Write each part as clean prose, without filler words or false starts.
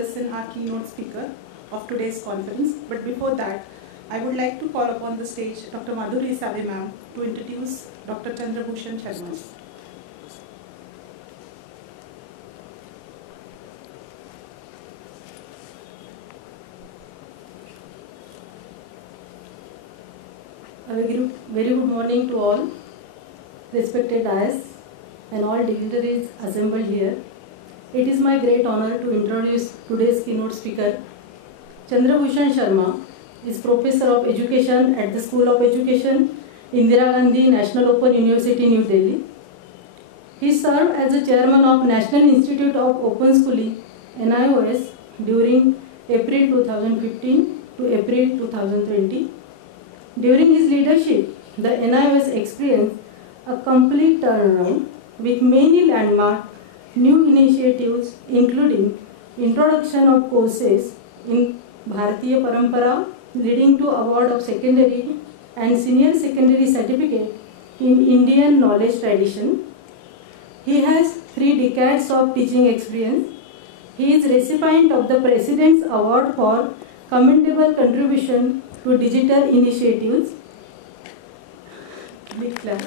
listen our keynote speaker of today's conference. But before that, I would like to call upon the stage Dr. Madhuri Save ma'am to introduce Dr. Chandrabhushan Sharma. A very good morning to all respected dais and all dignitaries assembled here. It is my great honor to introduce today's keynote speaker. Chandrabhushan Sharma is Professor of Education at the School of Education, Indira Gandhi National Open University, New Delhi. He served as the Chairman of National Institute of Open Schooling, NIOS, during April 2015 to April 2020. During his leadership, the NIOS experienced a complete turnaround with many landmark new initiatives, including introduction of courses in Bharatiya Parampara, leading to award of secondary and senior secondary certificate in Indian knowledge tradition. He has 3 decades of teaching experience. He is recipient of the President's Award for Commendable Contribution to Digital Initiatives. Big clap.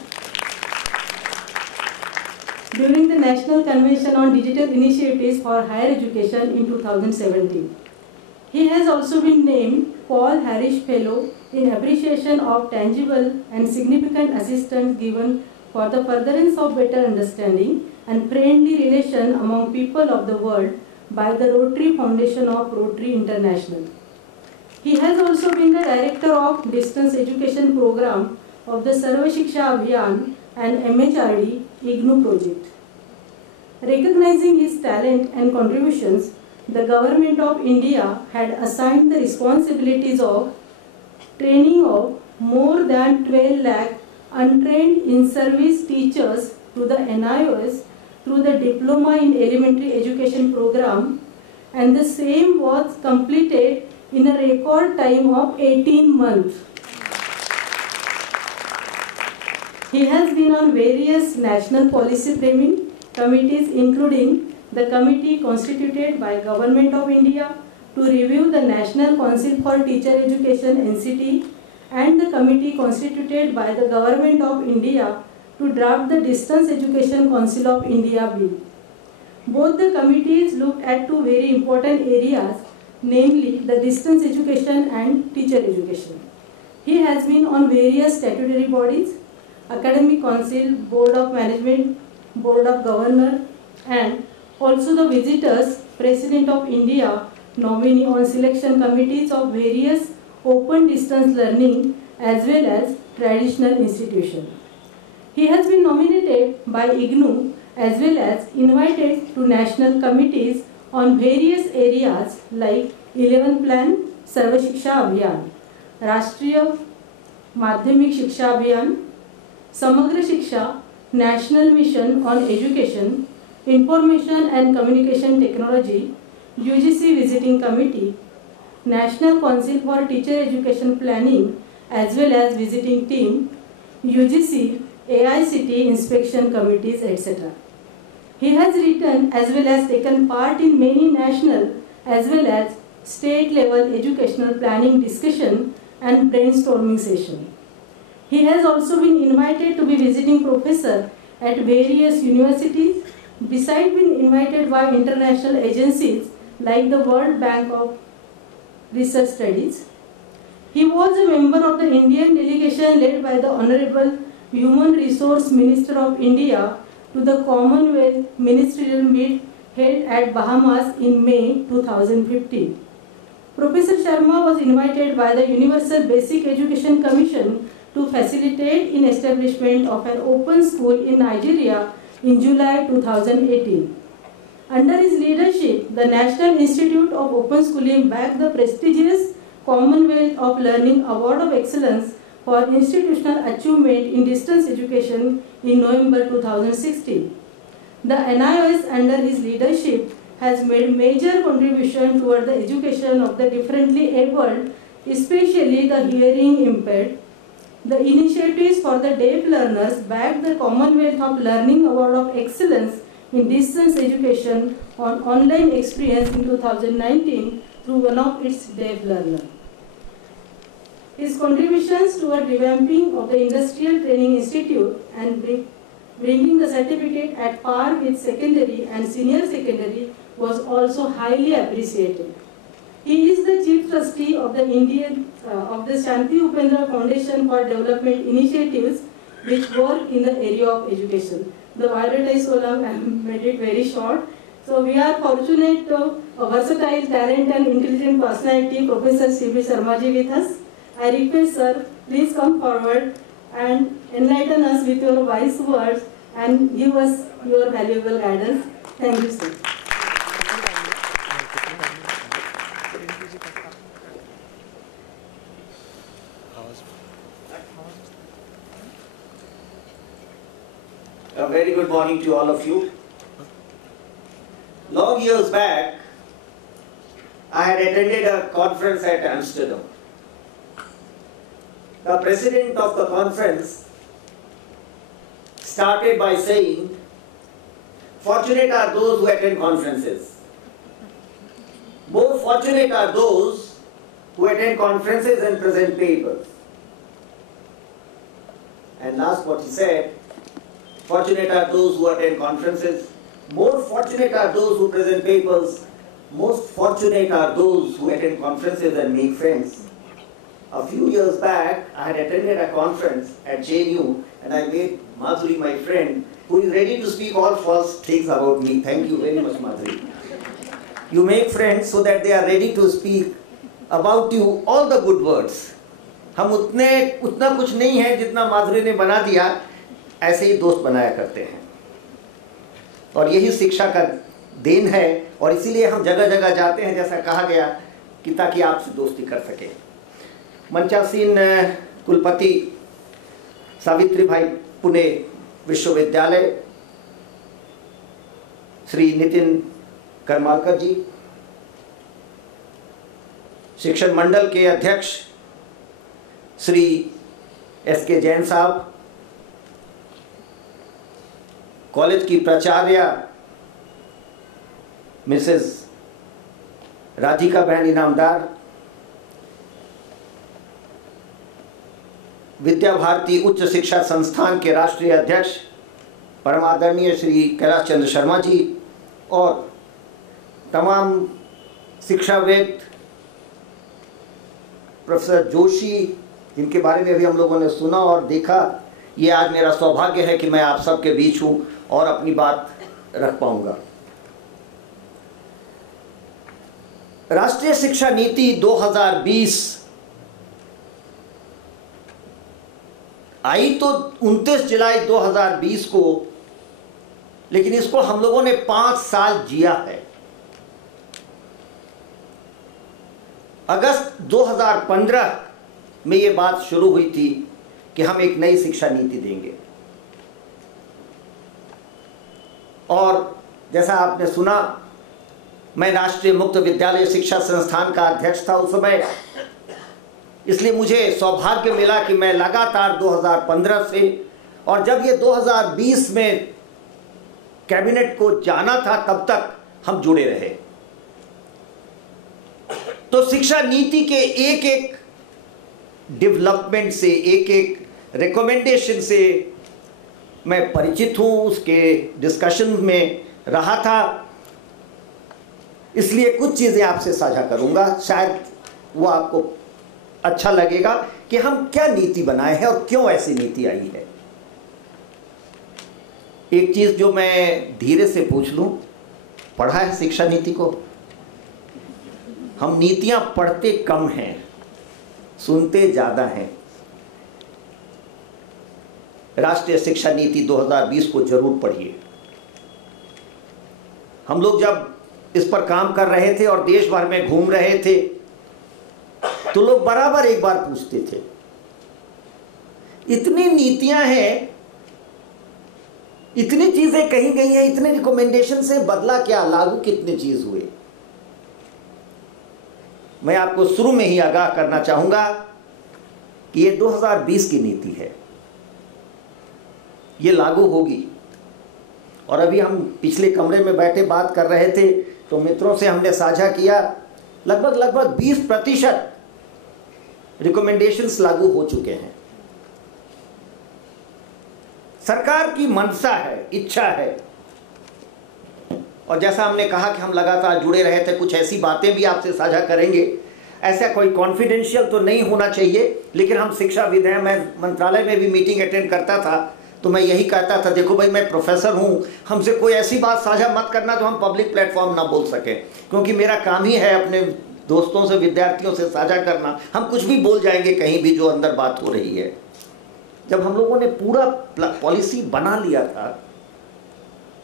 During the National Convention on Digital Initiatives for Higher Education in 2017. He has also been named Paul Harris Fellow in appreciation of tangible and significant assistance given for the furtherance of better understanding and friendly relation among people of the world by the Rotary Foundation of Rotary International. He has also been the Director of Distance Education Program of the Sarva Shiksha Abhiyan and MHRD IGNOU project. Recognizing his talent and contributions, the Government of India had assigned the responsibilities of training of more than 12 lakh untrained in-service teachers to the NIOS through the Diploma in Elementary Education program, and the same was completed in a record time of 18 months. He has been on various national policy framing committees, including the committee constituted by Government of India to review the National Council for Teacher Education (NCT) and the committee constituted by the Government of India to draft the Distance Education Council of India bill. Both the committees looked at 2 very important areas, namely the distance education and teacher education. He has been on various statutory bodies, Academic Council, Board of Management, Board of Governors, and also the Visitors, President of India, nominee on selection committees of various open distance learning as well as traditional institutions. He has been nominated by IGNOU as well as invited to national committees on various areas like 11th Plan, Sarva Shiksha Abhiyan, Rashtriya Madhyamik Shiksha Abhiyan, Samagra Shiksha, National Mission on Education, Information and Communication Technology, UGC Visiting Committee, National Council for Teacher Education Planning as well as Visiting Team, UGC, AICT Inspection Committees, etc. He has written as well as taken part in many national as well as state level educational planning discussion and brainstorming session. He has also been invited to be visiting professor at various universities, besides being invited by international agencies like the World Bank of Research Studies. He was a member of the Indian delegation led by the Honorable Human Resource Minister of India to the Commonwealth Ministerial Meet held at Bahamas in May 2015. Professor Sharma was invited by the Universal Basic Education Commission to facilitate in establishment of an open school in Nigeria in July 2018. Under his leadership, the National Institute of Open Schooling bagged the prestigious Commonwealth of Learning Award of Excellence for Institutional Achievement in Distance Education in November 2016. The NIOS under his leadership has made major contribution toward the education of the differently abled, especially the hearing impaired. The initiatives for the deaf learners bagged the Commonwealth of Learning Award of Excellence in Distance Education on online experience in 2019 through one of its deaf learners. His contributions toward revamping of the Industrial Training Institute and bringing the certificate at par with secondary and senior secondary was also highly appreciated. He is the Chief Trustee of the Shanti Upendra Foundation for Development Initiatives, which work in the area of education. The biodata is so long, I made it very short. So we are fortunate to a versatile, talent and intelligent personality, Professor C.B. Sharmaji with us. I request, sir, please come forward and enlighten us with your wise words and give us your valuable guidance. Thank you, sir. A very good morning to all of you. Long years back, I had attended a conference at Amsterdam. The president of the conference started by saying, "Fortunate are those who attend conferences. More fortunate are those who attend conferences and present papers." And last what he said, "Fortunate are those who attend conferences. More fortunate are those who present papers. Most fortunate are those who attend conferences and make friends." A few years back, I had attended a conference at JNU and I made Madhuri my friend, who is ready to speak all false things about me. Thank you very much, Madhuri. You make friends so that they are ready to speak about you all the good words. हम उतना कुछ नहीं है जितना माधुरी ने बना दिया, ऐसे ही दोस्त बनाया करते हैं और यही शिक्षा का देन है और इसीलिए हम जगह जगह जाते हैं, जैसा कहा गया कि ताकि आपसे दोस्ती कर सके। मंचासीन कुलपति सावित्रीबाई पुणे विश्वविद्यालय श्री नितिन करमालकर जी, शिक्षण मंडल के अध्यक्ष श्री एस.के. जैन साहब, कॉलेज की प्राचार्य मिसेस राधिका बहन इनामदार, विद्या भारती उच्च शिक्षा संस्थान के राष्ट्रीय अध्यक्ष परमादरणीय श्री कैलाश चंद्र शर्मा जी और तमाम शिक्षाविद, प्रोफेसर जोशी, जिनके बारे में भी हम लोगों ने सुना और देखा। ये आज मेरा सौभाग्य है कि मैं आप सबके बीच हूँ और अपनी बात रख पाऊंगा। राष्ट्रीय शिक्षा नीति 2020 आई तो 29 जुलाई 2020 को, लेकिन इसको हम लोगों ने 5 साल जिया है। अगस्त 2015 में ये बात शुरू हुई थी कि हम एक नई शिक्षा नीति देंगे और जैसा आपने सुना, मैं राष्ट्रीय मुक्त विद्यालय शिक्षा संस्थान का अध्यक्ष था उस समय, इसलिए मुझे सौभाग्य मिला कि मैं लगातार 2015 से, और जब ये 2020 में कैबिनेट को जाना था तब तक हम जुड़े रहे। तो शिक्षा नीति के एक एक डेवलपमेंट से, एक एक रिकमेंडेशन से मैं परिचित हूँ, उसके डिस्कशन में रहा था, इसलिए कुछ चीज़ें आपसे साझा करूँगा। शायद वो आपको अच्छा लगेगा कि हम क्या नीति बनाए हैं और क्यों ऐसी नीति आई है। एक चीज़ जो मैं धीरे से पूछ लूँ, पढ़ा है शिक्षा नीति को? हम नीतियाँ पढ़ते कम हैं, सुनते ज़्यादा हैं। राष्ट्रीय शिक्षा नीति 2020 को जरूर पढ़िए। हम लोग जब इस पर काम कर रहे थे और देश भर में घूम रहे थे तो लोग बराबर एक बार पूछते थे, इतनी नीतियां हैं, इतनी चीजें कही गई हैं, इतने रिकमेंडेशन से बदला क्या, लागू कितने चीज हुए। मैं आपको शुरू में ही आगाह करना चाहूंगा कि ये 2020 की नीति है, ये लागू होगी और अभी हम पिछले कमरे में बैठे बात कर रहे थे तो मित्रों से हमने साझा किया, लगभग 20% रिकमेंडेशंस लागू हो चुके हैं। सरकार की मंशा है, इच्छा है, और जैसा हमने कहा कि हम लगातार जुड़े रहे थे, कुछ ऐसी बातें भी आपसे साझा करेंगे। ऐसा कोई कॉन्फिडेंशियल तो नहीं होना चाहिए, लेकिन हम शिक्षाविद हैं। मैं मंत्रालय में भी मीटिंग अटेंड करता था तो मैं यही कहता था, देखो भाई मैं प्रोफेसर हूँ, हमसे कोई ऐसी बात साझा मत करना जो हम पब्लिक प्लेटफॉर्म ना बोल सकें, क्योंकि मेरा काम ही है अपने दोस्तों से, विद्यार्थियों से साझा करना। हम कुछ भी बोल जाएंगे कहीं भी जो अंदर बात हो रही है। जब हम लोगों ने पूरा पॉलिसी बना लिया था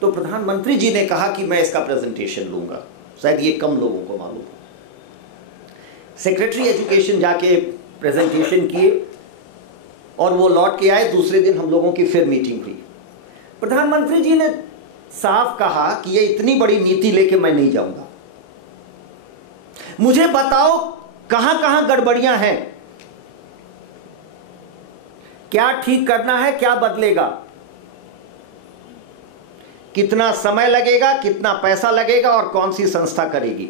तो प्रधानमंत्री जी ने कहा कि मैं इसका प्रेजेंटेशन लूंगा। शायद ये कम लोगों को मालूम। सेक्रेटरी एजुकेशन जाके प्रेजेंटेशन किए और वो लौट के आए। दूसरे दिन हम लोगों की फिर मीटिंग हुई। प्रधानमंत्री जी ने साफ कहा कि ये इतनी बड़ी नीति लेके मैं नहीं जाऊंगा, मुझे बताओ कहां कहां गड़बड़ियां हैं, क्या ठीक करना है, क्या बदलेगा, कितना समय लगेगा, कितना पैसा लगेगा और कौन सी संस्था करेगी,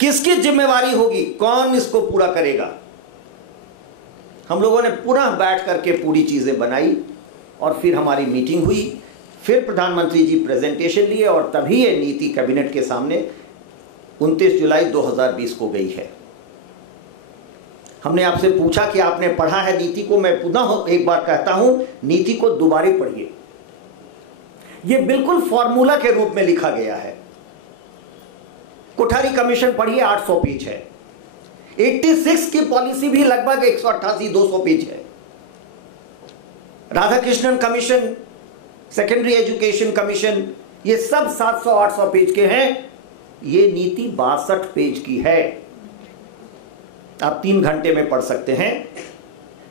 किसकी जिम्मेवारी होगी, कौन इसको पूरा करेगा। हम लोगों ने पुनः बैठ करके पूरी चीजें बनाई और फिर हमारी मीटिंग हुई। फिर प्रधानमंत्री जी प्रेजेंटेशन लिए और तभी ये नीति कैबिनेट के सामने 29 जुलाई 2020 को गई है। हमने आपसे पूछा कि आपने पढ़ा है नीति को। मैं पुनः एक बार कहता हूं, नीति को दोबारा पढ़िए। यह बिल्कुल फॉर्मूला के रूप में लिखा गया है। कोठारी कमीशन पढ़िए, 800 पेज है। 86 की पॉलिसी भी लगभग 188-200 पेज है। Radhakrishnan commission, secondary education commission, ये सब 700-800 पेज के हैं। ये नीति 62 पेज की है। आप 3 घंटे में पढ़ सकते हैं।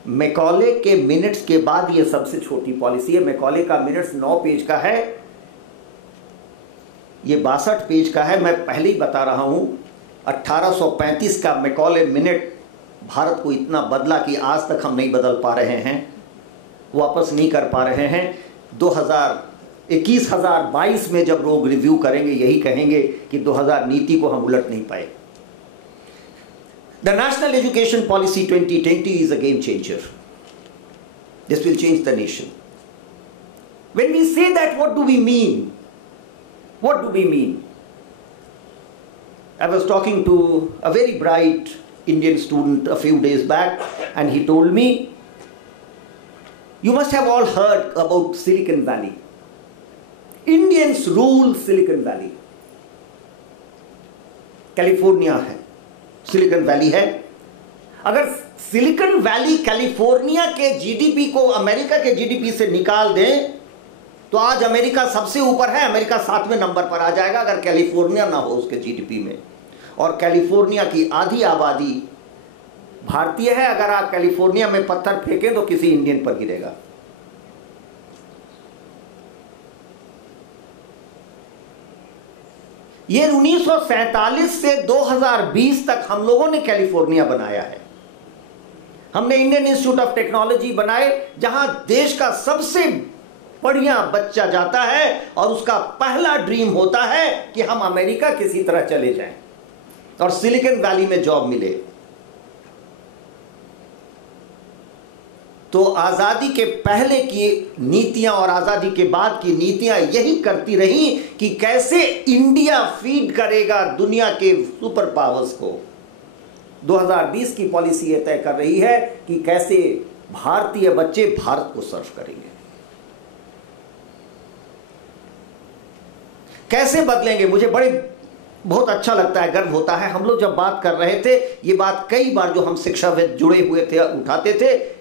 मैकॉले के मिनट्स के बाद ये सबसे छोटी पॉलिसी है। मैकॉले का मिनट्स 9 पेज का है, ये 62 पेज का है। मैं पहले ही बता रहा हूं, 1835 का मैकॉले मिनट भारत को इतना बदला कि आज तक हम नहीं बदल पा रहे हैं, वापस नहीं कर पा रहे हैं। 2022 में जब लोग रिव्यू करेंगे यही कहेंगे कि 2000 नीति को हम उलट नहीं पाए। The national education policy 2020 is a game changer. This will change the nation. When we say that, what do we mean? What do we mean? I was talking to a very bright Indian student a few days back, and he told me, you must have all heard about Silicon Valley. Indians rule Silicon Valley. California है, silicon valley है। अगर silicon valley California के GDP को America के GDP से निकाल दें तो आज अमेरिका सबसे ऊपर है, अमेरिका 7वें नंबर पर आ जाएगा अगर कैलिफोर्निया ना हो उसके जीडीपी में। और कैलिफोर्निया की आधी आबादी भारतीय है। अगर आप कैलिफोर्निया में पत्थर फेंकें तो किसी इंडियन पर गिरेगा। ये 1947 से 2020 तक हम लोगों ने कैलिफोर्निया बनाया है। हमने इंडियन इंस्टीट्यूट ऑफ टेक्नोलॉजी बनाए, जहां देश का सबसे बढ़िया बच्चा जाता है और उसका पहला ड्रीम होता है कि हम अमेरिका किसी तरह चले जाएं और सिलिकॉन वैली में जॉब मिले। तो आजादी के पहले की नीतियां और आजादी के बाद की नीतियां यही करती रही कि कैसे इंडिया फीड करेगा दुनिया के सुपर पावर्स को। 2020 की पॉलिसी यह तय कर रही है कि कैसे भारतीय बच्चे भारत को सर्व करेंगे, कैसे बदलेंगे। मुझे बहुत अच्छा लगता है, गर्व होता है। हम लोग जब बात कर रहे थे, ये बात कई बार जो हम शिक्षाविद जुड़े हुए थे उठाते थे,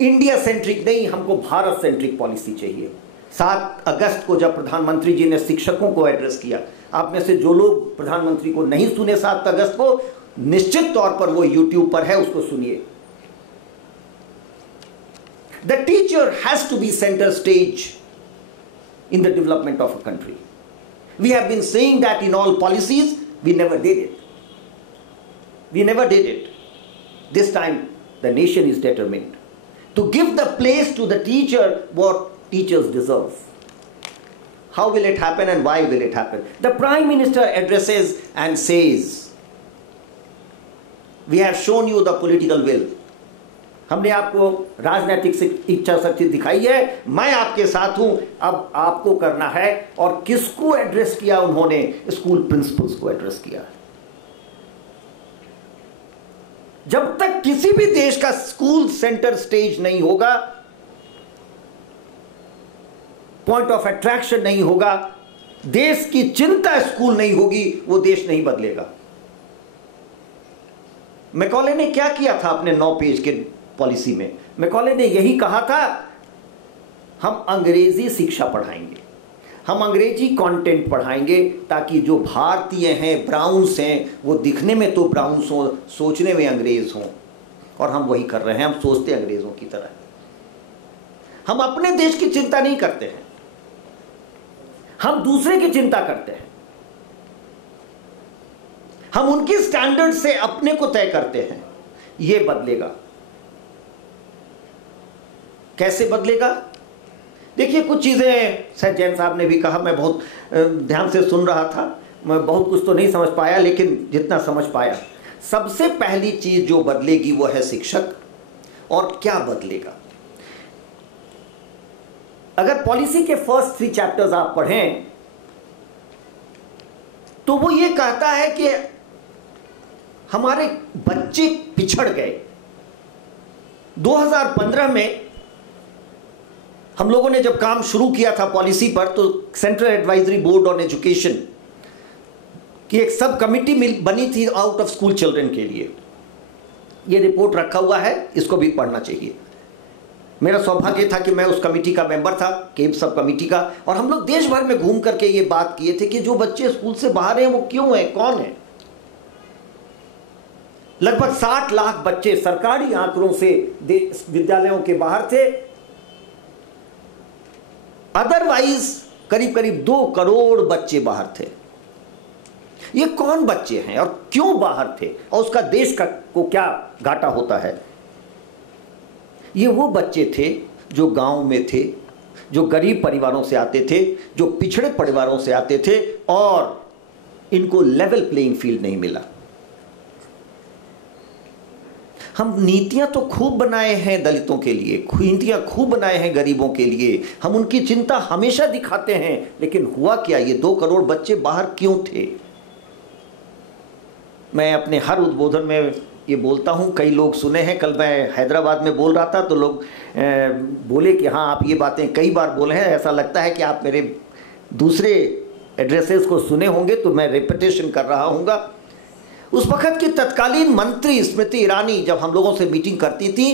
इंडिया सेंट्रिक नहीं, हमको भारत सेंट्रिक पॉलिसी चाहिए। 7 अगस्त को जब प्रधानमंत्री जी ने शिक्षकों को एड्रेस किया, आप में से जो लोग प्रधानमंत्री को नहीं सुने 7 अगस्त को, निश्चित तौर पर वो यूट्यूब पर है, उसको सुनिए। The teacher has to be centre stage in the development of a country. We have been saying that in all policies, we never did it. We never did it. This time, the nation is determined to give the place to the teacher what teachers deserve. How will it happen and why will it happen? The Prime Minister addresses and says, we have shown you the political will. हमने आपको राजनीतिक इच्छा शक्ति दिखाई है, मैं आपके साथ हूं, अब आपको करना है। और किसको एड्रेस किया उन्होंने? स्कूल प्रिंसिपल्स को एड्रेस किया। जब तक किसी भी देश का स्कूल सेंटर स्टेज नहीं होगा, पॉइंट ऑफ अट्रैक्शन नहीं होगा, देश की चिंता स्कूल नहीं होगी, वो देश नहीं बदलेगा। मैकॉले ने क्या किया था अपने 9 पेज के पॉलिसी में? मैकॉले ने यही कहा था, हम अंग्रेजी शिक्षा पढ़ाएंगे, हम अंग्रेजी कंटेंट पढ़ाएंगे, ताकि जो भारतीय हैं, ब्राउन्स हैं, वो दिखने में तो ब्राउन्स हों, सोचने में अंग्रेज हों। और हम वही कर रहे हैं, हम सोचते अंग्रेजों की तरह। हम अपने देश की चिंता नहीं करते हैं, हम दूसरे की चिंता करते हैं। हम उनकी स्टैंडर्ड से अपने को तय करते हैं। यह बदलेगा। कैसे बदलेगा? देखिए, कुछ चीजें शायद जैन साहब ने भी कहा, मैं बहुत ध्यान से सुन रहा था, मैं बहुत कुछ तो नहीं समझ पाया, लेकिन जितना समझ पाया, सबसे पहली चीज जो बदलेगी वो है शिक्षक। और क्या बदलेगा? अगर पॉलिसी के फर्स्ट 3 चैप्टर्स आप पढ़ें तो वो ये कहता है कि हमारे बच्चे पिछड़ गए। 2015 में हम लोगों ने जब काम शुरू किया था पॉलिसी पर, तो central advisory board on education की एक सब कमिटी बनी थी आउट ऑफ स्कूल चिल्ड्रन के लिए। ये रिपोर्ट रखा हुआ है, इसको भी पढ़ना चाहिए। मेरा सौभाग्य था कि मैं उस कमेटी का मेंबर था, केप सब कमेटी का, और हम लोग देश भर में घूम करके ये बात किए थे कि जो बच्चे स्कूल से बाहर हैं वो क्यों हैं, कौन है। लगभग 60 लाख बच्चे सरकारी आंकड़ों से विद्यालयों के बाहर थे। अदरवाइज करीब करीब 2 करोड़ बच्चे बाहर थे। ये कौन बच्चे हैं और क्यों बाहर थे, और उसका देश को क्या घाटा होता है? ये वो बच्चे थे जो गांव में थे, जो गरीब परिवारों से आते थे, जो पिछड़े परिवारों से आते थे, और इनको लेवल प्लेइंग फील्ड नहीं मिला। हम नीतियां तो खूब बनाए हैं दलितों के लिए, नीतियां खूब बनाए हैं गरीबों के लिए, हम उनकी चिंता हमेशा दिखाते हैं, लेकिन हुआ क्या? ये 2 करोड़ बच्चे बाहर क्यों थे? मैं अपने हर उद्बोधन में ये बोलता हूँ, कई लोग सुने हैं। कल मैं हैदराबाद में बोल रहा था तो लोग बोले कि हाँ, आप ये बातें कई बार बोले हैं, ऐसा लगता है कि आप मेरे दूसरे एड्रेसेस को सुने होंगे, तो मैं रिपीटेशन कर रहा हूँगा। उस वक्त की तत्कालीन मंत्री स्मृति ईरानी जब हम लोगों से मीटिंग करती थी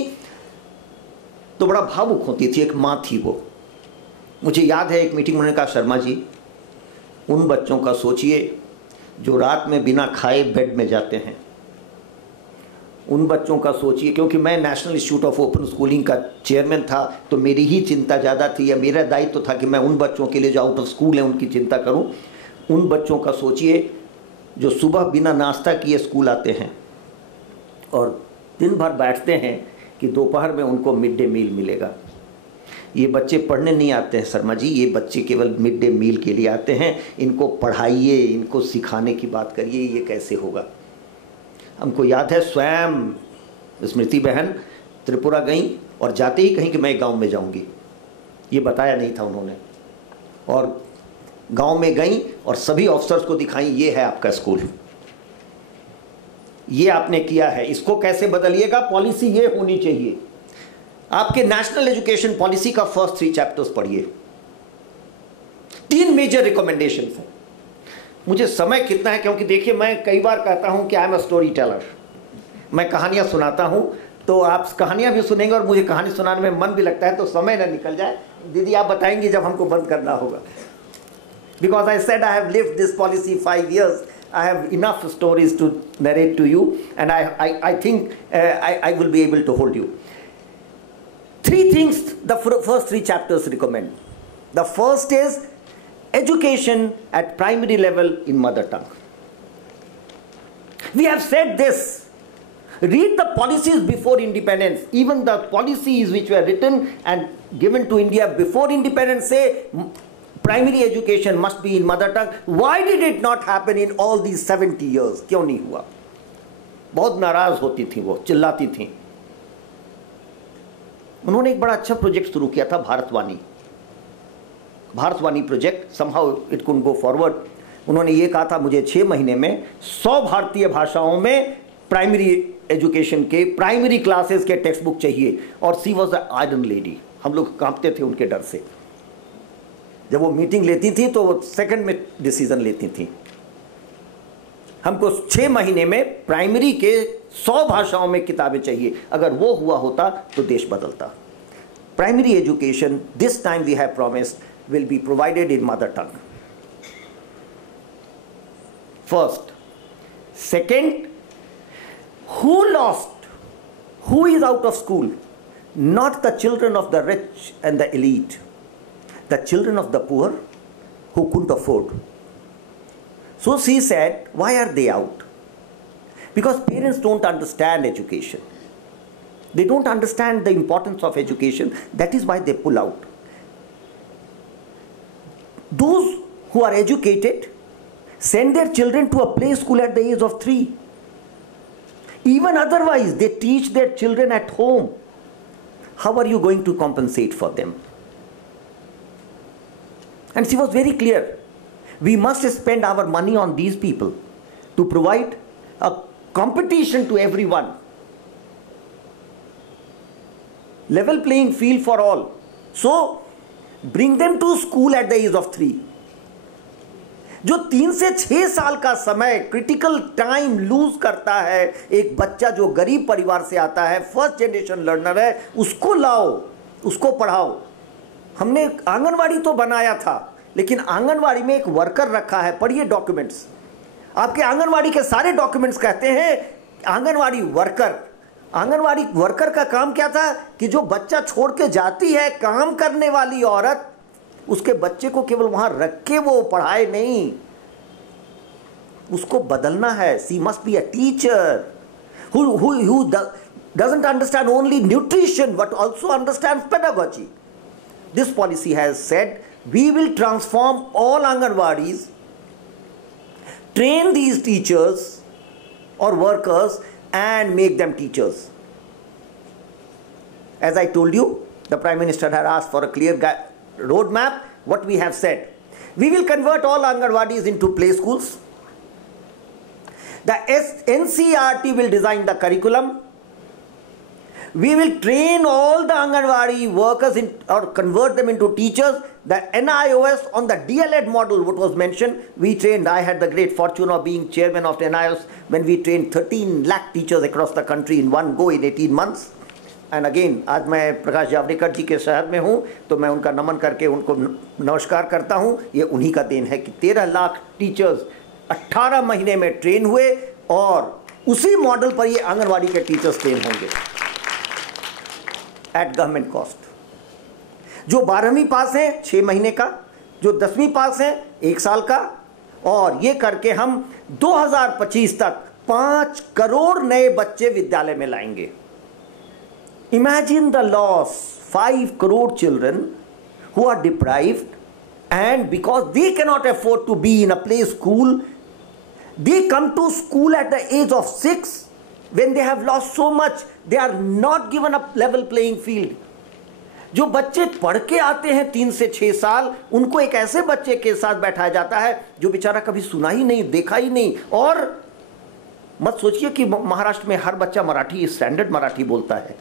तो बड़ा भावुक होती थी। एक माँ थी वो, मुझे याद है एक मीटिंग उन्होंने कहा, शर्मा जी, उन बच्चों का सोचिए जो रात में बिना खाए बेड में जाते हैं। उन बच्चों का सोचिए, क्योंकि मैं national institute of open schooling का चेयरमैन था, तो मेरी ही चिंता ज़्यादा थी, या मेरा दायित्व था कि मैं उन बच्चों के लिए जो आउट ऑफ स्कूल हैं उनकी चिंता करूं। उन बच्चों का सोचिए जो सुबह बिना नाश्ता किए स्कूल आते हैं और दिन भर बैठते हैं कि दोपहर में उनको मिड डे मील मिलेगा। ये बच्चे पढ़ने नहीं आते हैं शर्मा जी, ये बच्चे केवल मिड डे मील के लिए आते हैं। इनको पढ़ाइए, इनको सिखाने की बात करिए, ये कैसे होगा? हमको याद है स्वयं स्मृति बहन त्रिपुरा गई और जाते ही कहीं कि मैं गांव में जाऊंगी, ये बताया नहीं था उन्होंने, और गांव में गई और सभी ऑफिसर्स को दिखाई, ये है आपका स्कूल, ये आपने किया है, इसको कैसे बदलिएगा, पॉलिसी ये होनी चाहिए। आपके नेशनल एजुकेशन पॉलिसी का फर्स्ट 3 चैप्टर्स पढ़िए, 3 मेजर रिकमेंडेशंस हैं। मुझे समय कितना है, क्योंकि देखिए मैं कई बार कहता हूं कि I am a story teller, मैं कहानियां सुनाता हूं, तो आप कहानियां भी सुनेंगे और मुझे कहानी सुनाने में मन भी लगता है, तो समय ना निकल जाए। दीदी आप बताएंगी जब हमको बंद करना होगा, because I said I have lived this policy 5 years, I have enough stories to narrate to you, and I think I will be able to hold you. 3 things the first 3 chapters recommend. The first is education at primary level in mother tongue. We have said this. Read the policies before independence. Even the policies which were written and given to India before independence say primary education must be in mother tongue. Why did it not happen in all these 70 years? क्यों नहीं हुआ? बहुत नाराज होती थी वो, चिल्लाती थी। उन्होंने एक बड़ा अच्छा प्रोजेक्ट शुरू किया था, Bharatvani project. Somehow it couldn't go forward. उन्होंने ये कहा था मुझे 6 महीने में 100 भारतीय भाषाओं में प्राइमरी एजुकेशन के प्राइमरी क्लासेस के टेक्स्ट बुक चाहिए, और सी वॉज द आयरन लेडी। हम लोग कांपते थे उनके डर से। जब वो मीटिंग लेती थी तो वो सेकंड में डिसीजन लेती थी। हमको 6 महीने में प्राइमरी के 100 भाषाओं में किताबें चाहिए। अगर वो हुआ होता तो देश बदलता। Primary education this time we have promised will be provided in mother tongue. First. Second, who lost? Who is out of school? Not the children of the rich and the elite. The children of the poor who couldn't afford. So she said, why are they out? Because parents don't understand education. They don't understand the importance of education. That is why they pull out. Those who are educated send their children to a play school at the age of 3. Even otherwise, they teach their children at home. How are you going to compensate for them? And she was very clear. We must spend our money on these people to provide a competition to everyone. Level playing field for all. So, bring them to school at the age of 3. जो 3 से 6 साल का समय critical time loose करता है एक बच्चा जो गरीब परिवार से आता है, फर्स्ट जनरेशन लर्नर है, उसको लाओ, उसको पढ़ाओ। हमने आंगनवाड़ी तो बनाया था, लेकिन आंगनवाड़ी में एक वर्कर रखा है। पढ़िए डॉक्यूमेंट्स, आपके आंगनवाड़ी के सारे डॉक्यूमेंट्स कहते हैं आंगनवाड़ी वर्कर। आंगनवाड़ी वर्कर का काम क्या था कि जो बच्चा छोड़ के जाती है काम करने वाली औरत, उसके बच्चे को केवल वहां रख के वो पढ़ाए नहीं, उसको बदलना है। She must be a teacher who doesn't understand only nutrition but also understands pedagogy. This policy has said we will transform all Anganwadis, train these teachers or workers and make them teachers. As I told you, the Prime Minister had asked for a clear roadmap. What we have said, we will convert all Anganwadis into play schools. The NCERT will design the curriculum. We will train all the Anganwadi workers or convert them into teachers. The NIOS on the DLED model, what was mentioned, we trained. I had the great fortune of being chairman of the NIOS when we trained 13 lakh teachers across the country in one go in 18 months. And again आज मैं प्रकाश जावड़ेकर जी के शहर में हूँ तो मैं उनका नमन करके उनको नमस्कार करता हूँ। ये उन्हीं का देन है कि 13 लाख टीचर्स 18 महीने में ट्रेन हुए और उसी मॉडल पर ये आंगनवाड़ी के टीचर्स ट्रेन होंगे एट गवर्नमेंट कॉस्ट। जो 12वीं पास हैं 6 महीने का, जो 10वीं पास हैं 1 साल का, और ये करके हम 2025 तक 5 करोड़ नए बच्चे विद्यालय में लाएंगे। Imagine the loss, 5 crore children who are deprived, and because they cannot afford to be in a play school, they come to school at the age of 6 when they have lost so much, they are not given a level playing field. जो बच्चे पढ़ के आते हैं 3 से 6 साल, उनको एक ऐसे बच्चे के साथ बैठाया जाता है जो बेचारा कभी सुना ही नहीं, देखा ही नहीं। और मत सोचिए कि महाराष्ट्र में हर बच्चा मराठी स्टैंडर्ड मराठी बोलता है,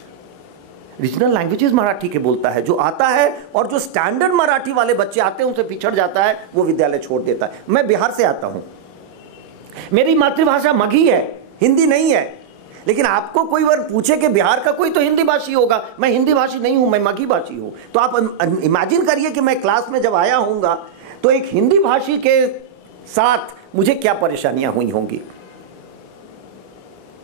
रीजनल लैंग्वेजेस मराठी के बोलता है। जो आता है और जो स्टैंडर्ड मराठी वाले बच्चे आते हैं उनसे पिछड़ जाता है, वो विद्यालय छोड़ देता है। मैं बिहार से आता हूं, मेरी मातृभाषा मगही है, हिंदी नहीं है। लेकिन आपको कोई बार पूछे कि बिहार का कोई तो हिंदी भाषी होगा, मैं हिंदी भाषी नहीं हूं, मैं मगही भाषी हूं। तो आप इमेजिन करिए कि मैं क्लास में जब आया होऊंगा तो एक हिंदी भाषी के साथ मुझे क्या परेशानियां हुई होंगी।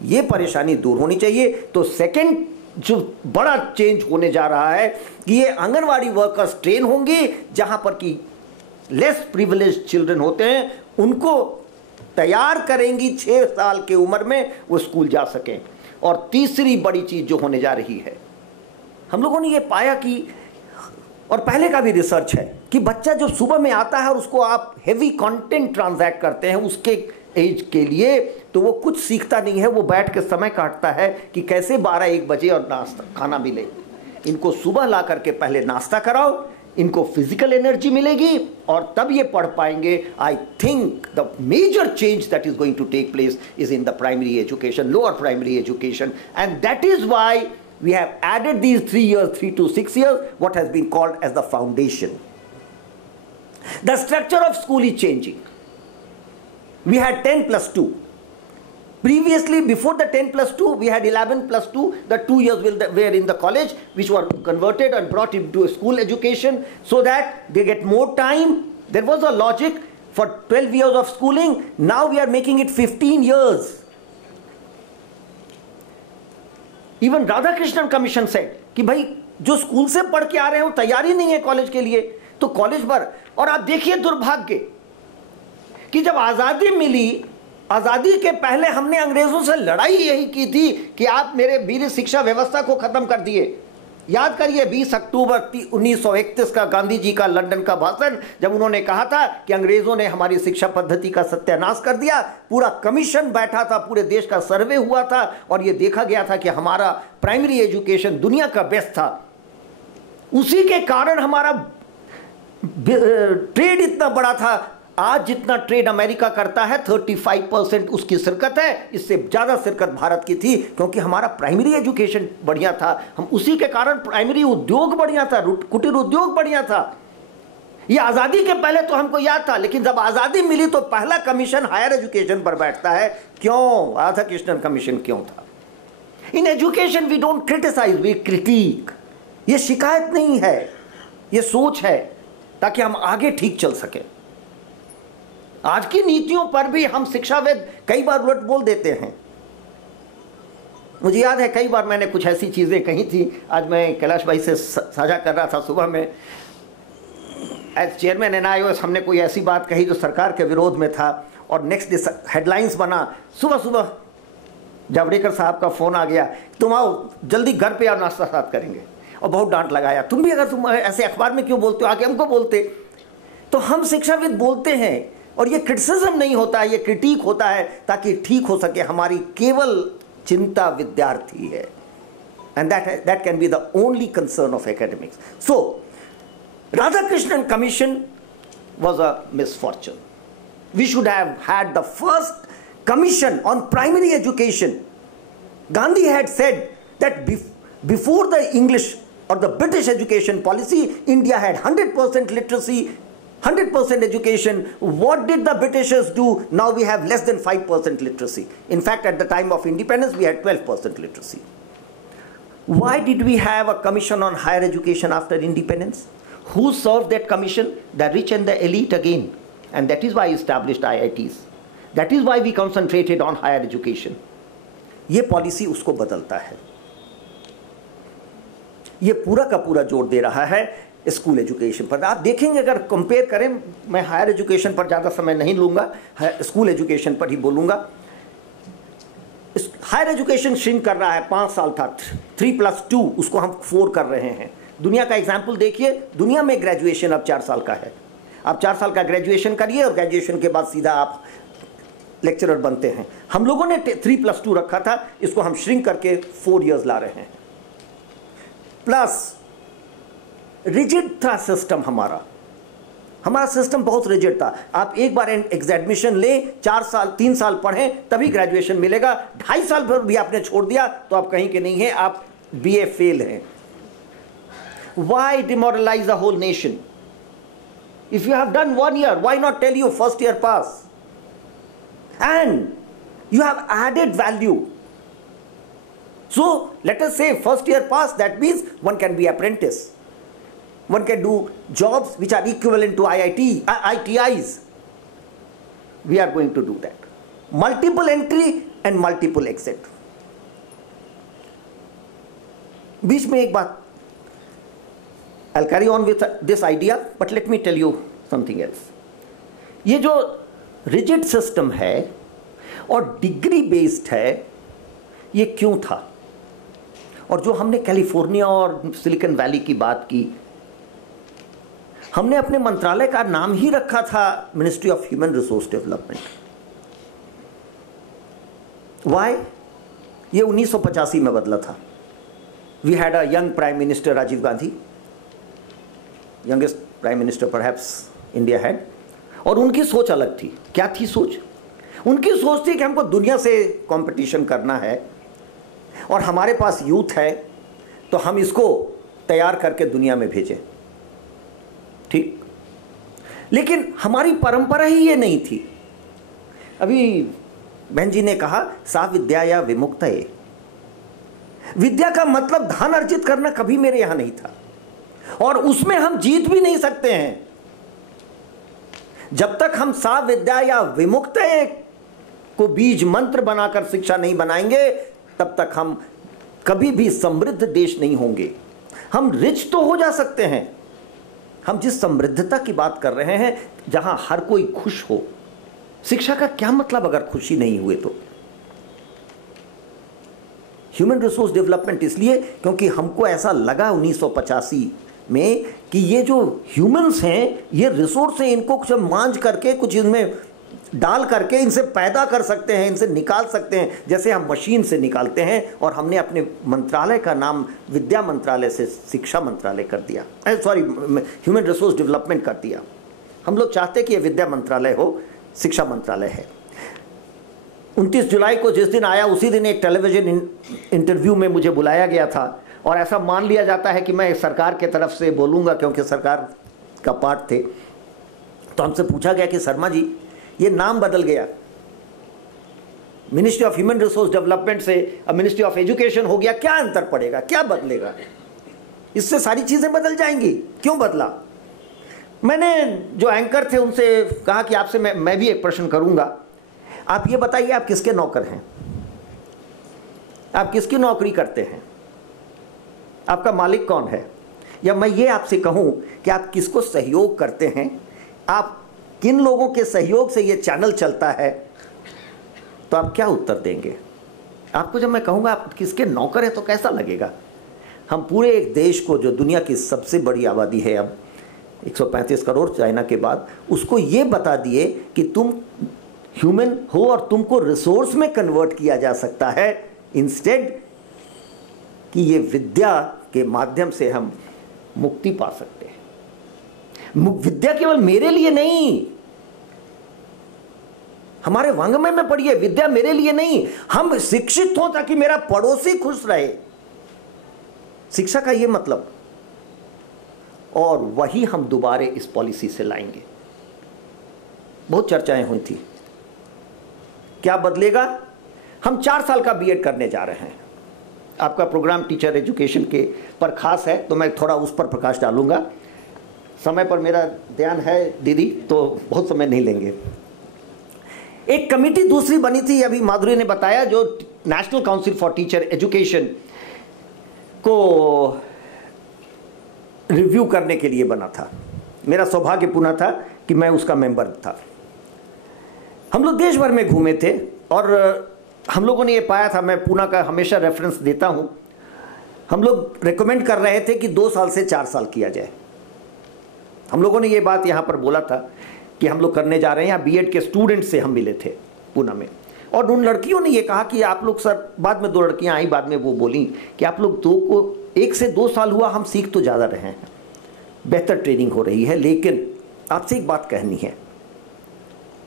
ये परेशानी दूर होनी चाहिए। तो सेकंड जो बड़ा चेंज होने जा रहा है कि ये आंगनवाड़ी वर्कर्स ट्रेन होंगे, जहां पर कि लेस प्रिविलेज्ड चिल्ड्रन होते हैं उनको तैयार करेंगी 6 साल की उम्र में वो स्कूल जा सकें। और तीसरी बड़ी चीज जो होने जा रही है, हम लोगों ने ये पाया कि और पहले का भी रिसर्च है कि बच्चा जो सुबह में आता है और उसको आप हेवी कंटेंट ट्रांजैक्ट करते हैं उसके एज के लिए, तो वो कुछ सीखता नहीं है, वो बैठ के समय काटता है कि कैसे 12-1 बजे और नाश्ता खाना मिले। इनको सुबह ला करके पहले नाश्ता कराओ, इनको फिजिकल एनर्जी मिलेगी और तब ये पढ़ पाएंगे। I think the major change that is going to take place is in the primary education, lower primary education, and that is why we have added these 3 years, 3 to 6 years, what has been called as the foundation. The structure of school is changing. We had 10+2. Previously, before the 10+2, we had 11+2. The 2 years were in the college, which were converted and brought into a school education so that they get more time. There was a logic for 12 years of schooling. Now we are making it 15 years. Even Radhakrishnan commission said कि भाई जो school से पढ़ के आ रहे हैं वो तैयारी नहीं है कॉलेज के लिए, तो कॉलेज पर। और आप देखिए दुर्भाग्य कि जब आज़ादी मिली, आज़ादी के पहले हमने अंग्रेज़ों से लड़ाई यही की थी कि आप मेरे वीर शिक्षा व्यवस्था को ख़त्म कर दिए। याद करिए 20 अक्टूबर 1931 का गांधी जी का लंदन का भाषण, जब उन्होंने कहा था कि अंग्रेज़ों ने हमारी शिक्षा पद्धति का सत्यानाश कर दिया। पूरा कमीशन बैठा था, पूरे देश का सर्वे हुआ था और ये देखा गया था कि हमारा प्राइमरी एजुकेशन दुनिया का बेस्ट था। उसी के कारण हमारा ट्रेड इतना बड़ा था। आज जितना ट्रेड अमेरिका करता है 35% उसकी शिरकत है, इससे ज़्यादा शिरकत भारत की थी, क्योंकि हमारा प्राइमरी एजुकेशन बढ़िया था। हम उसी के कारण प्राइमरी उद्योग बढ़िया था, कुटीर उद्योग बढ़िया था। ये आज़ादी के पहले तो हमको याद था, लेकिन जब आज़ादी मिली तो पहला कमीशन हायर एजुकेशन पर बैठता है। क्यों? राधाकृष्णन कमीशन क्यों था? In education we don't criticise, we critic. ये शिकायत नहीं है, ये सोच है, ताकि हम आगे ठीक चल सके। आज की नीतियों पर भी हम शिक्षाविद कई बार उलट बोल देते हैं। मुझे याद है कई बार मैंने कुछ ऐसी चीज़ें कही थी। आज मैं कैलाश भाई से साझा कर रहा था सुबह में, एज चेयरमैन NIOS हमने कोई ऐसी बात कही जो सरकार के विरोध में था, और नेक्स्ट डे हेडलाइंस बना। सुबह सुबह जावड़ेकर साहब का फ़ोन आ गया, तुम आओ जल्दी घर पे आओ, नाश्ता साथ करेंगे। और बहुत डांट लगाया, तुम भी अगर तुम ऐसे अखबार में क्यों बोलते हो, आके हमको बोलते। तो हम शिक्षाविद बोलते हैं, और ये क्रिटिसिज्म नहीं होता है, ये क्रिटिक होता है ताकि ठीक हो सके। हमारी केवल चिंता विद्यार्थी है, and that can be the only concern of academics. So Radhakrishnan Commission was a misfortune. We should have had the first commission on primary education. Gandhi had said that before the English or the British education policy, India had 100% literacy, 100% education. What did the Britishers do? Now we have less than 5% literacy. In fact, at the time of independence, we had 12% literacy. Why did we have a commission on higher education after independence? Who served that commission? The rich and the elite again. And that is why we established IITs. That is why we concentrated on higher education. ये policy उसको बदलता है। ये पूरा का पूरा जोर दे रहा है स्कूल एजुकेशन पर। आप देखेंगे अगर कंपेयर करें, मैं हायर एजुकेशन पर ज़्यादा समय नहीं लूँगा, स्कूल एजुकेशन पर ही बोलूँगा। हायर एजुकेशन श्रिंक कर रहा है, 5 साल था 3+2, उसको हम 4 कर रहे हैं। दुनिया का एग्जाम्पल देखिए, दुनिया में ग्रेजुएशन अब 4 साल का है। आप 4 साल का ग्रेजुएशन करिए और ग्रेजुएशन के बाद सीधा आप लेक्चरर बनते हैं। हम लोगों ने 3+2 रखा था, इसको हम श्रिंक करके 4 इयर्स ला रहे हैं। प्लस रिजिड था सिस्टम हमारा सिस्टम बहुत रिजिड था। आप एक बार एडमिशन लें, 4 साल 3 साल पढ़ें तभी ग्रेजुएशन मिलेगा। 2.5 साल पर भी आपने छोड़ दिया तो आप कहीं के नहीं हैं, आप BA फेल हैं। Why demoralize the whole nation? If you have done 1 year, why not tell you first year pass? And you have added value. So let us say first year pass, that means one can be apprentice. One can do jobs which are equivalent to ITIs. We are going to do that. Multiple entry and multiple exit. बीच में एक बात, I'll carry on with this idea, but let me tell you something else. ये जो rigid system है और degree based है, ये क्यों था? और जो हमने कैलिफोर्निया और सिलिकॉन वैली की बात की, हमने अपने मंत्रालय का नाम ही रखा था ministry of human resource development. Why? ये 1985 में बदला था। We had a young prime minister Rajiv Gandhi, youngest prime minister perhaps India had, और उनकी सोच अलग थी। क्या थी सोच? उनकी सोच थी कि हमको दुनिया से कंपटीशन करना है और हमारे पास यूथ है तो हम इसको तैयार करके दुनिया में भेजें। ठीक, लेकिन हमारी परंपरा ही ये नहीं थी। अभी बहन जी ने कहा सा विद्या या विमुक्त है। विद्या का मतलब धन अर्जित करना कभी मेरे यहां नहीं था, और उसमें हम जीत भी नहीं सकते हैं जब तक हम सा विद्या या विमुक्त को बीज मंत्र बनाकर शिक्षा नहीं बनाएंगे। तब तक हम कभी भी समृद्ध देश नहीं होंगे। हम रिच तो हो जा सकते हैं, हम जिस समृद्धता की बात कर रहे हैं जहां हर कोई खुश हो। शिक्षा का क्या मतलब अगर खुशी नहीं हुए तो? ह्यूमन रिसोर्स डेवलपमेंट इसलिए क्योंकि हमको ऐसा लगा 1985 में कि ये जो ह्यूमंस हैं, ये रिसोर्स हैं, इनको कुछ मांझ करके कुछ इनमें डाल करके इनसे पैदा कर सकते हैं, इनसे निकाल सकते हैं, जैसे हम मशीन से निकालते हैं। और हमने अपने मंत्रालय का नाम विद्या मंत्रालय से शिक्षा मंत्रालय कर दिया, सॉरी ह्यूमन रिसोर्स डेवलपमेंट कर दिया। हम लोग चाहते हैं कि ये विद्या मंत्रालय हो, शिक्षा मंत्रालय है। 29 जुलाई को जिस दिन आया उसी दिन एक टेलीविजन इंटरव्यू में मुझे बुलाया गया था, और ऐसा मान लिया जाता है कि मैं सरकार के तरफ से बोलूँगा क्योंकि सरकार का पार्ट थे। तो हमसे पूछा गया कि शर्मा जी ये नाम बदल गया, ministry of human resource development से अब मिनिस्ट्री ऑफ एजुकेशन हो गया, क्या अंतर पड़ेगा, क्या बदलेगा? इससे सारी चीज़ें बदल जाएंगी, क्यों बदला? मैंने जो एंकर थे उनसे कहा कि आपसे मैं भी एक प्रश्न करूंगा। आप ये बताइए आप किसके नौकर हैं? आप किसकी नौकरी करते हैं? आपका मालिक कौन है? या मैं ये आपसे कहूं कि आप किसको सहयोग करते हैं? आप किन लोगों के सहयोग से ये चैनल चलता है? तो आप क्या उत्तर देंगे? आपको जब मैं कहूंगा आप किसके नौकर हैं तो कैसा लगेगा? हम पूरे एक देश को, जो दुनिया की सबसे बड़ी आबादी है अब 135 करोड़ चाइना के बाद, उसको ये बता दिए कि तुम ह्यूमन हो और तुमको रिसोर्स में कन्वर्ट किया जा सकता है, इंस्टेड कि ये विद्या के माध्यम से हम मुक्ति पा सकते हैं। विद्या केवल मेरे लिए नहीं, हमारे वांग्मय में पढ़िए, विद्या मेरे लिए नहीं, हम शिक्षित हों ताकि मेरा पड़ोसी खुश रहे। शिक्षा का ये मतलब, और वही हम दोबारा इस पॉलिसी से लाएंगे। बहुत चर्चाएं हुई थी, क्या बदलेगा? हम 4 साल का बीएड करने जा रहे हैं। आपका प्रोग्राम टीचर एजुकेशन के पर खास है तो मैं थोड़ा उस पर प्रकाश डालूंगा। समय पर मेरा ध्यान है दीदी, तो बहुत समय नहीं लेंगे। एक कमेटी दूसरी बनी थी, अभी माधुरी ने बताया, जो national council for teacher education को रिव्यू करने के लिए बना था। मेरा सौभाग्यपूर्ण था कि मैं उसका मेंबर था। हम लोग देश भर में घूमे थे और हम लोगों ने ये पाया था, मैं पूना का हमेशा रेफरेंस देता हूं, हम लोग रेकमेंड कर रहे थे कि 2 साल से 4 साल किया जाए। हम लोगों ने ये बात यहाँ पर बोला था कि हम लोग करने जा रहे हैं। यहाँ बीएड के स्टूडेंट से हम मिले थे पूना में, और उन लड़कियों ने ये कहा कि आप लोग सर, बाद में 2 लड़कियाँ आई, बाद में वो बोली कि आप लोग 1 से 2 साल हुआ, हम सीख तो ज़्यादा रहे हैं, बेहतर ट्रेनिंग हो रही है, लेकिन आपसे एक बात कहनी है,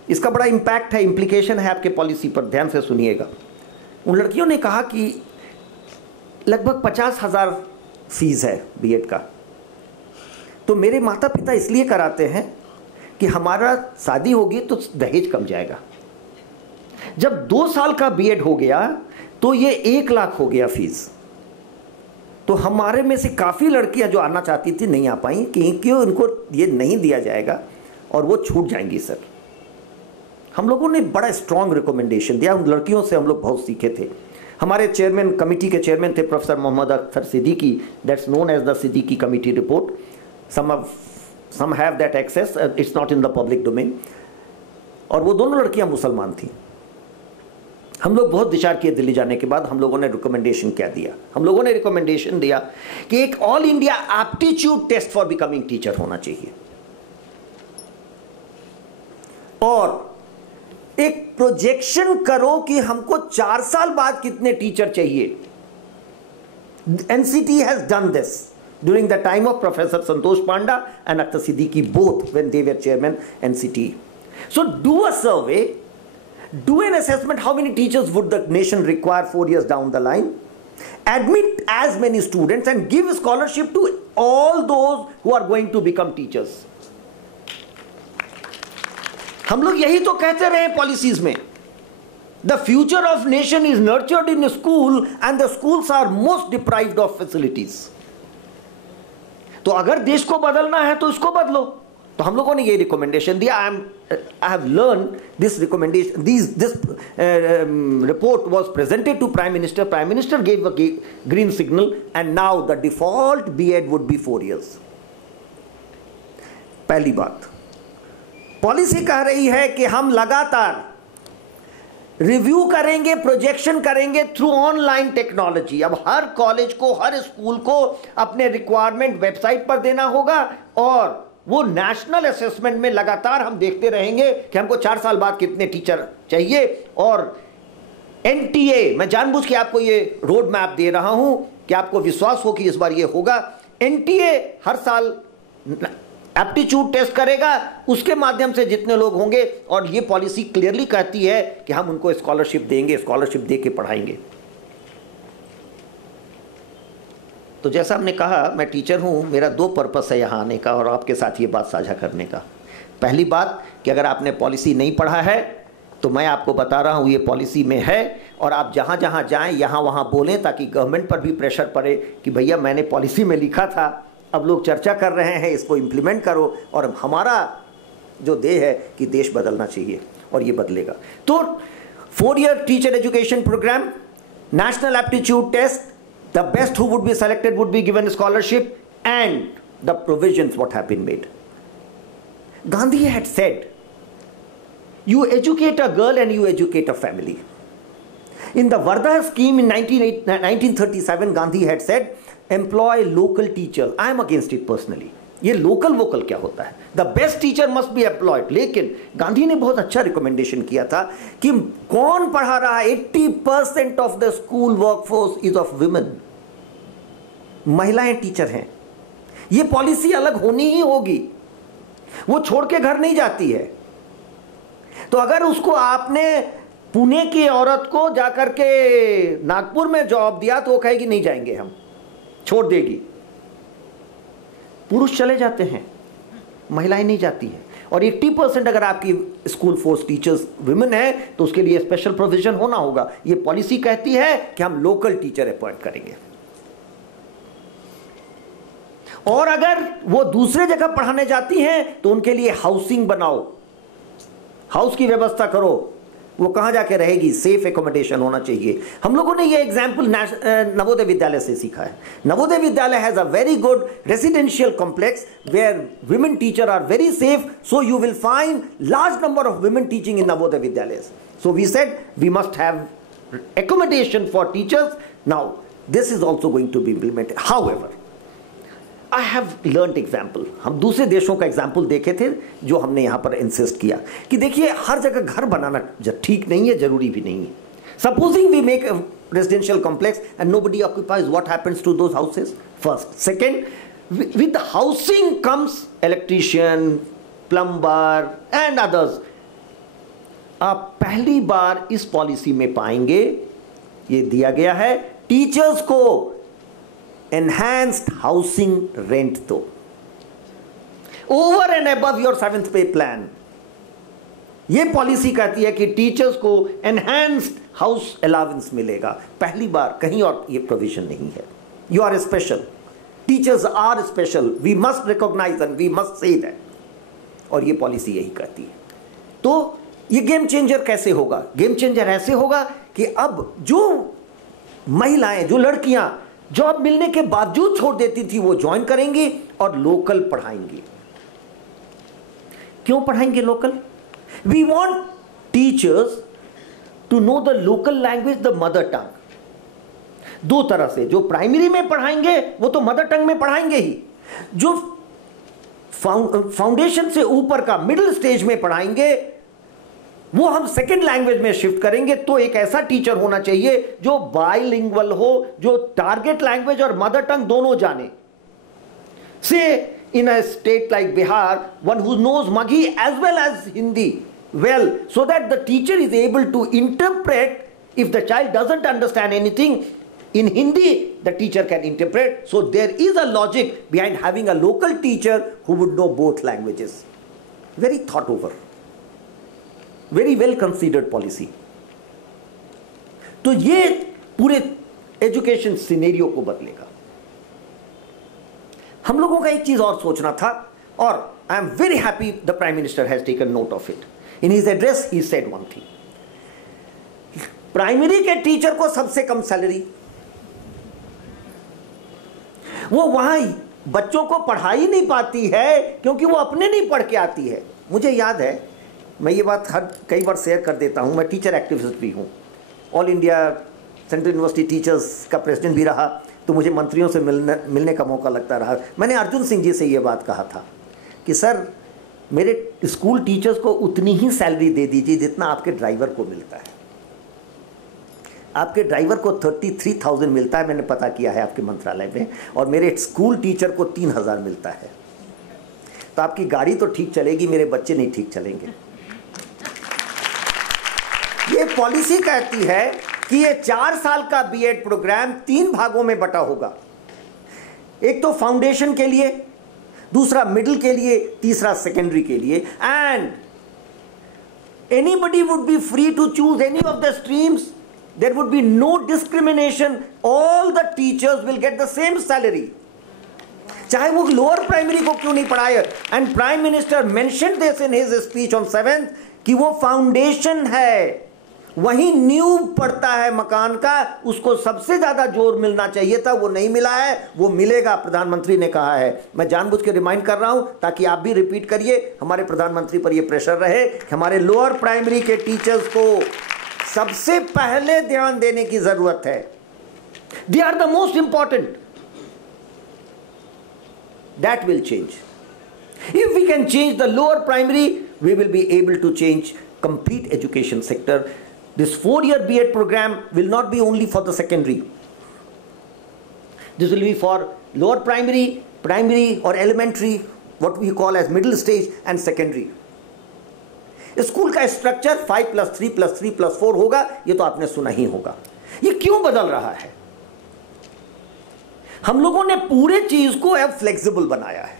इसका बड़ा इम्पैक्ट है, इम्प्लीकेशन है आपके पॉलिसी पर, ध्यान से सुनिएगा। उन लड़कियों ने कहा कि लगभग 50,000 फीस है बीएड का, तो मेरे माता पिता इसलिए कराते हैं कि हमारा शादी होगी तो दहेज कम जाएगा। जब 2 साल का बीएड हो गया तो ये 1 लाख हो गया फीस। तो हमारे में से काफ़ी लड़कियां जो आना चाहती थी नहीं आ पाई, क्यों? इनको ये नहीं दिया जाएगा और वो छूट जाएंगी सर। हम लोगों ने बड़ा स्ट्रॉन्ग रिकमेंडेशन दिया, उन लड़कियों से हम लोग बहुत सीखे थे। हमारे चेयरमैन, कमेटी के चेयरमैन थे professor Mohammad Akhtar Siddiqui, that's known as the Siddiqui committee report. some have that access, it's not in the public domain। और वो दोनों लड़कियां मुसलमान थी। हम लोग बहुत विचार किए, दिल्ली जाने के बाद हम लोगों ने रिकमेंडेशन क्या दिया? हम लोगों ने रिकमेंडेशन दिया कि एक all India aptitude test for becoming teacher होना चाहिए। और एक प्रोजेक्शन करो कि हमको 4 साल बाद कितने टीचर चाहिए। NCT has done this during the time of Professor Santosh Panda and Akhtar Siddiqui, both when they were chairman NCT. So do a survey, do an assessment, how many teachers would the nation require 4 years down the line, admit as many students and give scholarship to all those who are going to become teachers. हम लोग यही तो कहते रहे policies में, the future of nation is nurtured in school and the schools are most deprived of facilities. तो अगर देश को बदलना है तो इसको बदलो। तो हम लोगों ने ये रिकमेंडेशन दिया। I have learned this recommendation. This report was presented to Prime Minister. Prime Minister gave a green signal, and now the default B.Ed would be 4 years. पहली बात, पॉलिसी कह रही है कि हम लगातार रिव्यू करेंगे, प्रोजेक्शन करेंगे थ्रू ऑनलाइन टेक्नोलॉजी। अब हर कॉलेज को, हर स्कूल को अपने रिक्वायरमेंट वेबसाइट पर देना होगा और वो नेशनल असेसमेंट में लगातार हम देखते रहेंगे कि हमको 4 साल बाद कितने टीचर चाहिए। और NTA, मैं जानबूझ के आपको ये रोड मैप दे रहा हूं कि आपको विश्वास हो कि इस बार ये होगा। NTA हर साल एप्टीट्यूड टेस्ट करेगा, उसके माध्यम से जितने लोग होंगे, और ये पॉलिसी क्लियरली कहती है कि हम उनको स्कॉलरशिप देंगे, स्कॉलरशिप दे के पढ़ाएंगे। तो जैसा हमने कहा, मैं टीचर हूं, मेरा 2 पर्पस है यहां आने का और आपके साथ ये बात साझा करने का। पहली बात कि अगर आपने पॉलिसी नहीं पढ़ा है तो मैं आपको बता रहा हूं ये पॉलिसी में है, और आप जहां जहां जाएं यहां वहां बोलें ताकि गवर्नमेंट पर भी प्रेशर पड़े कि भैया मैंने पॉलिसी में लिखा था, अब लोग चर्चा कर रहे हैं, इसको इम्प्लीमेंट करो। और हमारा जो ध्येय है कि देश बदलना चाहिए और ये बदलेगा। तो 4 year teacher education programme, national aptitude test, the best who would be selected would be given scholarship, and the provisions what have been made. Gandhi had said, you educate a girl and you educate a family. In the Varda scheme in 1937, Gandhi had said, employ local teachers. I am against it personally. ये local vocal क्या होता है? The best teacher must be employed. लेकिन गांधी ने बहुत अच्छा recommendation किया था कि कौन पढ़ा रहा है? 80% of the school workforce is of women, महिलाएं टीचर हैं। ये पॉलिसी अलग होनी ही होगी, वो छोड़ के घर नहीं जाती है। तो अगर उसको आपने पुणे की औरत को जाकर के नागपुर में जॉब दिया तो वो कहेगी नहीं जाएंगे हम, छोड़ देगी। पुरुष चले जाते हैं, महिलाएं नहीं जाती हैं। और 80% अगर आपकी स्कूल फोर्स टीचर्स विमेन है तो उसके लिए स्पेशल प्रोविजन होना होगा। ये पॉलिसी कहती है कि हम लोकल टीचर अपॉइंट करेंगे, और अगर वो दूसरे जगह पढ़ाने जाती हैं तो उनके लिए हाउसिंग बनाओ, हाउस की व्यवस्था करो। वो कहां जाके रहेगी? सेफ एकोमोडेशन होना चाहिए। हम लोगों ने ये एग्जाम्पल नवोदय विद्यालय से सीखा है। Navodaya Vidyalaya has a very good residential complex where women teachers are very safe, so you will find large number of women teaching in Navodaya Vidyalayas. So we said we must have accommodation for teachers. Now this is also going to be implemented. However, I have learned example. हम दूसरे देशों का example देखे थे जो हमने यहाँ पर इंसिस्ट किया कि देखिए हर जगह घर बनाना ठीक नहीं है, जरूरी भी नहीं है। Supposing we make a residential complex and nobody occupies, what happens to those houses? First. Second, with the housing comes electrician, plumber and others. आप पहली बार इस पॉलिसी में पाएंगे, ये दिया गया है, टीचर्स को enhanced housing rent दो, over and above your 7th pay plan। ये पॉलिसी कहती है कि टीचर्स को enhanced house allowance मिलेगा। पहली बार, कहीं और ये प्रोविजन नहीं है। You are special, teachers are special, we must recognize and we must say that। और ये पॉलिसी यही कहती है। तो ये गेम चेंजर कैसे होगा? गेम चेंजर ऐसे होगा कि अब जो महिलाएं, जो लड़कियां जॉब मिलने के बावजूद छोड़ देती थी, वो ज्वाइन करेंगी और लोकल पढ़ाएंगी। क्यों पढ़ाएंगे local? We want teachers to know the local language, the mother tongue. 2 तरह से, जो प्राइमरी में पढ़ाएंगे वो तो मदर टंग में पढ़ाएंगे ही, जो फाउंडेशन से ऊपर का मिडिल स्टेज में पढ़ाएंगे वो हम सेकेंड लैंग्वेज में शिफ्ट करेंगे। तो एक ऐसा टीचर होना चाहिए जो बाइलिंगुअल हो, जो टारगेट लैंग्वेज और मदर टंग दोनों जाने। से in a state like Bihar, one who knows Maghi as well as Hindi well, so that the teacher is able to interpret. If the child doesn't understand anything in Hindi, the teacher can interpret. So there is a logic behind having a local teacher who would know both languages. Very thought over, very well considered policy. तो ये पूरे education scenario को बदलेगा। हम लोगों का एक चीज और सोचना था, और I am very happy the prime minister has taken note of it. In his address he said one thing, primary के टीचर को सबसे कम सैलरी, वो वहां बच्चों को पढ़ा ही नहीं पाती है क्योंकि वो अपने नहीं पढ़ के आती है। मुझे याद है, मैं ये बात कई बार शेयर कर देता हूं, मैं टीचर एक्टिविस्ट भी हूं, all India central university teachers का प्रेसिडेंट भी रहा, तो मुझे मंत्रियों से मिलने का मौका लगता रहा। मैंने अर्जुन सिंह जी से ये बात कहा था कि सर मेरे स्कूल टीचर्स को उतनी ही सैलरी दे दीजिए जितना आपके ड्राइवर को मिलता है। आपके ड्राइवर को 33,000 मिलता है, मैंने पता किया है आपके मंत्रालय में, और मेरे स्कूल टीचर को 3,000 मिलता है। तो आपकी गाड़ी तो ठीक चलेगी, मेरे बच्चे नहीं ठीक चलेंगे। ये पॉलिसी कहती है कि ये 4 साल का बीएड प्रोग्राम 3 भागों में बटा होगा। एक तो फाउंडेशन के लिए, दूसरा मिडिल के लिए, तीसरा सेकेंडरी के लिए। And anybody would be free to choose any of the streams, there would be no discrimination, all the teachers will get the same salary, चाहे वो लोअर प्राइमरी को क्यों नहीं पढ़ाए। And prime minister mentioned this in his speech on 7th कि वो foundation है, वही नींव पड़ता है मकान का, उसको सबसे ज्यादा जोर मिलना चाहिए था, वो नहीं मिला है, वो मिलेगा, प्रधानमंत्री ने कहा है। मैं जानबूझ के रिमाइंड कर रहा हूं ताकि आप भी रिपीट करिए, हमारे प्रधानमंत्री पर ये प्रेशर रहे कि हमारे लोअर प्राइमरी के टीचर्स को सबसे पहले ध्यान देने की जरूरत है। They are the most important. That will change. If we can change the lower primary, we will be able to change complete education sector. This 4-year BEd program will not be only for the secondary. This will be for lower primary, primary or elementary, what we call as middle stage and secondary. School का structure 5+3+3+4 होगा, ये तो आपने सुना ही होगा। ये क्यों बदल रहा है? हम लोगों ने पूरे चीज को अब फ्लेक्सिबल बनाया है।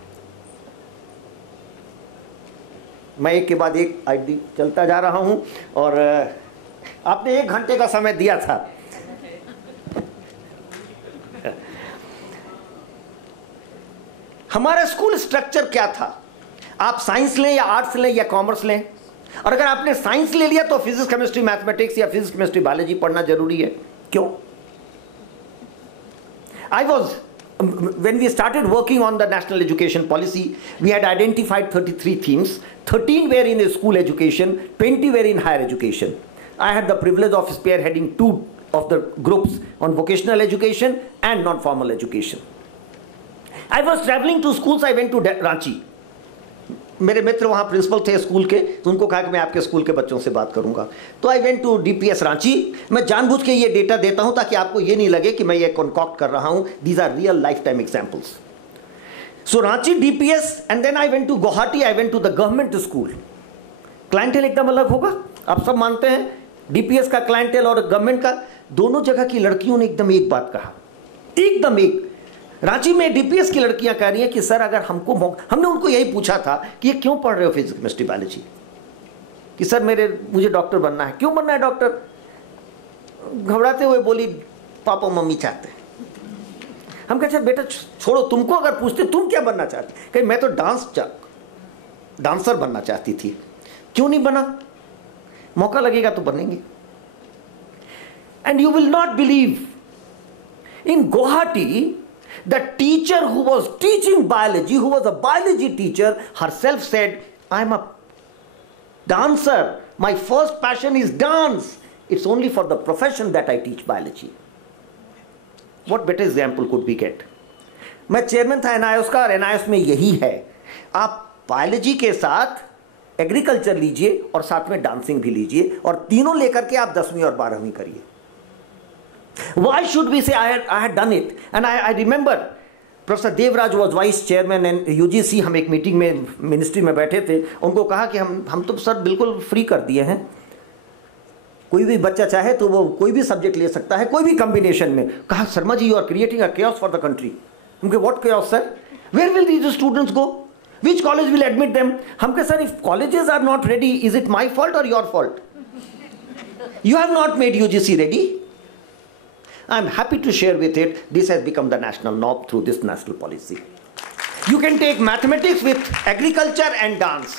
मैं एक के बाद एक आईडी चलता जा रहा हूं, और आपने 1 घंटे का समय दिया था। हमारा स्कूल स्ट्रक्चर क्या था? आप साइंस लें या आर्ट्स लें या कॉमर्स लें, और अगर आपने साइंस ले लिया तो फिजिक्स केमिस्ट्री मैथमेटिक्स या फिजिक्स केमिस्ट्री बायोलॉजी पढ़ना जरूरी है। क्यों? When we started working on the national education policy, we had identified 33 themes. 13 were in school education, 20 were in higher education. I had the privilege of spearheading 2 of the groups on vocational education and non-formal education. I was traveling to schools. I went to Ranchi. मेरे मित्र वहाँ principal थे school के, तो उनको कहा कि मैं आपके स्कूल के बच्चों से बात करूंगा। तो I went to DPS Ranchi. मैं जानबूझ के ये डेटा देता हूँ ताकि आपको ये नहीं लगे कि मैं ये कॉन्कॉक्ट कर रहा हूँ। These are real life time examples. So Ranchi DPS, and then I went to Guwahati. I went to the government school. Clientele एकदम अलग होगा, आप सब मानते हैं। DPS का क्लाइंटेल और गवर्नमेंट का, दोनों जगह की लड़कियों ने एकदम एक बात कहा, एकदम एक। रांची में DPS की लड़कियां कह रही हैं कि सर अगर हमको हमने उनको यही पूछा था कि ये क्यों पढ़ रहे हो फिजिक्स केमिस्ट्री बायोलॉजी, कि सर मुझे डॉक्टर बनना है। क्यों बनना है डॉक्टर? घबराते हुए बोली पापा मम्मी चाहते हैं। हम कहते बेटा छोड़ो, तुमको अगर पूछते तुम क्या बनना चाहते, कहीं मैं तो डांसर बनना चाहती थी। क्यों नहीं बना? मौका लगेगा तो बनेंगे। And you will not believe, in Guwahati the teacher who was teaching biology, who was a biology teacher, herself said, I am a dancer, my first passion is dance, it's only for the profession that I teach biology. What better example could we get? मैं chairman था NIOS का, और NIOS में यही है, आप biology के साथ एग्रीकल्चर लीजिए और साथ में डांसिंग भी लीजिए, और तीनों लेकर के आप 10वीं और 12वीं करिए। Why should we say I had done it? And I remember professor Devraj was vice chairman and UGC. हम एक मीटिंग में मिनिस्ट्री में बैठे थे, उनको कहा कि हम तो सर बिल्कुल फ्री कर दिए हैं, कोई भी बच्चा चाहे तो वो कोई भी सब्जेक्ट ले सकता है, कोई भी कॉम्बिनेशन में। कहा Sharma ji, you are creating a chaos for the country. उनके what chaos sir? Where will these students go? Which college will admit them? हम कहे sir, if colleges are not ready, is it my fault और your fault? You have not made UGC ready. I am happy to share with it, this has become the national norm through this national policy. You can take mathematics with agriculture and dance.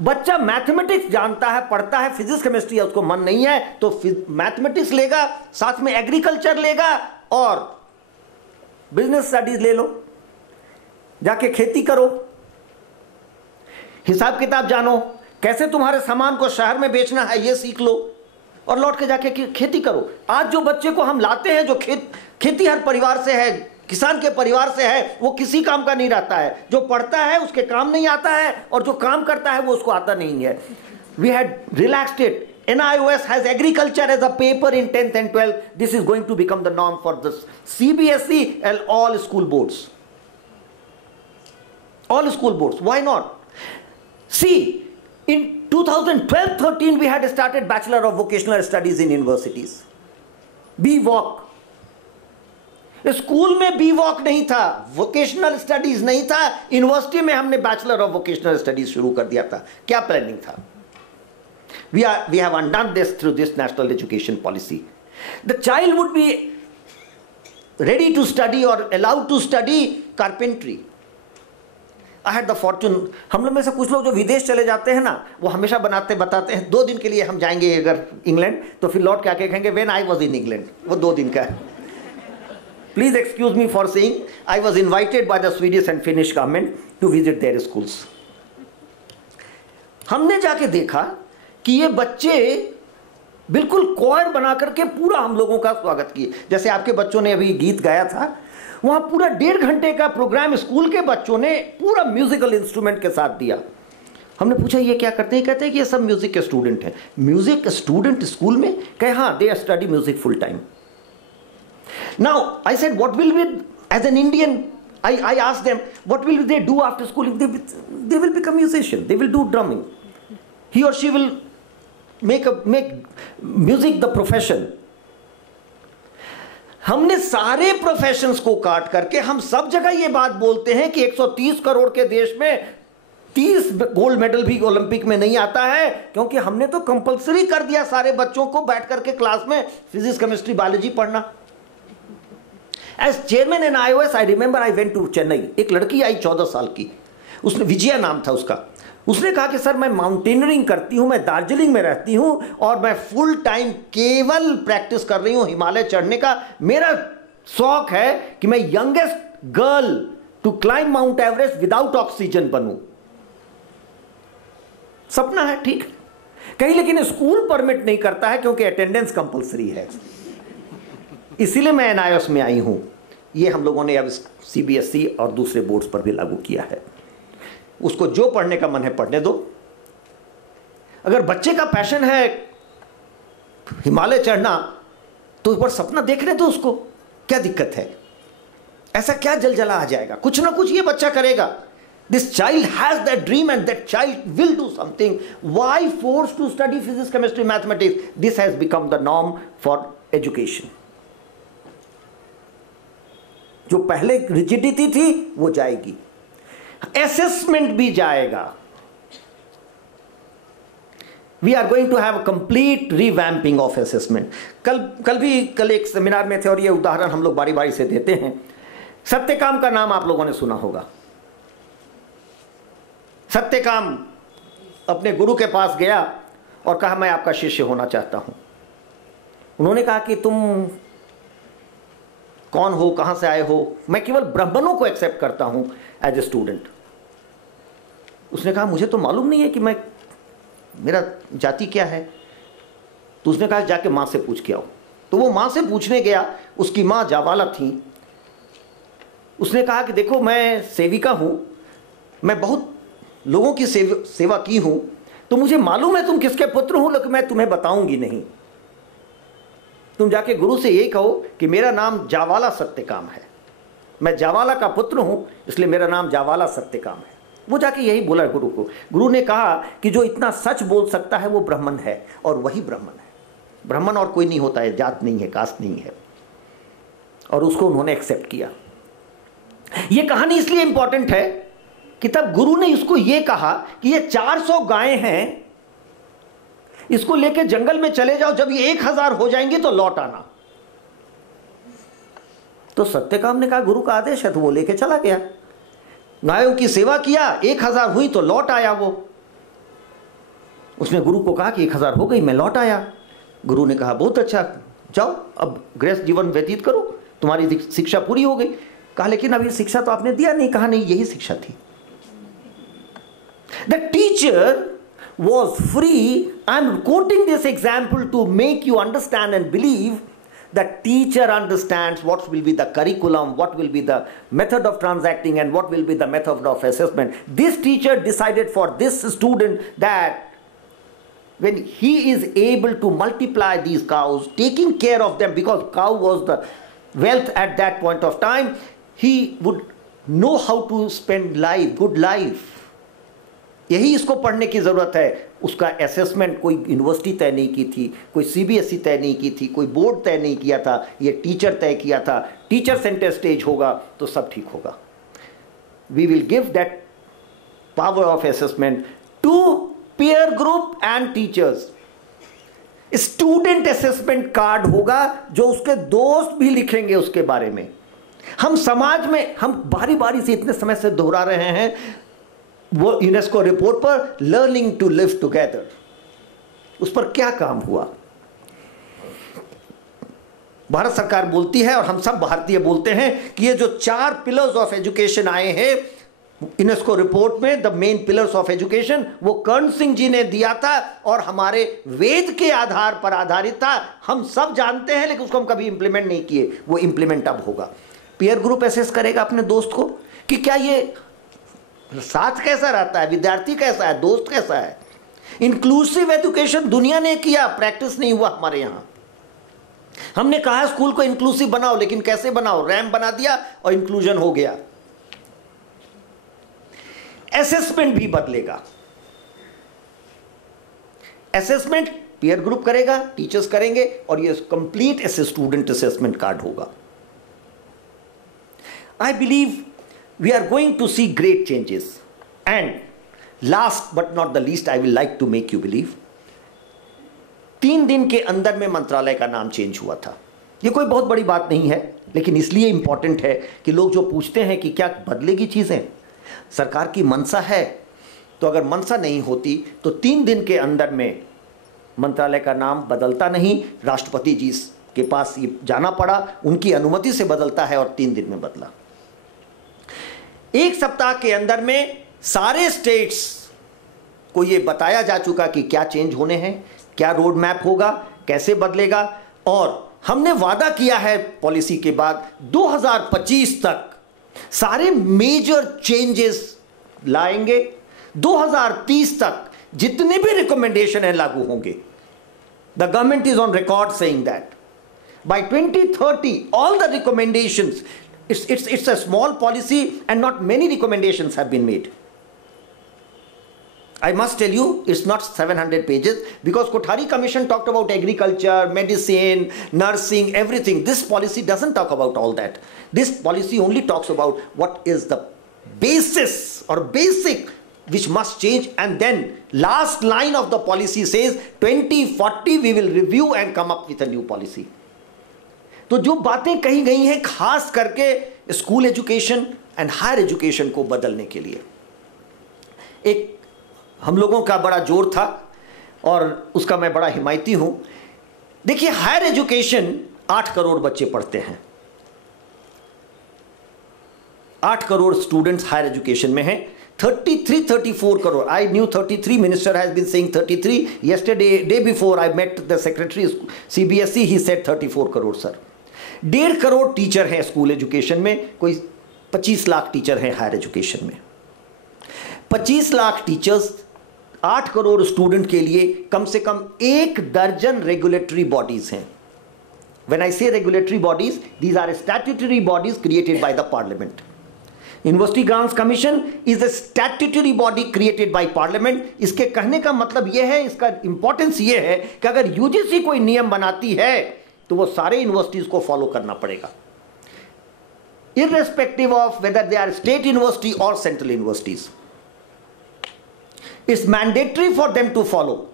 बच्चा mathematics जानता है, पढ़ता है, physics chemistry है उसको मन नहीं है तो मैथमेटिक्स लेगा, साथ में एग्रीकल्चर लेगा और बिजनेस स्टडीज ले लो, जाके खेती करो, हिसाब किताब जानो, कैसे तुम्हारे सामान को शहर में बेचना है ये सीख लो, और लौट के जाके खेती करो। आज जो बच्चे को हम लाते हैं जो खेती हर परिवार से है, किसान के परिवार से है, वो किसी काम का नहीं रहता है। जो पढ़ता है उसके काम नहीं आता है, और जो काम करता है वो उसको आता नहीं है। We had relaxed it. NIOS has agriculture as a paper in 10th and 12th. This is going to become the norm for the CBSE and all school boards. All school boards. Why not? See, in 2012-13 we had started Bachelor of Vocational Studies in universities. BVOC. School में BVOC नहीं था, vocational studies नहीं था, university में हमने bachelor of vocational studies शुरू कर दिया था। क्या प्लानिंग था? We have undone this through this national education policy. The child would be ready to study or allowed to study carpentry. I had the fortune, हम लोग में से कुछ लोग जो विदेश चले जाते हैं ना, वो हमेशा बताते हैं 2 दिन के लिए हम जाएंगे अगर इंग्लैंड, तो फिर लौट के आके कहेंगे when I was in England. वो 2 दिन का है। Please excuse me for saying I was invited by the Swedish and Finnish government to visit their schools. हमने जाके देखा कि ये बच्चे बिल्कुल कोयर बना करके पूरा हम लोगों का स्वागत किए। जैसे आपके बच्चों ने अभी गीत गाया था, वहां पूरा 1.5 घंटे का प्रोग्राम स्कूल के बच्चों ने पूरा म्यूजिकल इंस्ट्रूमेंट के साथ दिया। हमने पूछा ये क्या करते हैं? कहते हैं कि ये सब म्यूजिक के स्टूडेंट हैं। म्यूजिक स्टूडेंट स्कूल में? कहे हाँ, they study music full time. Now I said what will be as an Indian, I asked them what will they do after school? They will become musician, they will do drumming, he or she will make music the profession. हमने सारे professions को काट करके हम सब जगह ये बात बोलते हैं कि 130 करोड़ के देश में 30 गोल्ड मेडल भी ओलंपिक में नहीं आता है, क्योंकि हमने तो कंपलसरी कर दिया सारे बच्चों को बैठ करके क्लास में फिजिक्स केमिस्ट्री बायोलॉजी पढ़ना। As chairman in iOS, I remember I went to Chennai. एक लड़की आई 14 साल की, उसने विजया नाम था उसका। उसने कहा कि सर मैं माउंटेनरिंग करती हूँ, मैं दार्जिलिंग में रहती हूँ और मैं फुल टाइम केवल प्रैक्टिस कर रही हूँ हिमालय चढ़ने का। मेरा शौक है कि मैं youngest girl to climb Mount Everest without oxygen बनूं। सपना है, ठीक कहीं, लेकिन स्कूल परमिट नहीं करता है क्योंकि अटेंडेंस कंपलसरी है। इसीलिए मैं NIOS में आई हूं। ये हम लोगों ने अब CBSE और दूसरे बोर्ड्स पर भी लागू किया है। उसको जो पढ़ने का मन है पढ़ने दो। अगर बच्चे का पैशन है हिमालय चढ़ना तो एक बार सपना देखने दो उसको, क्या दिक्कत है? ऐसा क्या जलजला आ जाएगा? कुछ ना कुछ ये बच्चा करेगा। This child has that dream and that child will do something. Why force to study physics, chemistry, mathematics? This has become the norm for education. जो पहले रिजिडिटी थी वो जाएगी, असेसमेंट भी जाएगा। We are going to have complete revamping of assessment. कल एक seminar में थे और ये उदाहरण हम लोग बारी बारी से देते हैं। सत्यकाम का नाम आप लोगों ने सुना होगा। सत्यकाम अपने गुरु के पास गया और कहा मैं आपका शिष्य होना चाहता हूं। उन्होंने कहा कि तुम कौन हो, कहां से आए हो? मैं केवल ब्राह्मणों को एक्सेप्ट करता हूं एज ए स्टूडेंट। उसने कहा मुझे तो मालूम नहीं है कि मेरा जाति क्या है। तो उसने कहा जाके मां से पूछ के आओ। तो वो मां से पूछने गया, उसकी मां जावाला थी। उसने कहा कि देखो मैं सेविका हूं, मैं बहुत लोगों की सेवा की हूं, तो मुझे मालूम है तुम किसके पुत्र हो, लेकिन मैं तुम्हें बताऊंगी नहीं। तुम जाके गुरु से यही कहो कि मेरा नाम जावाला सत्यकाम है, मैं जावाला का पुत्र हूं, इसलिए मेरा नाम जावाला सत्यकाम है। वो जाके यही बोला गुरु को। गुरु ने कहा कि जो इतना सच बोल सकता है वो ब्राह्मण है, और वही ब्राह्मण है। ब्राह्मण और कोई नहीं होता है, जात नहीं है, कास्ट नहीं है। और उसको उन्होंने एक्सेप्ट किया। ये कहानी इसलिए इंपॉर्टेंट है कि तब गुरु ने इसको ये कहा कि ये 400 गायें हैं, इसको लेके जंगल में चले जाओ, जब ये 1000 हो जाएंगे तो लौट आना। तो सत्यकाम ने कहा गुरु का आदेश है, तो वो लेके चला गया। गायों की सेवा किया, 1000 हुई तो लौट आया वो। उसने गुरु को कहा कि 1000 हो गई, मैं लौट आया। गुरु ने कहा बहुत अच्छा, जाओ अब गृहस्थ जीवन व्यतीत करो, तुम्हारी शिक्षा पूरी हो गई। कहा लेकिन अभी शिक्षा तो आपने दिया नहीं। कहा नहीं, यही शिक्षा थी। The teacher was free. I'm quoting this example to make you understand and believe that teacher understands what will be the curriculum, what will be the method of transacting, and what will be the method of assessment. This teacher decided for this student that when he is able to multiply these cows, taking care of them, because cow was the wealth at that point of time, he would know how to spend life, good life. यही इसको पढ़ने की ज़रूरत है। उसका assessment कोई university तय नहीं की थी, कोई सीबीएसई तय नहीं की थी, कोई बोर्ड तय नहीं किया था, ये टीचर तय किया था। टीचर सेंटर स्टेज होगा तो सब ठीक होगा। We will give that power of assessment to peer group and teachers. Student assessment card होगा जो उसके दोस्त भी लिखेंगे उसके बारे में। हम समाज में हम बारी बारी से इतने समय से दोहरा रहे हैं वो यूनेस्को रिपोर्ट पर लर्निंग टू लिव टुगेदर, उस पर क्या काम हुआ? भारत सरकार बोलती है और हम सब भारतीय बोलते हैं कि ये जो 4 पिलर्स ऑफ एजुकेशन आए हैं यूनेस्को रिपोर्ट में, the main pillars of education, वो कर्ण सिंह जी ने दिया था और हमारे वेद के आधार पर आधारित था। हम सब जानते हैं लेकिन उसको हम कभी इंप्लीमेंट नहीं किए। वो इंप्लीमेंट अब होगा। पीयर ग्रुप एसेस करेगा अपने दोस्त को कि क्या ये साथ कैसा रहता है, विद्यार्थी कैसा है, दोस्त कैसा है। इंक्लूसिव एजुकेशन दुनिया ने किया, प्रैक्टिस नहीं हुआ हमारे यहां। हमने कहा स्कूल को इंक्लूसिव बनाओ, लेकिन कैसे बनाओ? रैम बना दिया और इंक्लूजन हो गया। असेसमेंट भी बदलेगा। असेसमेंट पीयर ग्रुप करेगा, टीचर्स करेंगे, और ये कंप्लीट स्टूडेंट असेसमेंट कार्ड होगा। I believe we are going to see great changes. And last but not the least, I will like to make you believe, 3 दिन के अंदर में मंत्रालय का नाम चेंज हुआ था। ये कोई बहुत बड़ी बात नहीं है, लेकिन इसलिए इंपॉर्टेंट है कि लोग जो पूछते हैं कि क्या बदलेगी चीज़ें, सरकार की मनसा है, तो अगर मनसा नहीं होती तो 3 दिन के अंदर में मंत्रालय का नाम बदलता नहीं। राष्ट्रपति जी के पास ये जाना पड़ा, उनकी अनुमति से बदलता है, और 3 दिन में बदला। 1 सप्ताह के अंदर में सारे स्टेट्स को यह बताया जा चुका कि क्या चेंज होने हैं, क्या रोड मैप होगा, कैसे बदलेगा। और हमने वादा किया है पॉलिसी के बाद 2025 तक सारे मेजर चेंजेस लाएंगे। 2030 तक जितने भी रिकमेंडेशन है लागू होंगे। The government is on record saying that bye 2030 all the recommendations, it's a small policy and not many recommendations have been made. I must tell you, it's not 700 pages, because Kothari Commission talked about agriculture, medicine, nursing, everything. This policy doesn't talk about all that. This policy only talks about what is the basis or basic which must change, and then last line of the policy says 2040 we will review and come up with a new policy. तो जो बातें कही गई हैं खास करके school education and higher education को बदलने के लिए, एक हम लोगों का बड़ा जोर था और उसका मैं बड़ा हिमायती हूं। देखिए, हायर एजुकेशन 8 करोड़ बच्चे पढ़ते हैं, 8 करोड़ स्टूडेंट्स हायर एजुकेशन में हैं। 34 crore, I knew 33, minister has been saying 33. Yesterday, day before I met the secretary CBSE, he said 34 crore sir. 1.5 crore teacher हैं स्कूल एजुकेशन में, कोई 25 लाख टीचर हैं हायर एजुकेशन में। 25 लाख टीचर्स, 8 करोड़ स्टूडेंट के लिए कम से कम 1 दर्जन रेगुलेटरी बॉडीज हैं. When I say regulatory bodies, these are statutory bodies created by the Parliament. University Grants Commission is a statutory body created by Parliament. इसके कहने का मतलब यह है, इसका इंपॉर्टेंस यह है कि अगर यूजीसी कोई नियम बनाती है तो वो सारे यूनिवर्सिटीज को फॉलो करना पड़ेगा, irrespective of whether they are state university or central universities. It's mandatory for them to follow.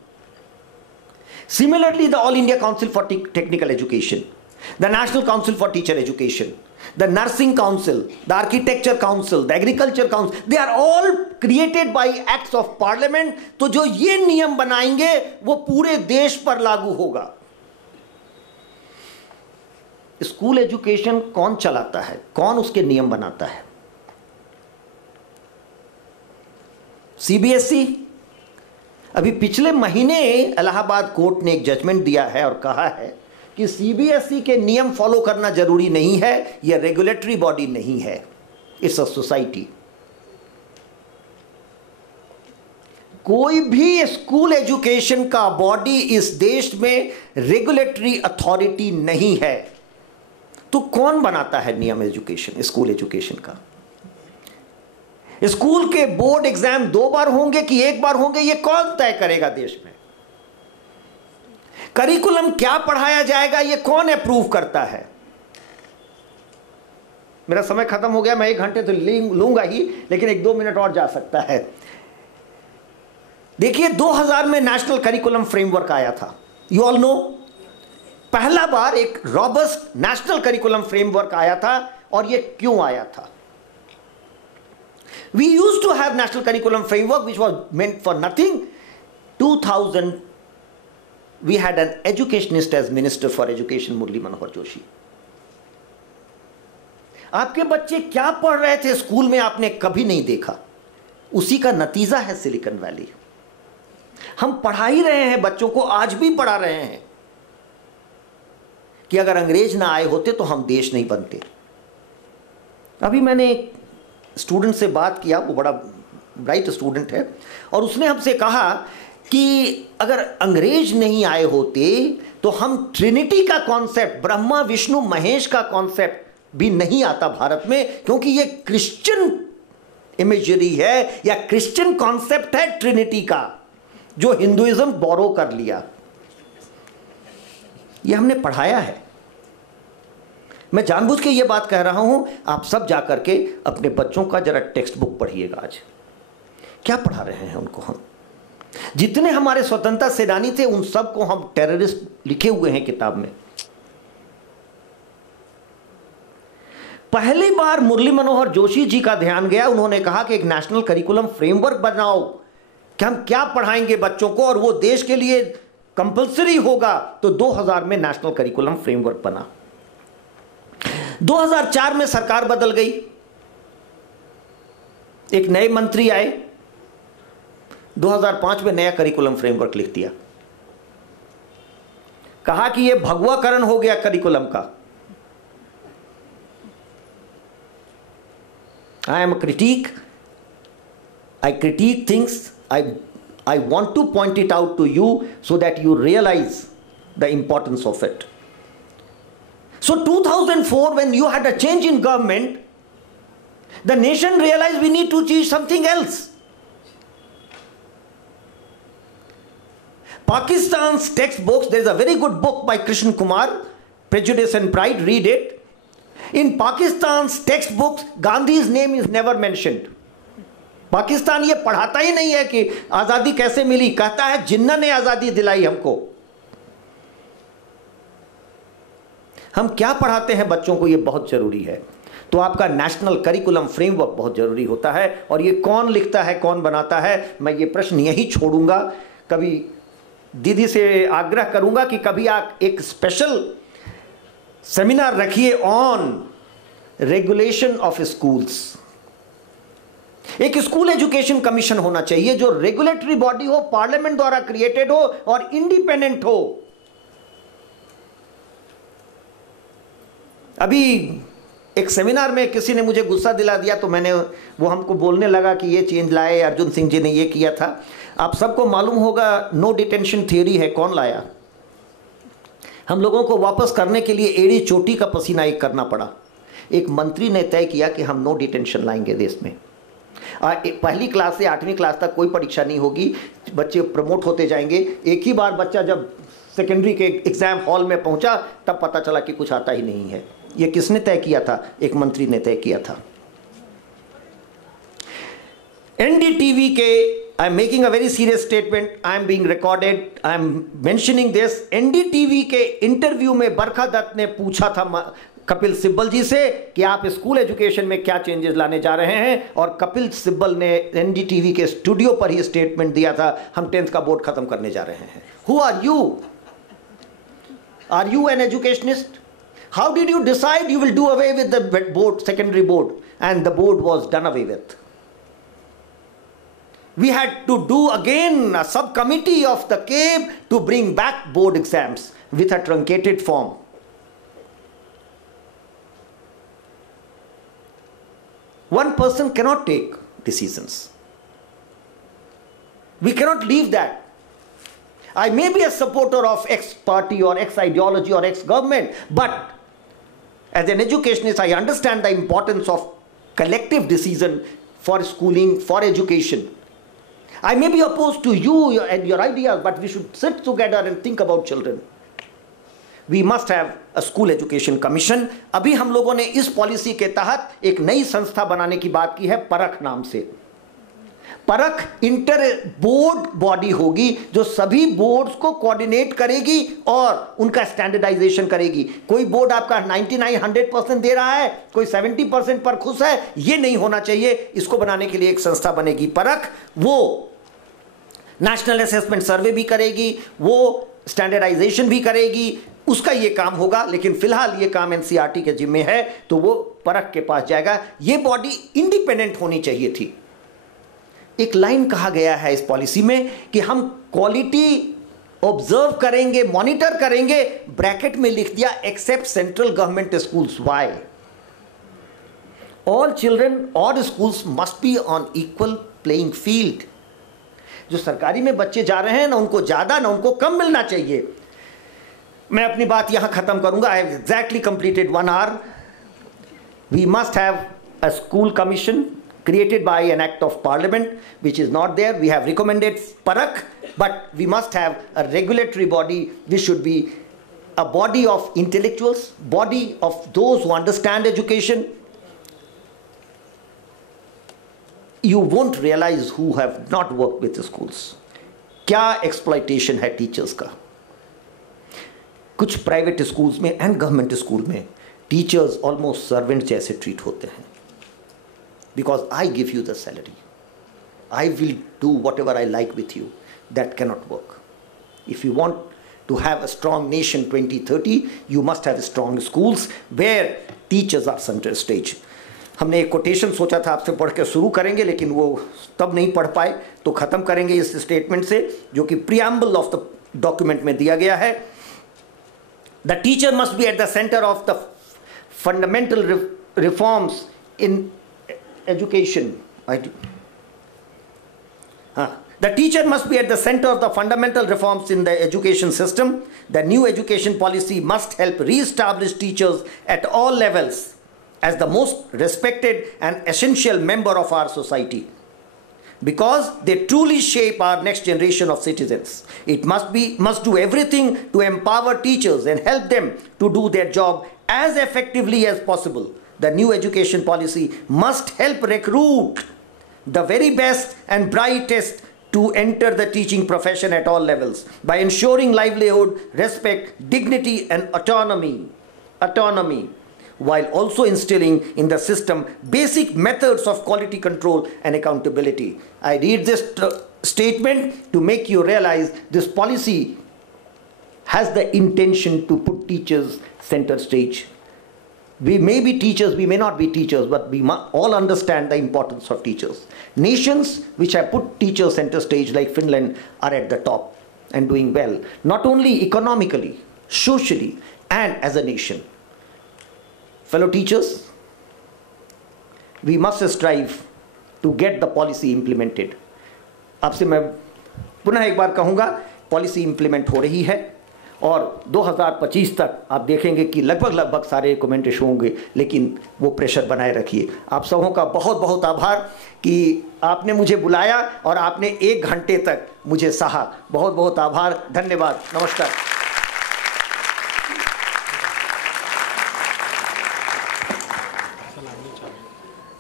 Similarly, the All India Council for Technical Education, the National Council for Teacher Education, the Nursing Council, the Architecture Council, the Agriculture Council, they are all created by acts of Parliament. तो जो ये नियम बनाएंगे वो पूरे देश पर लागू होगा. स्कूल एजुकेशन कौन चलाता है, कौन उसके नियम बनाता है? सीबीएसई. अभी पिछले महीने इलाहाबाद कोर्ट ने एक जजमेंट दिया है और कहा है कि सीबीएसई के नियम फॉलो करना जरूरी नहीं है, यह रेगुलेटरी बॉडी नहीं है, इट्स अ सोसाइटी. कोई भी स्कूल एजुकेशन का बॉडी इस देश में रेगुलेटरी अथॉरिटी नहीं है. तो कौन बनाता है नियम एजुकेशन, स्कूल एजुकेशन का? स्कूल के बोर्ड एग्जाम 2 बार होंगे कि 1 बार होंगे, यह कौन तय करेगा देश में? करिकुलम क्या पढ़ाया जाएगा, यह कौन अप्रूव करता है? मेरा समय खत्म हो गया, मैं 1 घंटे तो लूंगा ही, लेकिन 1-2 मिनट और जा सकता है. देखिए 2000 में नेशनल करिकुलम फ्रेमवर्क आया था. यू ऑल नो, पहला बार एक रॉबस्ट नेशनल करिकुलम फ्रेमवर्क आया था. और यह क्यों आया था? We used to have national curriculum framework which was meant for nothing. 2000 we had an educationist as Minister for Education, Murli Manohar Joshi. आपके बच्चे क्या पढ़ रहे थे स्कूल में आपने कभी नहीं देखा. उसी का नतीजा है सिलिकॉन वैली. हम पढ़ा ही रहे हैं बच्चों को, आज भी पढ़ा रहे हैं कि अगर अंग्रेज ना आए होते तो हम देश नहीं बनते. अभी मैंने स्टूडेंट से बात किया, वो बड़ा ब्राइट स्टूडेंट है, और उसने हमसे कहा कि अगर अंग्रेज नहीं आए होते तो हम ट्रिनिटी का कॉन्सेप्ट, ब्रह्मा विष्णु महेश का कॉन्सेप्ट भी नहीं आता भारत में, क्योंकि ये क्रिश्चियन इमेजरी है या क्रिश्चियन कॉन्सेप्ट है ट्रिनिटी का, जो हिंदुइज्म बोरो कर लिया. ये हमने पढ़ाया है. मैं जानबूझ के ये बात कह रहा हूं, आप सब जाकर के अपने बच्चों का जरा टेक्स्ट बुक पढ़िएगा. आज क्या पढ़ा रहे हैं उनको हम? जितने हमारे स्वतंत्रता सेनानी थे उन सब को हम टेररिस्ट लिखे हुए हैं किताब में. पहली बार मुरली मनोहर जोशी जी का ध्यान गया, उन्होंने कहा कि एक नेशनल करिकुलम फ्रेमवर्क बनाओ कि हम क्या पढ़ाएंगे बच्चों को, और वो देश के लिए कंपल्सरी होगा. तो 2000 में नेशनल करिकुलम फ्रेमवर्क बना. 2004 में सरकार बदल गई, एक नए मंत्री आए, 2005 में नया करिकुलम फ्रेमवर्क लिख दिया. कहा कि यह भगवाकरण हो गया करिकुलम का. I am a critique. I critique things. I want to point it out to you so that you realize the importance of it. So 2004, when you had a change in government, the nation realized we need to change something else. Pakistan's textbooks, there is a very good book by Krishna Kumar, Prejudice and Pride, read it. In Pakistan's textbooks, Gandhi's name is never mentioned. Pakistan ये पढ़ाता ही नहीं है कि आज़ादी कैसे मिली, कहता है जिन्ना ने आज़ादी दिलाई हमको. हम क्या पढ़ाते हैं बच्चों को, ये बहुत जरूरी है. तो आपका नेशनल करिकुलम फ्रेमवर्क बहुत जरूरी होता है. और ये कौन लिखता है, कौन बनाता है, मैं ये प्रश्न यही छोड़ूंगा. कभी दीदी से आग्रह करूंगा कि कभी आप एक स्पेशल सेमिनार रखिए ऑन रेगुलेशन ऑफ स्कूल्स. एक स्कूल एजुकेशन कमीशन होना चाहिए जो रेगुलेटरी बॉडी हो, पार्लियामेंट द्वारा क्रिएटेड हो और इंडिपेंडेंट हो. अभी एक सेमिनार में किसी ने मुझे गुस्सा दिला दिया, तो मैंने वो हमको बोलने लगा कि ये चेंज लाए अर्जुन सिंह जी ने, ये किया था। आप सबको मालूम होगा नो डिटेंशन थियरी है, कौन लाया? हम लोगों को वापस करने के लिए एड़ी चोटी का पसीना एक करना पड़ा। एक मंत्री ने तय किया कि हम नो डिटेंशन लाएंगे देश में। पहली क्लास से 8वीं क्लास तक कोई परीक्षा नहीं होगी, बच्चे प्रमोट होते जाएंगे। एक ही बार बच्चा जब सेकेंडरी के एग्जाम हॉल में पहुंचा तब पता चला कि कुछ आता ही नहीं है। ये किसने तय किया था? एक मंत्री ने तय किया था। एनडीटीवी के, I am making a very serious statement, I am being recorded, I am mentioning this. NDTV के इंटरव्यू में बरखा दत्त ने पूछा था कपिल सिब्बल जी से कि आप स्कूल एजुकेशन में क्या चेंजेस लाने जा रहे हैं, और कपिल सिब्बल ने एनडीटीवी के स्टूडियो पर ही स्टेटमेंट दिया था, हम 10th का बोर्ड खत्म करने जा रहे हैं। Who are you? Are you an educationist? How did you decide you will do away with the board, secondary board, and the board was done away with? We had to do again a subcommittee of the CABE to bring back board exams with a truncated form. One person cannot take decisions. We cannot leave that. I may be a supporter of X party or X ideology or X government, but as an educationist, I understand the importance of collective decision for schooling, for education. I may be opposed to you and your ideas, but we should sit together and think about children. We must have a school education commission. अभी हम लोगों ने इस policy के तहत एक नई संस्था बनाने की बात की है, परख नाम से। परख इंटर बोर्ड बॉडी होगी जो सभी बोर्ड्स को कोऑर्डिनेट करेगी और उनका स्टैंडर्डाइजेशन करेगी। कोई बोर्ड आपका 99-100% दे रहा है, कोई 70% पर खुश है, ये नहीं होना चाहिए। इसको बनाने के लिए एक संस्था बनेगी परख, वो नेशनल असेसमेंट सर्वे भी करेगी, वो स्टैंडर्डाइजेशन भी करेगी, उसका ये काम होगा। लेकिन फिलहाल ये काम एनसीईआरटी के जिम्मे है, तो वो परख के पास जाएगा। ये बॉडी इंडिपेंडेंट होनी चाहिए थी। एक लाइन कहा गया है इस पॉलिसी में कि हम क्वालिटी ऑब्जर्व करेंगे, मॉनिटर करेंगे, ब्रैकेट में लिख दिया except central government schools. Why? All children और schools must be on equal playing field. जो सरकारी में बच्चे जा रहे हैं ना उनको ज्यादा ना उनको कम मिलना चाहिए। मैं अपनी बात यहां खत्म करूंगा। I have exactly completed 1 hour. We must have a school commission created by an act of parliament, which is not there. We have recommended Parak, but we must have a regulatory body which should be a body of intellectuals, body of those who understand education. You won't realize who have not worked with the schools. क्या exploitation है teachers का। कुछ private schools में and government school में teachers almost servant जैसे treat होते हैं। Because I give you the salary, I will do whatever I like with you. That cannot work. If you want to have a strong nation 2030, you must have strong schools where teachers are center stage. हमने एक quotation सोचा था आपसे पढ़ के शुरू करेंगे, लेकिन वो तब नहीं पढ़ पाए, तो ख़त्म करेंगे इस स्टेटमेंट से जो कि प्रियम्बल ऑफ द डॉक्यूमेंट में दिया गया है। The teacher must be at the centre of the fundamental reforms in education. The teacher must be at the center of the fundamental reforms in the education system. The new education policy must help re-establish teachers at all levels as the most respected and essential member of our society, because they truly shape our next generation of citizens. It must do everything to empower teachers and help them to do their job as effectively as possible. The new education policy must help recruit the very best and brightest to enter the teaching profession at all levels by ensuring livelihood, respect, dignity and autonomy, while also instilling in the system basic methods of quality control and accountability. I read this statement to make you realize this policy has the intention to put teachers center stage. We may be teachers, we may not be teachers, but we all understand the importance of teachers. Nations which have put teachers center stage like Finland are at the top and doing well, not only economically, socially and as a nation. Fellow teachers, we must strive to get the policy implemented. आपसे मैं पुनः एक बार कहूँगा, policy implement हो रही है और 2025 तक आप देखेंगे कि लगभग सारे रिकमेंडेशन होंगे, लेकिन वो प्रेशर बनाए रखिए। आप सबों का बहुत बहुत आभार कि आपने मुझे बुलाया और आपने 1 घंटे तक मुझे सहा। बहुत बहुत आभार, धन्यवाद, नमस्कार।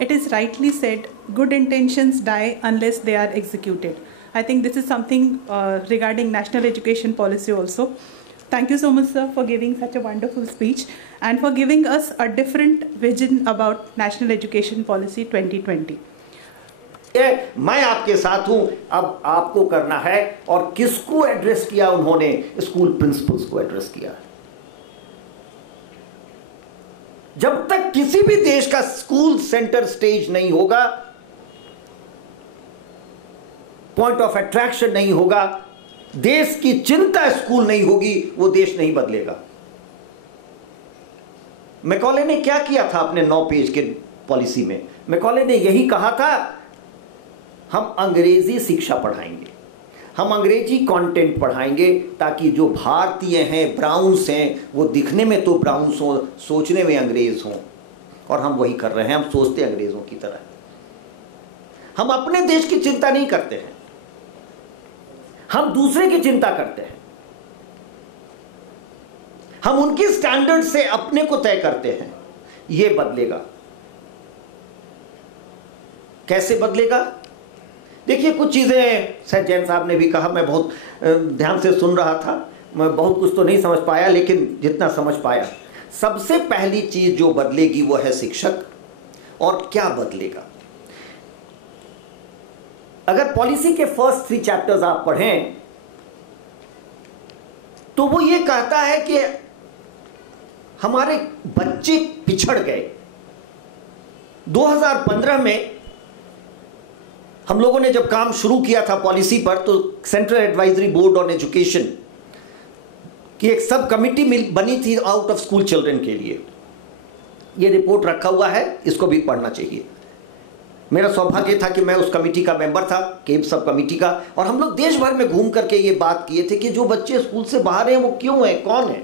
It is rightly said, good intentions die unless they are executed. I think this is something regarding national education policy also. Thank you so much, sir, for giving such a wonderful speech and for giving us a different vision about National Education Policy 2020. मैं आपके साथ हूं, अब आपको करना है। और किसको एड्रेस किया उन्होंने? स्कूल प्रिंसिपल्स को एड्रेस किया। जब तक किसी भी देश का स्कूल सेंटर स्टेज नहीं होगा, पॉइंट ऑफ अट्रैक्शन नहीं होगा, देश की चिंता स्कूल नहीं होगी, वो देश नहीं बदलेगा। मैकॉले ने क्या किया था अपने 9 पेज के पॉलिसी में? मैकॉले ने यही कहा था, हम अंग्रेजी शिक्षा पढ़ाएंगे, हम अंग्रेजी कंटेंट पढ़ाएंगे, ताकि जो भारतीय हैं, ब्राउन्स हैं, वो दिखने में तो ब्राउन्स हों, सोचने में अंग्रेज हों। और हम वही कर रहे हैं, हम सोचते अंग्रेजों की तरह। हम अपने देश की चिंता नहीं करते हैं, हम दूसरे की चिंता करते हैं। हम उनकी स्टैंडर्ड से अपने को तय करते हैं। यह बदलेगा। कैसे बदलेगा? देखिए, कुछ चीजें सर जैन साहब ने भी कहा, मैं बहुत ध्यान से सुन रहा था, मैं बहुत कुछ तो नहीं समझ पाया, लेकिन जितना समझ पाया, सबसे पहली चीज जो बदलेगी वो है शिक्षक। और क्या बदलेगा? अगर पॉलिसी के फर्स्ट 3 चैप्टर्स आप पढ़ें तो वो ये कहता है कि हमारे बच्चे पिछड़ गए। 2015 में हम लोगों ने जब काम शुरू किया था पॉलिसी पर, तो central advisory board on education की एक सब कमिटी बनी थी आउट ऑफ स्कूल चिल्ड्रन के लिए। ये रिपोर्ट रखा हुआ है, इसको भी पढ़ना चाहिए। मेरा सौभाग्य था कि मैं उस कमेटी का मेंबर था, केप सब कमेटी का, और हम लोग देश भर में घूम करके ये बात किए थे कि जो बच्चे स्कूल से बाहर हैं वो क्यों हैं, कौन है।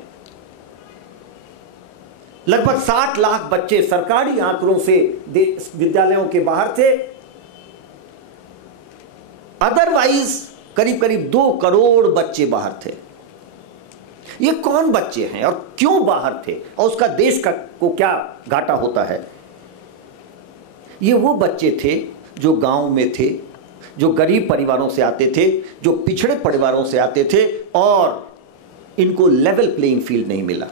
लगभग 60 लाख बच्चे सरकारी आंकड़ों से विद्यालयों के बाहर थे। अदरवाइज करीब करीब 2 करोड़ बच्चे बाहर थे। ये कौन बच्चे हैं और क्यों बाहर थे, और उसका देश को क्या घाटा होता है? ये वो बच्चे थे जो गांव में थे, जो गरीब परिवारों से आते थे, जो पिछड़े परिवारों से आते थे, और इनको लेवल प्लेइंग फील्ड नहीं मिला।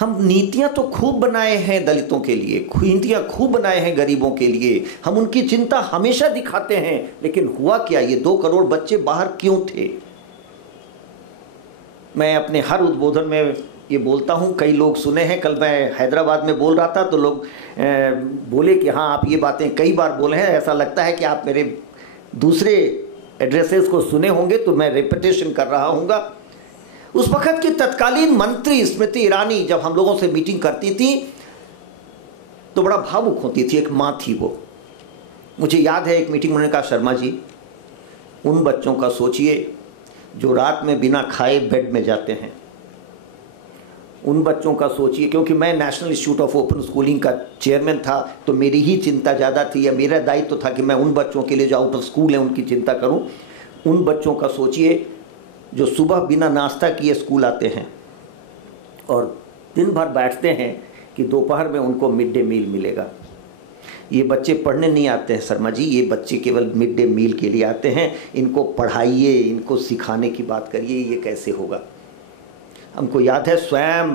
हम नीतियां तो खूब बनाए हैं दलितों के लिए, नीतियां खूब बनाए हैं गरीबों के लिए, हम उनकी चिंता हमेशा दिखाते हैं, लेकिन हुआ क्या? ये 2 करोड़ बच्चे बाहर क्यों थे? मैं अपने हर उद्बोधन में ये बोलता हूँ, कई लोग सुने हैं। कल मैं हैदराबाद में बोल रहा था तो लोग बोले कि हाँ, आप ये बातें कई बार बोले हैं, ऐसा लगता है कि आप मेरे दूसरे एड्रेसेस को सुने होंगे, तो मैं रिपीटेशन कर रहा हूँगा। उस वक्त की तत्कालीन मंत्री स्मृति ईरानी जब हम लोगों से मीटिंग करती थी तो बड़ा भावुक होती थी। एक माँ थी वो, मुझे याद है एक मीटिंग में उन्होंने कहा, शर्मा जी, उन बच्चों का सोचिए जो रात में बिना खाए बेड में जाते हैं। उन बच्चों का सोचिए, क्योंकि मैं national institute of open schooling का चेयरमैन था, तो मेरी ही चिंता ज़्यादा थी, या मेरा दायित्व था कि मैं उन बच्चों के लिए जो आउट ऑफ स्कूल हैं उनकी चिंता करूं। उन बच्चों का सोचिए जो सुबह बिना नाश्ता किए स्कूल आते हैं और दिन भर बैठते हैं कि दोपहर में उनको मिड डे मील मिलेगा। ये बच्चे पढ़ने नहीं आते हैं शर्मा जी, ये बच्चे केवल मिड डे मील के लिए आते हैं। इनको पढ़ाइए, इनको सिखाने की बात करिए, ये कैसे होगा? हमको याद है स्वयं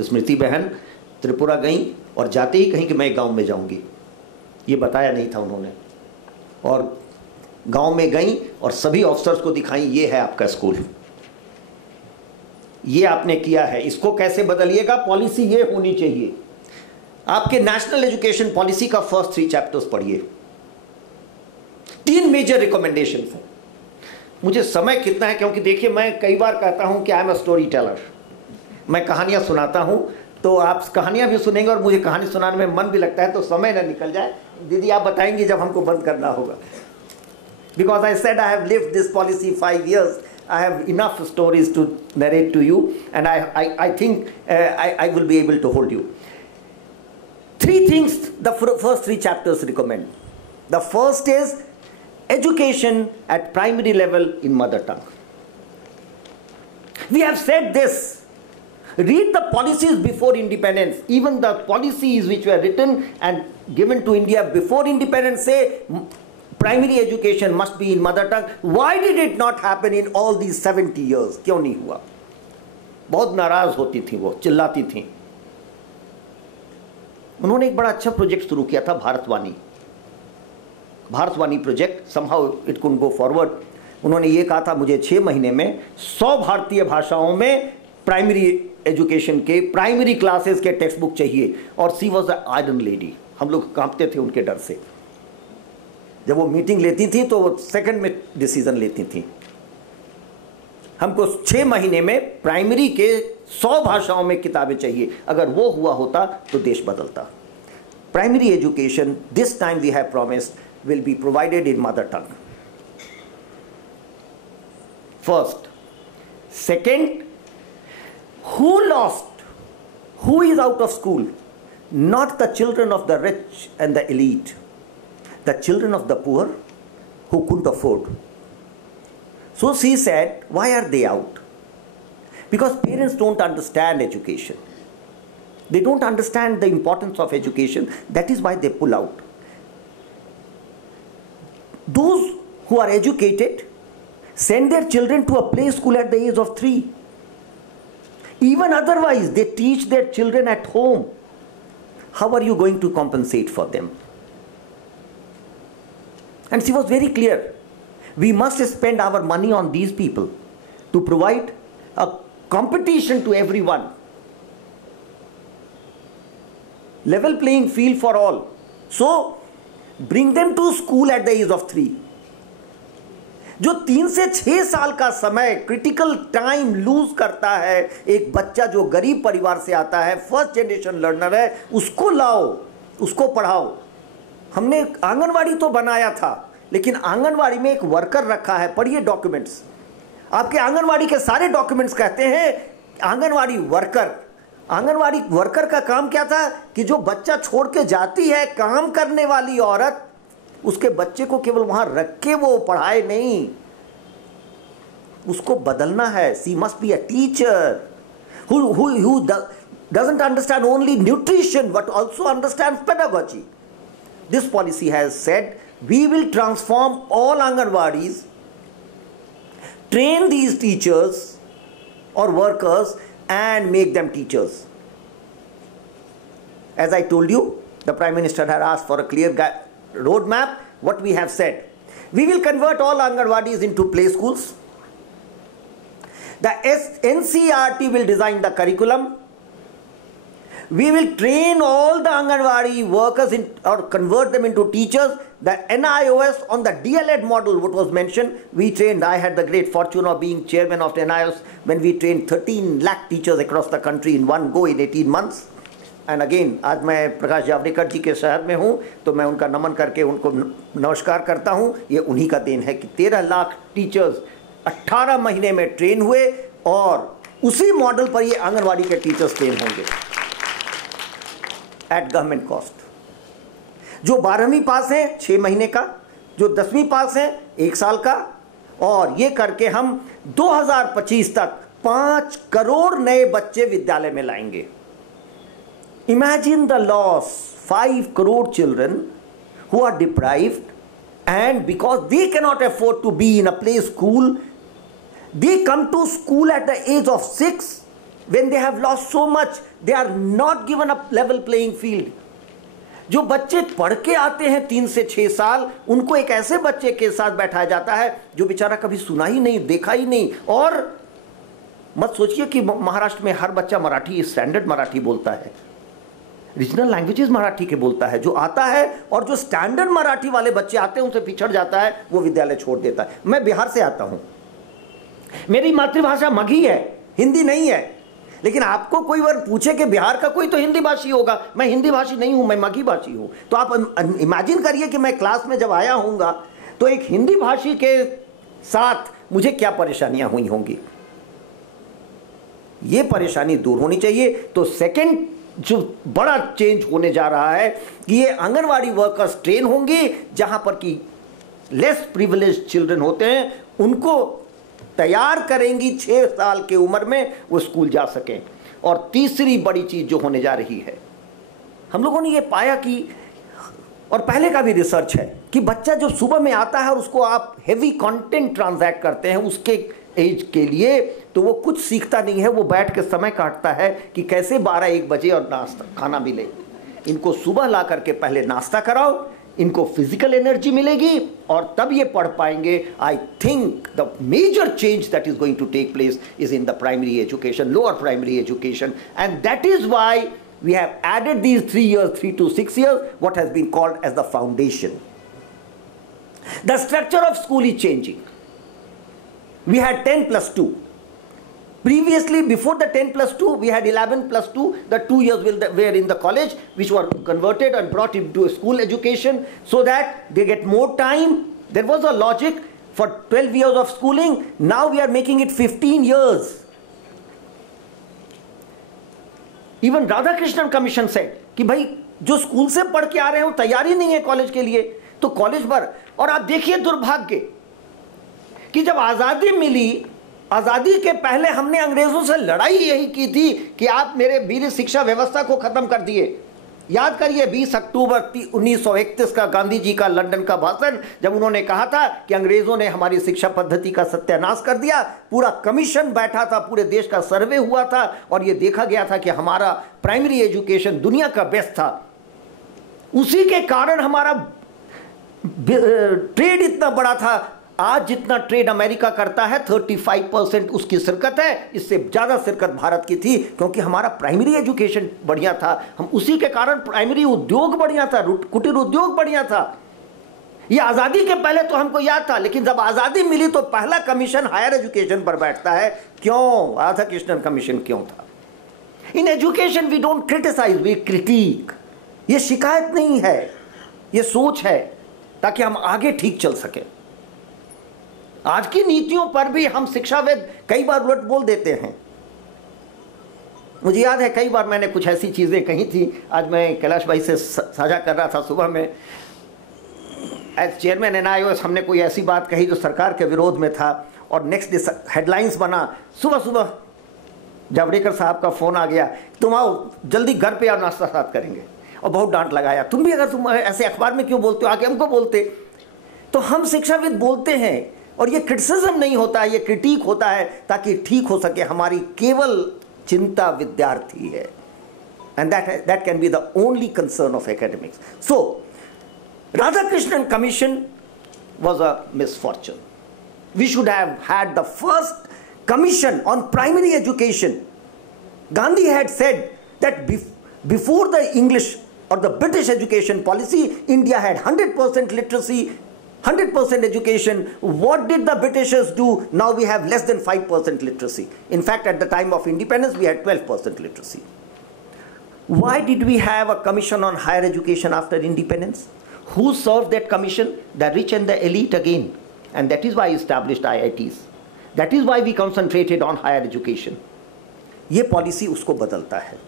स्मृति बहन त्रिपुरा गई और जाते ही कहीं कि मैं गांव में जाऊंगी, ये बताया नहीं था उन्होंने, और गांव में गई और सभी ऑफिसर्स को दिखाई, ये है आपका स्कूल, ये आपने किया है, इसको कैसे बदलिएगा? पॉलिसी ये होनी चाहिए। आपके नेशनल एजुकेशन पॉलिसी का फर्स्ट 3 चैप्टर्स पढ़िए, 3 मेजर रिकमेंडेशंस हैं। मुझे समय कितना है, क्योंकि देखिए मैं कई बार कहता हूं कि I am a story teller, मैं कहानियां सुनाता हूं, तो आप कहानियाँ भी सुनेंगे और मुझे कहानी सुनाने में मन भी लगता है, तो समय ना निकल जाए। दीदी आप बताएंगी जब हमको बंद करना होगा। Because I said I have lived this policy 5 years, I have enough stories to narrate to you, and I think I will be able to hold you. 3 things the first 3 chapters recommend. The first is education at primary level in mother tongue. We have said this. Read the policies before independence. Even the policies which were written and given to India before independence say primary education must be in mother tongue. Why did it not happen in all these 70 years? क्यों नहीं हुआ? बहुत नाराज होती थी वो, चिल्लाती थी। उन्होंने एक बड़ा अच्छा प्रोजेक्ट शुरू किया था, Bharatvani project. somehow it couldn't go forward. उन्होंने ये कहा था मुझे 6 महीने में 100 भारतीय भाषाओं में प्राइमरी एजुकेशन के प्राइमरी क्लासेस के टेक्स्ट बुक चाहिए। और सी वॉज अ आयरन लेडी, हम लोग कांपते थे उनके डर से। जब वो मीटिंग लेती थी तो वो सेकंड में डिसीजन लेती थी। हमको 6 महीने में प्राइमरी के 100 भाषाओं में किताबें चाहिए। अगर वो हुआ होता तो देश बदलता। Primary education this time we have promised will be provided in mother tongue. First. Second, who lost, who is out of school? Not the children of the rich and the elite, the children of the poor who couldn't afford. So she said, why are they out? Because parents don't understand education. They don't understand the importance of education. That is why they pull out. Those who are educated send their children to a play school at the age of 3. Even otherwise, they teach their children at home. How are you going to compensate for them? And she was very clear. We must spend our money on these people to provide a competition to everyone. Level playing field for all. So, bring them to school at the age of 3. जो 3 से 6 साल का समय critical time loose करता है एक बच्चा जो गरीब परिवार से आता है, फर्स्ट जनरेशन लर्नर है, उसको लाओ, उसको पढ़ाओ। हमने आंगनवाड़ी तो बनाया था, लेकिन आंगनवाड़ी में एक वर्कर रखा है। पढ़िए डॉक्यूमेंट्स, आपके आंगनवाड़ी के सारे डॉक्यूमेंट्स कहते हैं आंगनवाड़ी वर्कर। आंगनवाड़ी वर्कर का काम क्या था कि जो बच्चा छोड़ के जाती है काम करने वाली औरत, उसके बच्चे को केवल वहां रख के वो पढ़ाए नहीं, उसको बदलना है। She must be a teacher who doesn't understand only nutrition but also understands pedagogy. This policy has said we will transform all Anganwadis, train these teachers or workers and make them teachers. As I told you, the Prime Minister had asked for a clear roadmap. What we have said, we will convert all Anganwadis into play schools. The NCERT will design the curriculum. We will train all the Anganwadi workers or convert them into teachers. The NIOS on the DLED model, what was mentioned, we trained. I had the great fortune of being chairman of the NIOS when we trained 13 lakh teachers across the country in one go in 18 months. And again, आज मैं प्रकाश जावड़ेकर जी के शहर में हूँ, तो मैं उनका नमन करके उनको नमस्कार करता हूँ। ये उन्हीं का देन है कि 13 लाख टीचर्स 18 महीने में ट्रेन हुए और उसी मॉडल पर ये आंगनवाड़ी के टीचर्स ट्रेन होंगे एट गवर्नमेंट कॉस्ट। जो 12वीं पास हैं 6 महीने का, जो 10वीं पास हैं 1 साल का, और ये करके हम 2025 तक 5 करोड़ नए बच्चे विद्यालय में लाएंगे। Imagine the loss, 5 crore children who are deprived, and because they cannot afford to be in a play school, they come to school at the age of 6 when they have lost so much. They are not given a level playing field. जो बच्चे पढ़ के आते हैं 3 से 6 साल, उनको एक ऐसे बच्चे के साथ बैठाया जाता है जो बेचारा कभी सुना ही नहीं, देखा ही नहीं। और मत सोचिए कि महाराष्ट्र में हर बच्चा मराठी स्टैंडर्ड मराठी बोलता है, रीजनल लैंग्वेजेस मराठी के बोलता है। जो आता है और जो स्टैंडर्ड मराठी वाले बच्चे आते हैं उनसे पिछड़ जाता है, वो विद्यालय छोड़ देता है। मैं बिहार से आता हूं, मेरी मातृभाषा मगही है, हिंदी नहीं है, लेकिन आपको कोई बार पूछे कि बिहार का कोई तो हिंदी भाषी होगा, मैं हिंदी भाषी नहीं हूं, मैं मगही भाषी हूं, तो आप इमेजिन करिए कि मैं क्लास में जब आया हूँगा तो एक हिंदी भाषी के साथ मुझे क्या परेशानियां हुई होंगी। ये परेशानी दूर होनी चाहिए। तो सेकंड जो बड़ा चेंज होने जा रहा है कि ये आंगनवाड़ी वर्कर्स ट्रेन होंगे, जहां पर कि लेस प्रिविलेज्ड चिल्ड्रन होते हैं उनको तैयार करेंगी 6 साल की उम्र में वो स्कूल जा सकें। और तीसरी बड़ी चीज जो होने जा रही है, हम लोगों ने ये पाया कि, और पहले का भी रिसर्च है, कि बच्चा जो सुबह में आता है और उसको आप हेवी कंटेंट ट्रांजैक्ट करते हैं उसके एज के लिए, तो वो कुछ सीखता नहीं है, वो बैठ के समय काटता है कि कैसे 12-1 बजे और नाश्ता खाना मिले। इनको सुबह ला करके पहले नाश्ता कराओ, इनको फिजिकल एनर्जी मिलेगी और तब ये पढ़ पाएंगे। I think the major change that is going to take place is in the primary education, lower primary education, and that is why we have added these 3 years, 3 to 6 years, what has been called as the foundation. The structure of school is changing. We had 10 plus 2. Previously, before the 10 plus 2, we had 11 plus 2. The 2 years were in the college, which were converted and brought into a school education so that they get more time. There was a logic for 12 years of schooling. Now we are making it 15 years. Even Radhakrishnan commission said कि भाई जो school से पढ़ के आ रहे हैं वो तैयारी नहीं है कॉलेज के लिए, तो कॉलेज पर। और आप देखिए दुर्भाग्य कि जब आजादी मिली, आजादी के पहले हमने अंग्रेजों से लड़ाई यही की थी कि आप मेरे वीर शिक्षा व्यवस्था को खत्म कर दिए। याद करिए 20 अक्टूबर 1931 का गांधी जी का लंदन का भाषण, जब उन्होंने कहा था कि अंग्रेजों ने हमारी शिक्षा पद्धति का सत्यानाश कर दिया। पूरा कमीशन बैठा था, पूरे देश का सर्वे हुआ था और यह देखा गया था कि हमारा प्राइमरी एजुकेशन दुनिया का बेस्ट था। उसी के कारण हमारा ट्रेड इतना बड़ा था। आज जितना ट्रेड अमेरिका करता है 35% उसकी शिरकत है, इससे ज़्यादा शिरकत भारत की थी, क्योंकि हमारा प्राइमरी एजुकेशन बढ़िया था। हम उसी के कारण प्राइमरी उद्योग बढ़िया था, कुटीर उद्योग बढ़िया था। ये आज़ादी के पहले तो हमको याद था, लेकिन जब आज़ादी मिली तो पहला कमीशन हायर एजुकेशन पर बैठता है। क्यों? राधाकृष्णन कमीशन क्यों था? In education we don't criticise, we critic. ये शिकायत नहीं है, ये सोच है, ताकि हम आगे ठीक चल सके। आज की नीतियों पर भी हम शिक्षाविद कई बार उलट बोल देते हैं। मुझे याद है कई बार मैंने कुछ ऐसी चीज़ें कही थी। आज मैं कैलाश भाई से साझा कर रहा था सुबह में, एज चेयरमैन NIOS हमने कोई ऐसी बात कही जो सरकार के विरोध में था, और नेक्स्ट डे हेडलाइंस बना। सुबह सुबह जावड़ेकर साहब का फ़ोन आ गया, तुम आओ जल्दी घर पे आओ, नाश्ता साथ करेंगे। और बहुत डांट लगाया, तुम भी अगर तुम ऐसे अखबार में क्यों बोलते हो, आके हमको बोलते। तो हम शिक्षाविद बोलते हैं, और ये क्रिटिसिज्म नहीं होता है, ये क्रिटिक होता है ताकि ठीक हो सके। हमारी केवल चिंता विद्यार्थी है, and that can be the only concern of academics. So Radhakrishnan commission was a misfortune. We should have had the first commission on primary education. Gandhi had said that before the English or the British education policy, India had 100% literacy, 100% education. What did the Britishers do? Now we have less than 5% literacy. In fact, at the time of independence, we had 12% literacy. Why did we have a commission on higher education after independence? Who served that commission? The rich and the elite again. And that is why I established IITs. That is why we concentrated on higher education. ये policy उसको बदलता है।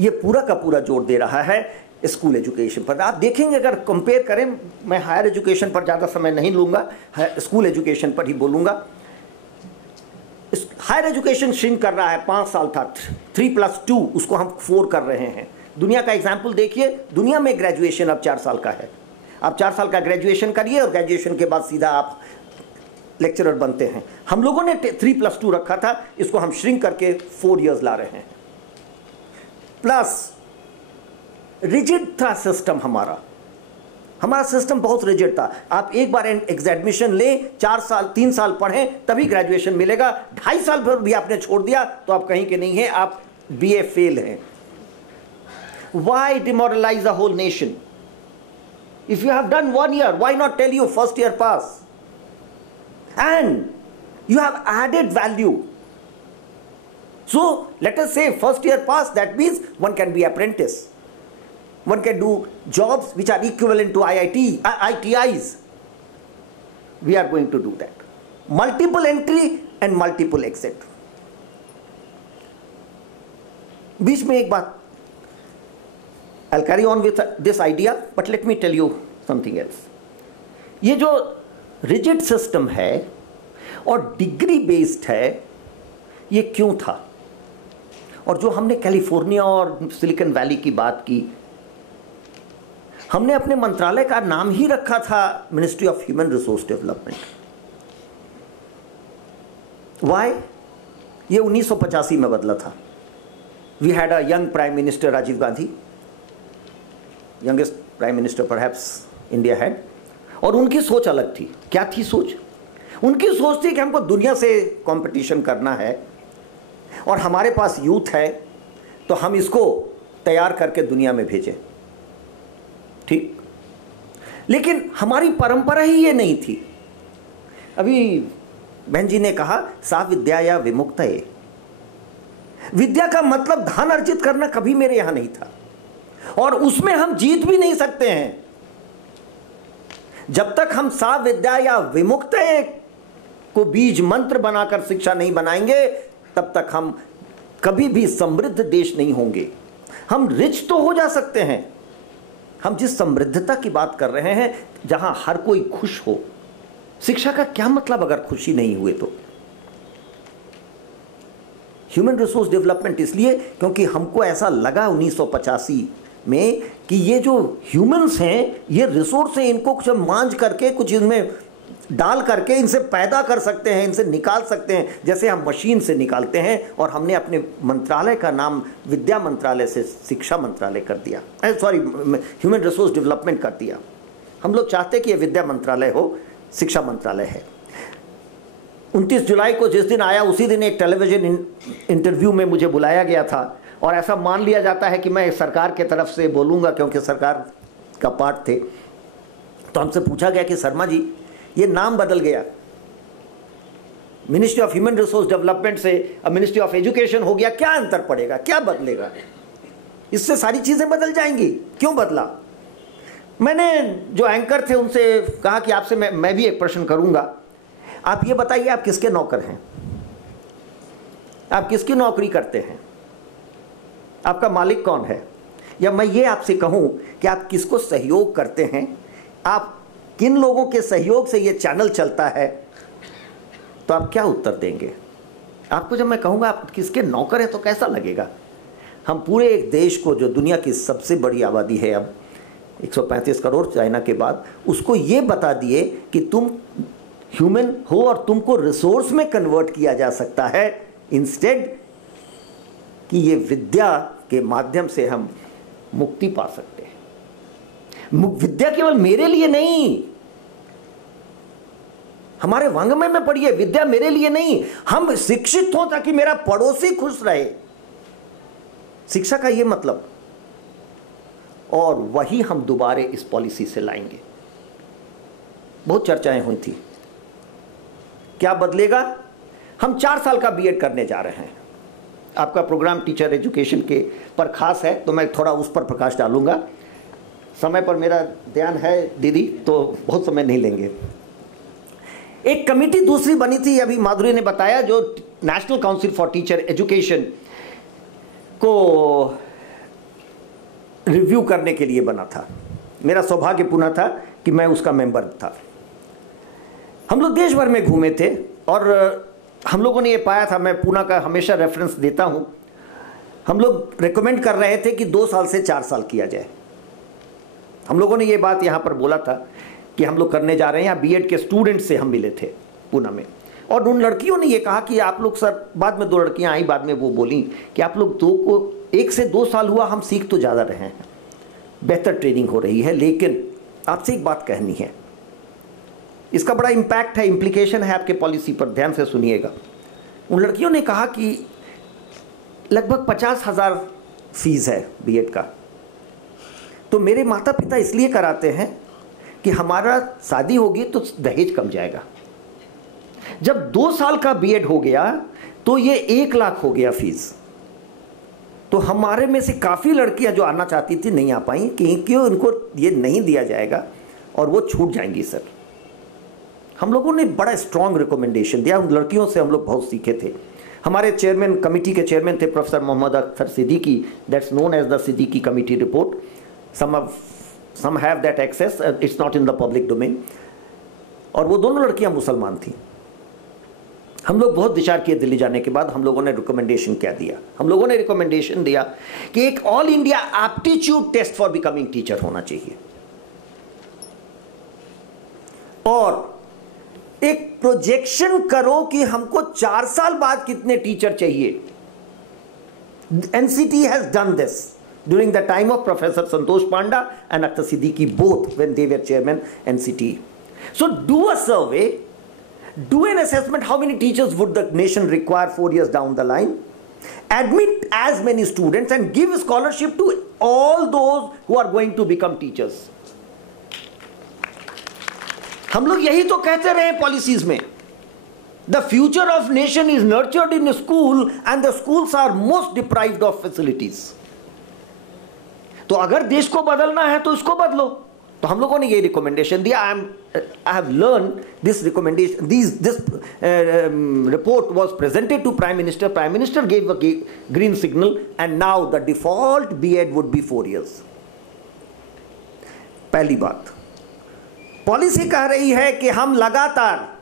ये पूरा का पूरा जोर दे रहा है स्कूल एजुकेशन पर। आप देखेंगे, अगर कंपेयर करें, मैं हायर एजुकेशन पर ज़्यादा समय नहीं लूँगा, स्कूल एजुकेशन पर ही बोलूँगा। हायर एजुकेशन श्रिंक कर रहा है। 5 साल था, 3+2, उसको हम 4 कर रहे हैं। दुनिया का एग्जाम्पल देखिए, दुनिया में ग्रेजुएशन अब 4 साल का है। आप 4 साल का ग्रेजुएशन करिए और ग्रेजुएशन के बाद सीधा आप लेक्चरर बनते हैं। हम लोगों ने 3+2 रखा था, इसको हम श्रिंक करके 4 इयर्स ला रहे हैं। प्लस रिजिड था सिस्टम हमारा सिस्टम बहुत रिजिड था। आप एक बार एडमिशन लें, 4 साल 3 साल पढ़ें, तभी ग्रेजुएशन मिलेगा। 2.5 साल पर भी आपने छोड़ दिया तो आप कहीं के नहीं हैं, आप BA फेल हैं। Why demoralize a whole nation? If you have done 1 year, why not tell you first year pass? And you have added value. So let us say first year pass, that means one can be apprentice. One can do jobs which are equivalent to ITIs. We are going to do that. Multiple entry and multiple exit. बीच में एक बात, I'll carry on with this idea, but let me tell you something else. ये जो rigid system है और degree based है, ये क्यों था? और जो हमने कैलिफोर्निया और सिलिकॉन वैली की बात की, हमने अपने मंत्रालय का नाम ही रखा था ministry of human resource development. Why? ये 1985 में बदला था. We had a young prime minister Rajiv Gandhi, youngest prime minister perhaps India had, और उनकी सोच अलग थी. क्या थी सोच? उनकी सोच थी कि हमको दुनिया से कंपटीशन करना है और हमारे पास यूथ है तो हम इसको तैयार करके दुनिया में भेजें. ठीक, लेकिन हमारी परंपरा ही ये नहीं थी. अभी बहन जी ने कहा सा विद्या या विमुक्त है. विद्या का मतलब धन अर्जित करना कभी मेरे यहां नहीं था, और उसमें हम जीत भी नहीं सकते हैं. जब तक हम सा विद्या या विमुक्त को बीज मंत्र बनाकर शिक्षा नहीं बनाएंगे, तब तक हम कभी भी समृद्ध देश नहीं होंगे. हम रिच तो हो जा सकते हैं, हम जिस समृद्धता की बात कर रहे हैं जहां हर कोई खुश हो, शिक्षा का क्या मतलब अगर खुशी नहीं हुए तो? ह्यूमन रिसोर्स डेवलपमेंट इसलिए क्योंकि हमको ऐसा लगा 1985 में कि ये जो ह्यूमंस हैं, ये रिसोर्स हैं, इनको कुछ मांझ करके कुछ इनमें डाल करके इनसे पैदा कर सकते हैं, इनसे निकाल सकते हैं, जैसे हम मशीन से निकालते हैं. और हमने अपने मंत्रालय का नाम विद्या मंत्रालय से शिक्षा मंत्रालय कर दिया, सॉरी ह्यूमन रिसोर्स डेवलपमेंट कर दिया. हम लोग चाहते कि ये विद्या मंत्रालय हो, शिक्षा मंत्रालय है. 29 जुलाई को जिस दिन आया, उसी दिन एक टेलीविजन इंटरव्यू में मुझे बुलाया गया था, और ऐसा मान लिया जाता है कि मैं सरकार के तरफ से बोलूँगा क्योंकि सरकार का पार्ट थे. तो हमसे पूछा गया कि शर्मा जी, ये नाम बदल गया, ministry of human resource development से अब मिनिस्ट्री ऑफ एजुकेशन हो गया, क्या अंतर पड़ेगा, क्या बदलेगा? इससे सारी चीजें बदल जाएंगी, क्यों बदला? मैंने जो एंकर थे उनसे कहा कि आपसे मैं भी एक प्रश्न करूंगा. आप ये बताइए, आप किसके नौकर हैं? आप किसकी नौकरी करते हैं? आपका मालिक कौन है? या मैं ये आपसे कहूं कि आप किसको सहयोग करते हैं, आप किन लोगों के सहयोग से ये चैनल चलता है, तो आप क्या उत्तर देंगे? आपको जब मैं कहूँगा आप किसके नौकर हैं तो कैसा लगेगा? हम पूरे एक देश को, जो दुनिया की सबसे बड़ी आबादी है अब 135 करोड़ चाइना के बाद, उसको ये बता दिए कि तुम ह्यूमन हो और तुमको रिसोर्स में कन्वर्ट किया जा सकता है, इंस्टेड कि ये विद्या के माध्यम से हम मुक्ति पा सकते हैं. विद्या केवल मेरे लिए नहीं, हमारे वांग्मय में पढ़िए, विद्या मेरे लिए नहीं, हम शिक्षित हो ताकि मेरा पड़ोसी खुश रहे. शिक्षा का ये मतलब, और वही हम दोबारा इस पॉलिसी से लाएंगे. बहुत चर्चाएं हुई थी, क्या बदलेगा? हम 4 साल का बीएड करने जा रहे हैं. आपका प्रोग्राम टीचर एजुकेशन के पर खास है, तो मैं थोड़ा उस पर प्रकाश डालूंगा. समय पर मेरा ध्यान है दीदी, तो बहुत समय नहीं लेंगे. एक कमेटी दूसरी बनी थी, अभी माधुरी ने बताया, जो national council for teacher education को रिव्यू करने के लिए बना था. मेरा सौभाग्यपूर्ण था कि मैं उसका मेंबर था. हम लोग देश भर में घूमे थे और हम लोगों ने ये पाया था, मैं पूना का हमेशा रेफरेंस देता हूं, हम लोग रेकमेंड कर रहे थे कि 2 साल से 4 साल किया जाए. हम लोगों ने ये बात यहाँ पर बोला था कि हम लोग करने जा रहे हैं. यहाँ बीएड के स्टूडेंट से हम मिले थे पूना में, और उन लड़कियों ने ये कहा कि आप लोग सर, बाद में 2 लड़कियाँ आई, बाद में वो बोली कि आप लोग 1 से 2 साल हुआ, हम सीख तो ज़्यादा रहे हैं, बेहतर ट्रेनिंग हो रही है, लेकिन आपसे एक बात कहनी है, इसका बड़ा इम्पैक्ट है, इम्प्लीकेशन है आपके पॉलिसी पर, ध्यान से सुनिएगा. उन लड़कियों ने कहा कि लगभग 50,000 फीस है बीएड का, तो मेरे माता पिता इसलिए कराते हैं कि हमारा शादी होगी तो दहेज कम जाएगा. जब 2 साल का बीएड हो गया तो ये 1 लाख हो गया फीस। तो हमारे में से काफ़ी लड़कियां जो आना चाहती थी नहीं आ पाई, क्योंकि उनको ये नहीं दिया जाएगा और वो छूट जाएंगी सर। हम लोगों ने बड़ा स्ट्रॉन्ग रिकमेंडेशन दिया, उन लड़कियों से हम लोग बहुत सीखे थे। हमारे चेयरमैन, कमेटी के चेयरमैन थे professor Mohammad Akhtar Siddiqui, that's known as the Siddiqui committee report. Some have that access, it's not in the public domain. और वो दोनों लड़कियां मुसलमान थी। हम लोग बहुत विचार किए, दिल्ली जाने के बाद हम लोगों ने रिकमेंडेशन क्या दिया? हम लोगों ने रिकमेंडेशन दिया कि एक all India aptitude test for becoming teacher होना चाहिए और एक प्रोजेक्शन करो कि हमको 4 साल बाद कितने टीचर चाहिए। NCT has done this during the time of Professor Santosh Panda and Akhtar Siddiqui, both when they were chairman NCT. So do a survey, do an assessment, how many teachers would the nation require 4 years down the line, admit as many students and give scholarship to all those who are going to become teachers. हम लोग यही तो कहते रहे policies में, the future of nation is nurtured in school and the schools are most deprived of facilities. तो अगर देश को बदलना है तो इसको बदलो। तो हम लोगों ने ये रिकमेंडेशन दिया। I have learned this recommendation. This report was presented to Prime Minister. Prime Minister gave a green signal, and now the default B.Ed would be 4 years. पहली बात, पॉलिसी कह रही है कि हम लगातार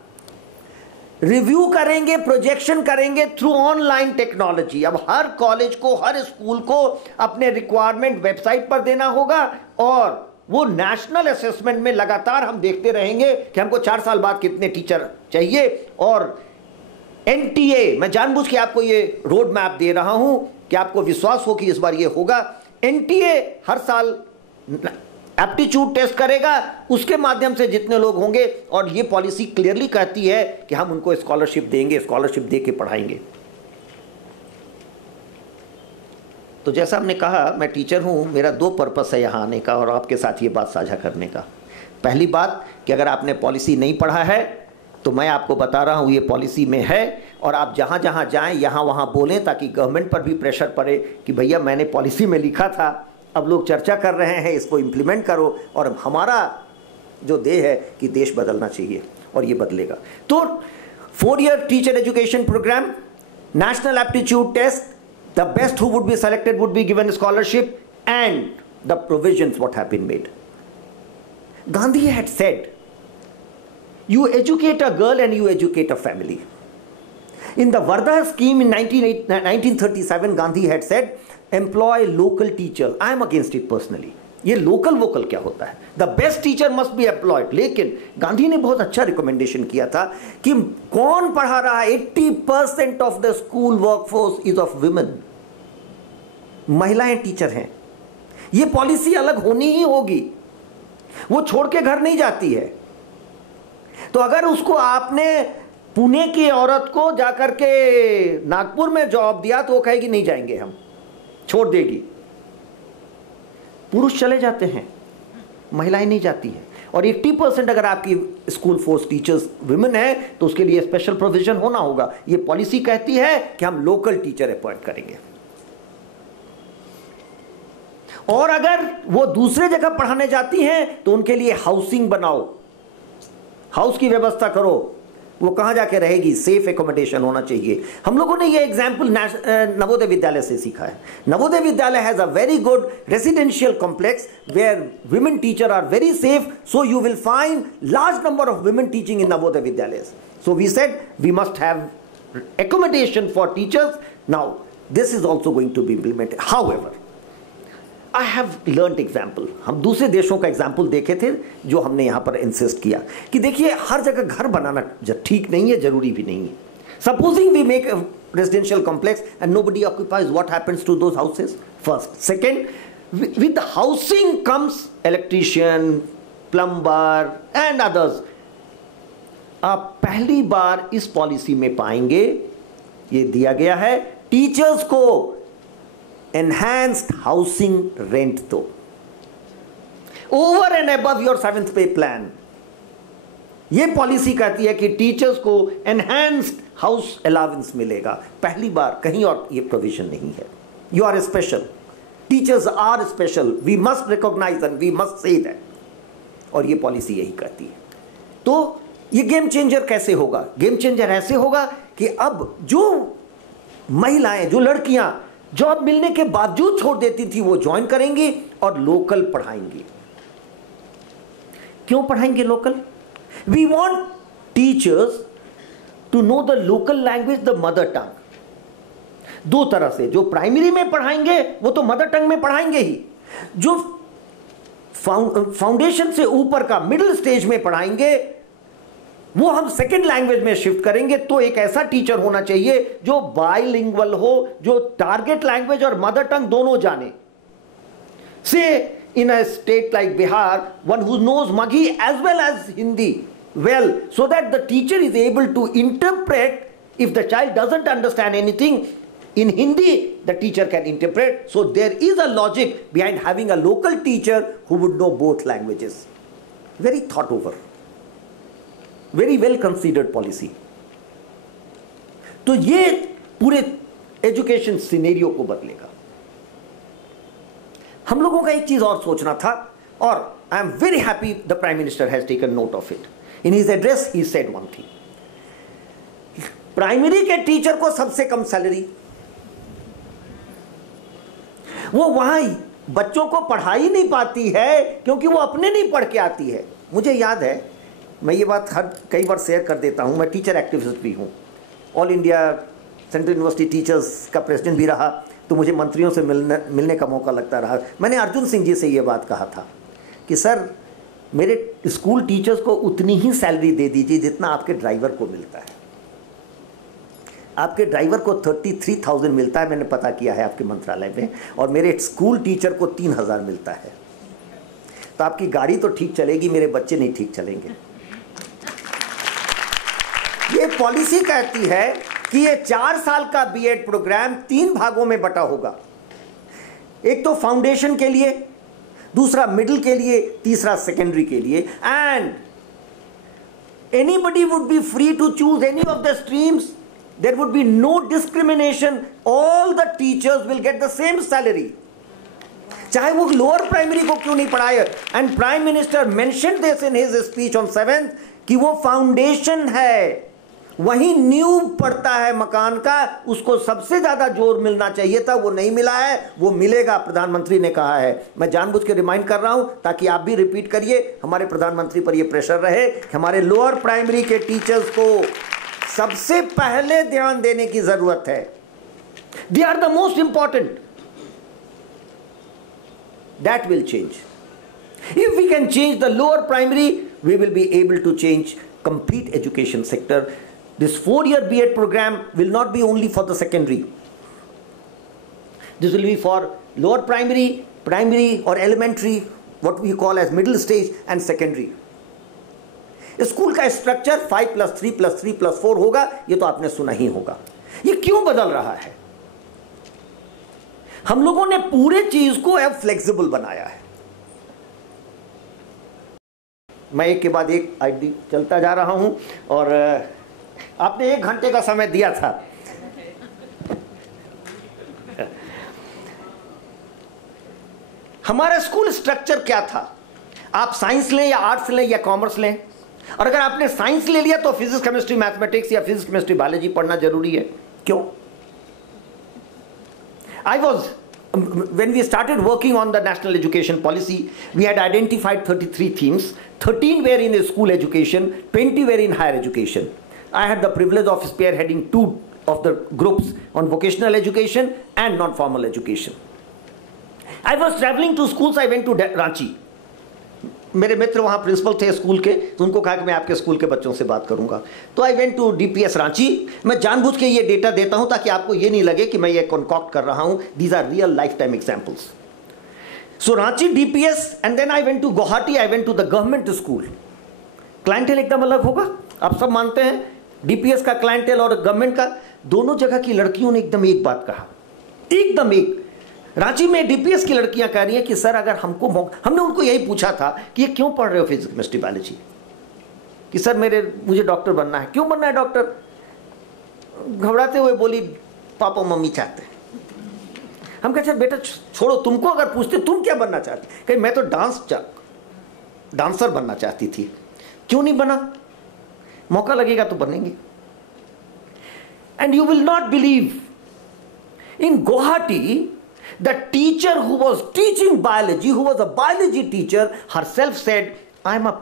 रिव्यू करेंगे, प्रोजेक्शन करेंगे थ्रू ऑनलाइन टेक्नोलॉजी। अब हर कॉलेज को, हर स्कूल को अपने रिक्वायरमेंट वेबसाइट पर देना होगा और वो नेशनल असेसमेंट में लगातार हम देखते रहेंगे कि हमको 4 साल बाद कितने टीचर चाहिए। और एनटीए, मैं जानबूझ के आपको ये रोड मैप दे रहा हूं कि आपको विश्वास हो कि इस बार ये होगा। एनटीए हर साल एप्टीट्यूड टेस्ट करेगा, उसके माध्यम से जितने लोग होंगे, और ये पॉलिसी क्लियरली कहती है कि हम उनको स्कॉलरशिप देंगे, स्कॉलरशिप दे के पढ़ाएंगे। तो जैसा हमने कहा, मैं टीचर हूं, मेरा 2 पर्पस है यहां आने का और आपके साथ ये बात साझा करने का। पहली बात कि अगर आपने पॉलिसी नहीं पढ़ा है तो मैं आपको बता रहा हूं ये पॉलिसी में है, और आप जहां जहां जाएं यहां वहां बोलें ताकि गवर्नमेंट पर भी प्रेशर पड़े कि भैया मैंने पॉलिसी में लिखा था, अब लोग चर्चा कर रहे हैं, इसको इम्प्लीमेंट करो। और हमारा जो ध्येय है कि देश बदलना चाहिए और ये बदलेगा। तो 4 year teacher education programme, national aptitude test, the best who would be selected would be given scholarship, and the provisions what have been made. Gandhi had said, you educate a girl and you educate a family. In the Varda scheme in 1937, Gandhi had said, employ local teachers. I am against it personally. ये local vocal क्या होता है? The best teacher must be employed. लेकिन गांधी ने बहुत अच्छा recommendation किया था कि कौन पढ़ा रहा है? 80% of the school workforce is of women. महिलाएं टीचर हैं। ये पॉलिसी अलग होनी ही होगी, वो छोड़ के घर नहीं जाती है। तो अगर उसको आपने पुणे की औरत को जाकर के नागपुर में जॉब दिया तो वो कहेगी नहीं जाएंगे, हम छोड़ देगी। पुरुष चले जाते हैं, महिलाएं नहीं जाती हैं। और 80% अगर आपकी स्कूल फोर्स टीचर्स विमेन है तो उसके लिए स्पेशल प्रोविजन होना होगा। ये पॉलिसी कहती है कि हम लोकल टीचर अपॉइंट करेंगे, और अगर वो दूसरे जगह पढ़ाने जाती हैं तो उनके लिए हाउसिंग बनाओ, हाउस की व्यवस्था करो। वो कहां जाके रहेगी? सेफ एकोमोडेशन होना चाहिए। हम लोगों ने ये एग्जाम्पल नवोदय विद्यालय से सीखा है। Navodaya Vidyalaya has a very good residential complex where women teacher are very safe, so you will find large number of women teaching in Navodaya Vidyalaya. So we said we must have accommodation for teachers. Now this is also going to be implemented. However, I have learned example. हम दूसरे देशों का example देखे थे जो हमने यहाँ पर इंसिस्ट किया कि देखिए हर जगह घर बनाना ठीक नहीं है, जरूरी भी नहीं है। Supposing we make a residential complex and nobody occupies, what happens to those houses? First. Second, with the housing comes electrician, plumber and others. आप पहली बार इस पॉलिसी में पाएंगे ये दिया गया है, टीचर्स को एनहांस्ड हाउसिंग रेंट दो over and above your 7th पे प्लान। ये पॉलिसी कहती है कि टीचर्स को एनहांस्ड हाउस अलाउंस मिलेगा, पहली बार, कहीं और ये प्रोविजन नहीं है। You are special, teachers are special, we must recognise and we must say that, और ये पॉलिसी यही कहती है। तो ये गेम चेंजर कैसे होगा? गेम चेंजर ऐसे होगा कि अब जो महिलाएं, जो लड़कियां जॉब मिलने के बावजूद छोड़ देती थी, वो ज्वाइन करेंगी और लोकल पढ़ाएंगी। क्यों पढ़ाएंगे local? We want teachers to know the local language, the mother tongue. दो तरह से, जो प्राइमरी में पढ़ाएंगे वो तो मदर टंग में पढ़ाएंगे ही, जो फाउंडेशन से ऊपर का मिडिल स्टेज में पढ़ाएंगे वो हम सेकेंड लैंग्वेज में शिफ्ट करेंगे। तो एक ऐसा टीचर होना चाहिए जो बाइलिंगुअल हो, जो टारगेट लैंग्वेज और मदर टंग दोनों जाने। से in a state like Bihar, one who knows Maghi as well as Hindi well, so that the teacher is able to interpret. If the child doesn't understand anything in Hindi, the teacher can interpret. So there is a logic behind having a local teacher who would know both languages. Very thought over, very well considered policy. तो ये पूरे education scenario को बदलेगा। हम लोगों का एक चीज और सोचना था, और I am very happy the prime minister has taken note of it. In his address he said one thing, primary के टीचर को सबसे कम सैलरी, वो वहां बच्चों को पढ़ा ही नहीं पाती है क्योंकि वो अपने नहीं पढ़ के आती है। मुझे याद है, मैं ये बात कई बार शेयर कर देता हूं, मैं टीचर एक्टिविस्ट भी हूं, all India central university teachers का प्रेसिडेंट भी रहा, तो मुझे मंत्रियों से मिलने का मौका लगता रहा। मैंने अर्जुन सिंह जी से ये बात कहा था कि सर, मेरे स्कूल टीचर्स को उतनी ही सैलरी दे दीजिए जितना आपके ड्राइवर को मिलता है। आपके ड्राइवर को 33,000 मिलता है, मैंने पता किया है आपके मंत्रालय में, और मेरे स्कूल टीचर को 3,000 मिलता है। तो आपकी गाड़ी तो ठीक चलेगी, मेरे बच्चे नहीं ठीक चलेंगे। ये पॉलिसी कहती है कि ये 4 साल का बीएड प्रोग्राम 3 भागों में बटा होगा। एक तो फाउंडेशन के लिए, दूसरा मिडिल के लिए, तीसरा सेकेंडरी के लिए। And anybody would be free to choose any of the streams, there would be no discrimination, all the teachers will get the same salary, चाहे वो लोअर प्राइमरी को क्यों नहीं पढ़ाए। And prime minister mention this in his speech on 7th कि वो foundation है, वहीं नींव पड़ता है मकान का, उसको सबसे ज्यादा जोर मिलना चाहिए था, वो नहीं मिला है, वो मिलेगा, प्रधानमंत्री ने कहा है। मैं जानबूझ के रिमाइंड कर रहा हूं ताकि आप भी रिपीट करिए, हमारे प्रधानमंत्री पर यह प्रेशर रहे कि हमारे लोअर प्राइमरी के टीचर्स को सबसे पहले ध्यान देने की जरूरत है। They are the most important. That will change. If we can change the lower primary, we will be able to change complete education sector. This 4-year BEd program will not be only for the secondary. This will be for lower primary, primary or elementary, what we call as middle stage and secondary. School का structure 5+3+3+4 होगा, ये तो आपने सुना ही होगा। ये क्यों बदल रहा है? हम लोगों ने पूरे चीज को अब फ्लेक्सिबल बनाया है। मैं एक के बाद एक आईडी चलता जा रहा हूं, और आपने 1 घंटे का समय दिया था। हमारा स्कूल स्ट्रक्चर क्या था? आप साइंस लें या आर्ट्स लें या कॉमर्स लें, और अगर आपने साइंस ले लिया तो फिजिक्स केमिस्ट्री मैथमेटिक्स या फिजिक्स केमिस्ट्री बायोलॉजी पढ़ना जरूरी है। क्यों? When we started working on the national education policy, we had identified 33 themes. 13 were in school education, 20 were in higher education. I had the privilege of spearheading 2 of the groups on vocational education and non-formal education. I was traveling to schools. I went to Ranchi. मेरे मित्र वहाँ principal थे school के, तो उनको कहा कि मैं आपके स्कूल के बच्चों से बात करूंगा। तो I went to DPS Ranchi. मैं जानबूझ के ये डेटा देता हूँ ताकि आपको ये नहीं लगे कि मैं ये कॉन्कॉक्ट कर रहा हूँ। These are real life time examples. So Ranchi DPS, and then I went to Guwahati. I went to the government school. Clientele एकदम अलग होगा, आप सब मानते हैं। DPS का क्लाइंटेल और गवर्नमेंट का, दोनों जगह की लड़कियों ने एकदम एक बात कहा, एकदम एक। रांची में DPS की लड़कियां कह रही हैं कि सर अगर हमने उनको यही पूछा था कि ये क्यों पढ़ रहे हो फिजिक्स केमिस्ट्री बायोलॉजी, कि सर मुझे डॉक्टर बनना है। क्यों बनना है डॉक्टर? घबराते हुए बोली पापा मम्मी चाहते हैं। हम कहते हैं बेटा छोड़ो, तुमको अगर पूछते तुम क्या बनना चाहती, कहीं मैं तो डांसर बनना चाहती थी। क्यों नहीं बना? मौका लगेगा तो बनेंगे। And you will not believe, in Guwahati the teacher who was teaching biology, who was a biology teacher, herself said, I am a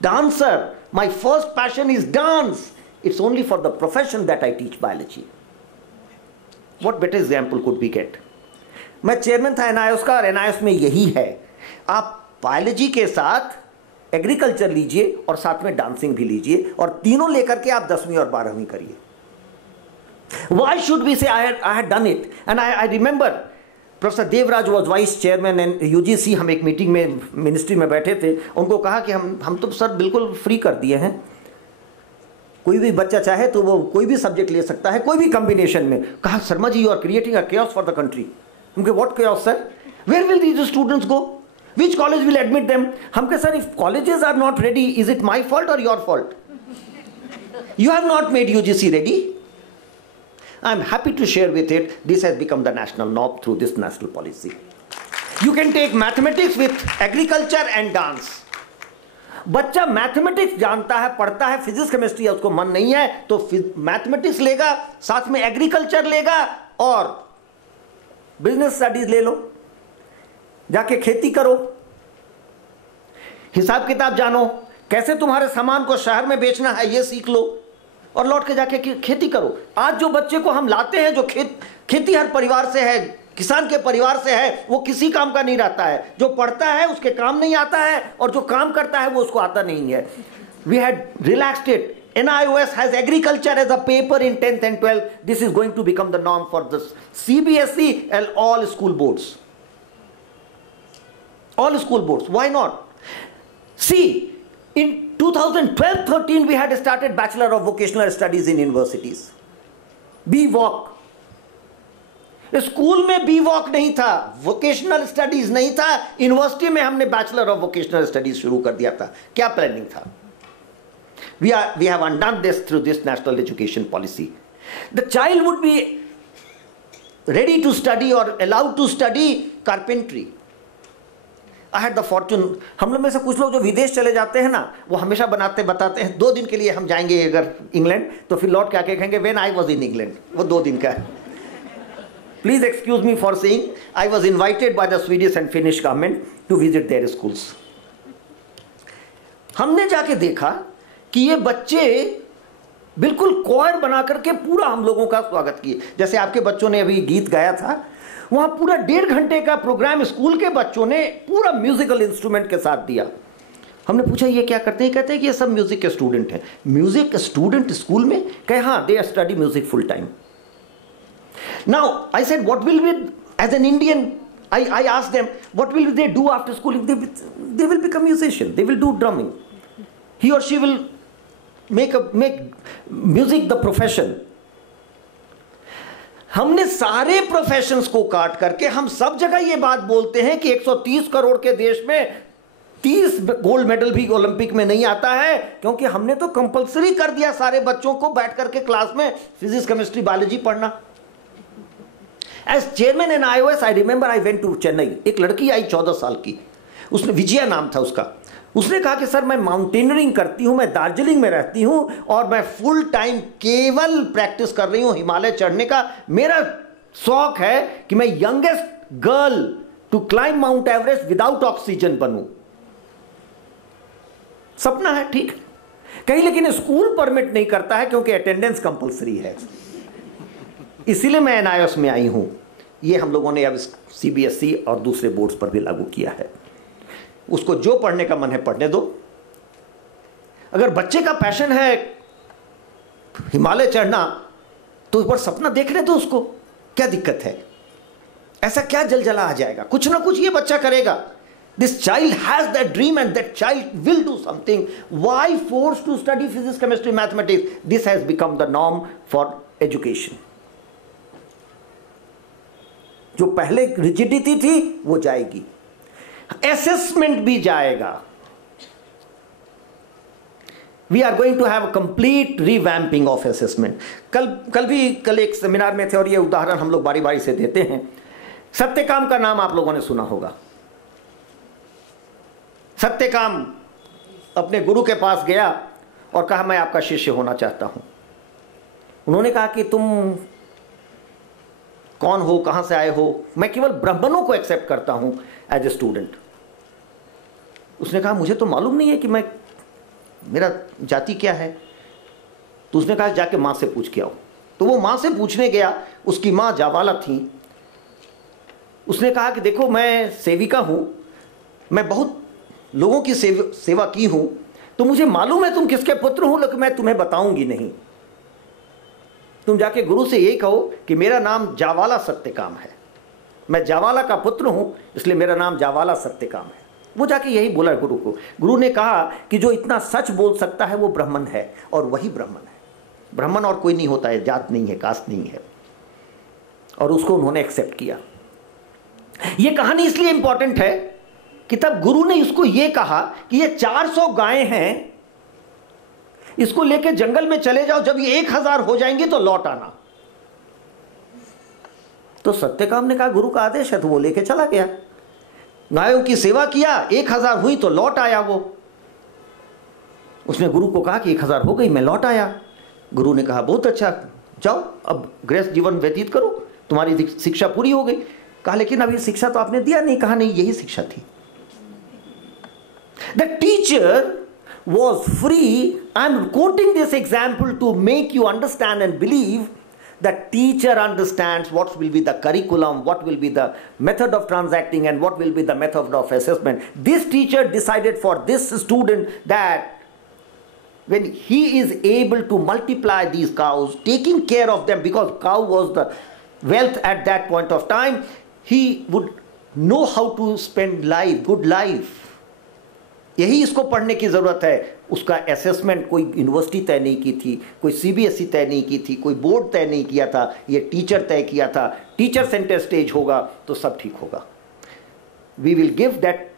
dancer, my first passion is dance, it's only for the profession that I teach biology. What better example could we get? मैं chairman था NIOS का, और NIOS में यही है, आप biology के साथ एग्रीकल्चर लीजिए और साथ में डांसिंग भी लीजिए, और तीनों लेकर के आप 10वीं और 12वीं करिए। Why should we say I had done it? And I remember Professor Devraj was vice chairman and UGC, हम एक मीटिंग में मिनिस्ट्री में बैठे थे, उनको कहा कि हम तो सर बिल्कुल फ्री कर दिए हैं, कोई भी बच्चा चाहे तो वो कोई भी सब्जेक्ट ले सकता है, कोई भी कॉम्बिनेशन में। कहा Sharma ji, you are creating a chaos for the country. हम कहे what chaos sir? Where will these students go? Which college will admit them? हम कहे sir, if colleges are not ready, is it my fault और your fault? You have not made UGC ready. I am happy to share with it, this has become the national norm through this national policy. You can take mathematics with agriculture and dance. बच्चा mathematics जानता है, पढ़ता है, physics chemistry उसको मन नहीं है तो मैथमेटिक्स लेगा, साथ में एग्रीकल्चर लेगा और बिजनेस स्टडीज ले लो, जाके खेती करो, हिसाब किताब जानो, कैसे तुम्हारे सामान को शहर में बेचना है ये सीख लो, और लौट के जाके खेती करो। आज जो बच्चे को हम लाते हैं जो खेतीहर परिवार से है, किसान के परिवार से है, वो किसी काम का नहीं रहता है। जो पढ़ता है उसके काम नहीं आता है, और जो काम करता है वो उसको आता नहीं है। We had relaxed it. NIOS has agriculture as a paper in 10th and 12th. This is going to become the norm for the CBSE and all school boards. All school boards. Why not? See, in 2012-13 we had started Bachelor of Vocational Studies in universities. BVOC. School में BVOC नहीं था, vocational studies नहीं था, university में हमने bachelor of vocational studies शुरू कर दिया था। क्या प्लानिंग था? We have undone this through this national education policy. The child would be ready to study or allowed to study carpentry. I had the fortune, हम लोग में से कुछ लोग जो विदेश चले जाते हैं ना, वो हमेशा बताते हैं 2 दिन के लिए हम जाएंगे अगर इंग्लैंड, तो फिर लौट के आके कहेंगे when I was in England. वो 2 दिन का है। Please excuse me for saying I was invited by the Swedish and Finnish government to visit their schools. हमने जाके देखा कि ये बच्चे बिल्कुल कोयर बना करके पूरा हम लोगों का स्वागत किए। जैसे आपके बच्चों ने अभी गीत गाया था, वहां पूरा 1.5 घंटे का प्रोग्राम स्कूल के बच्चों ने पूरा म्यूजिकल इंस्ट्रूमेंट के साथ दिया। हमने पूछा ये क्या करते हैं? कहते हैं कि ये सब म्यूजिक के स्टूडेंट हैं। म्यूजिक स्टूडेंट स्कूल में? कहे हाँ, they study music full time. Now I said what will be as an Indian, I asked them what will they do after school? They will become musician, they will do drumming, he or she will make music the profession. हमने सारे professions को काट करके हम सब जगह ये बात बोलते हैं कि 130 करोड़ के देश में 30 गोल्ड मेडल भी ओलंपिक में नहीं आता है, क्योंकि हमने तो कंपलसरी कर दिया सारे बच्चों को बैठ करके क्लास में फिजिक्स केमिस्ट्री बायोलॉजी पढ़ना। As chairman in NIOS I remember I went to Chennai. एक लड़की आई 14 साल की, उसने विजया नाम था उसका। उसने कहा कि सर मैं माउंटेनियरिंग करती हूं, मैं दार्जिलिंग में रहती हूं और मैं फुल टाइम केवल प्रैक्टिस कर रही हूं हिमालय चढ़ने का। मेरा शौक है कि मैं youngest girl to climb Mount Everest without oxygen बनूं। सपना है, ठीक कहीं, लेकिन स्कूल परमिट नहीं करता है क्योंकि अटेंडेंस कंपलसरी है। इसीलिए मैं NIOS में आई हूं। ये हम लोगों ने अब CBSE और दूसरे बोर्ड्स पर भी लागू किया है। उसको जो पढ़ने का मन है पढ़ने दो। अगर बच्चे का पैशन है हिमालय चढ़ना तो एक बार सपना देखने दो उसको, क्या दिक्कत है? ऐसा क्या जलजला आ जाएगा? कुछ ना कुछ ये बच्चा करेगा। This child has that dream and that child will do something. Why force to study physics chemistry mathematics? This has become the norm for education. जो पहले रिजिडिटी थी वो जाएगी, असेसमेंट भी जाएगा। We are going to have complete revamping of assessment. कल एक seminar में थे और ये उदाहरण हम लोग बारी बारी से देते हैं। सत्यकाम का नाम आप लोगों ने सुना होगा। सत्यकाम अपने गुरु के पास गया और कहा मैं आपका शिष्य होना चाहता हूं। उन्होंने कहा कि तुम कौन हो, कहां से आए हो? मैं केवल ब्राह्मणों को एक्सेप्ट करता हूं एज ए स्टूडेंट। उसने कहा मुझे तो मालूम नहीं है कि मेरा जाति क्या है। तो उसने कहा जाके मां से पूछ के आओ। तो वो मां से पूछने गया, उसकी मां जावाला थी। उसने कहा कि देखो मैं सेविका हूं, मैं बहुत लोगों की सेवा की हूं, तो मुझे मालूम है तुम किसके पुत्र हो, लेकिन मैं तुम्हें बताऊंगी नहीं। तुम जाके गुरु से यही कहो कि मेरा नाम जावाला सत्यकाम है, मैं जावाला का पुत्र हूं, इसलिए मेरा नाम जावाला सत्यकाम है। वो जाके यही बोला गुरु को। गुरु ने कहा कि जो इतना सच बोल सकता है वो ब्राह्मण है, और वही ब्राह्मण है। ब्राह्मण और कोई नहीं होता है, जात नहीं है, कास्ट नहीं है। और उसको उन्होंने एक्सेप्ट किया। ये कहानी इसलिए इंपॉर्टेंट है कि तब गुरु ने इसको ये कहा कि ये 400 गायें हैं, इसको लेके जंगल में चले जाओ, जब ये 1000 हो जाएंगे तो लौट आना। तो सत्यकाम ने कहा गुरु का आदेश है, तो वो लेके चला गया, गायों की सेवा किया, 1000 हुई तो लौट आया वो। उसने गुरु को कहा कि 1000 हो गई, मैं लौट आया। गुरु ने कहा बहुत अच्छा, जाओ अब गृहस्थ जीवन व्यतीत करो, तुम्हारी शिक्षा पूरी हो गई। कहा लेकिन अभी शिक्षा तो आपने दिया नहीं। कहा नहीं, यही शिक्षा थी। The teacher was free. I'm quoting this example to make you understand and believe that teacher understands what will be the curriculum, what will be the method of transacting, and what will be the method of assessment. This teacher decided for this student that when he is able to multiply these cows, taking care of them, because cow was the wealth at that point of time, he would know how to spend life, good life. यही इसको पढ़ने की ज़रूरत है। उसका assessment कोई university तय नहीं की थी, कोई सीबीएसई तय नहीं की थी, कोई बोर्ड तय नहीं किया था, ये टीचर तय किया था। टीचर सेंटर स्टेज होगा तो सब ठीक होगा। We will give that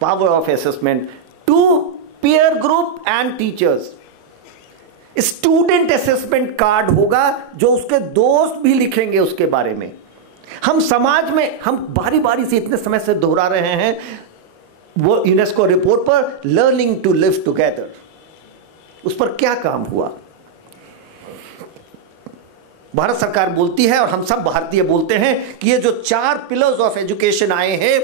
power of assessment to peer group and teachers. Student assessment card होगा जो उसके दोस्त भी लिखेंगे उसके बारे में। हम समाज में हम बारी बारी से इतने समय से दोहरा रहे हैं वो यूनेस्को रिपोर्ट पर लर्निंग टू लिव टुगेदर, उस पर क्या काम हुआ? भारत सरकार बोलती है और हम सब भारतीय बोलते हैं कि ये जो 4 पिलर्स ऑफ एजुकेशन आए हैं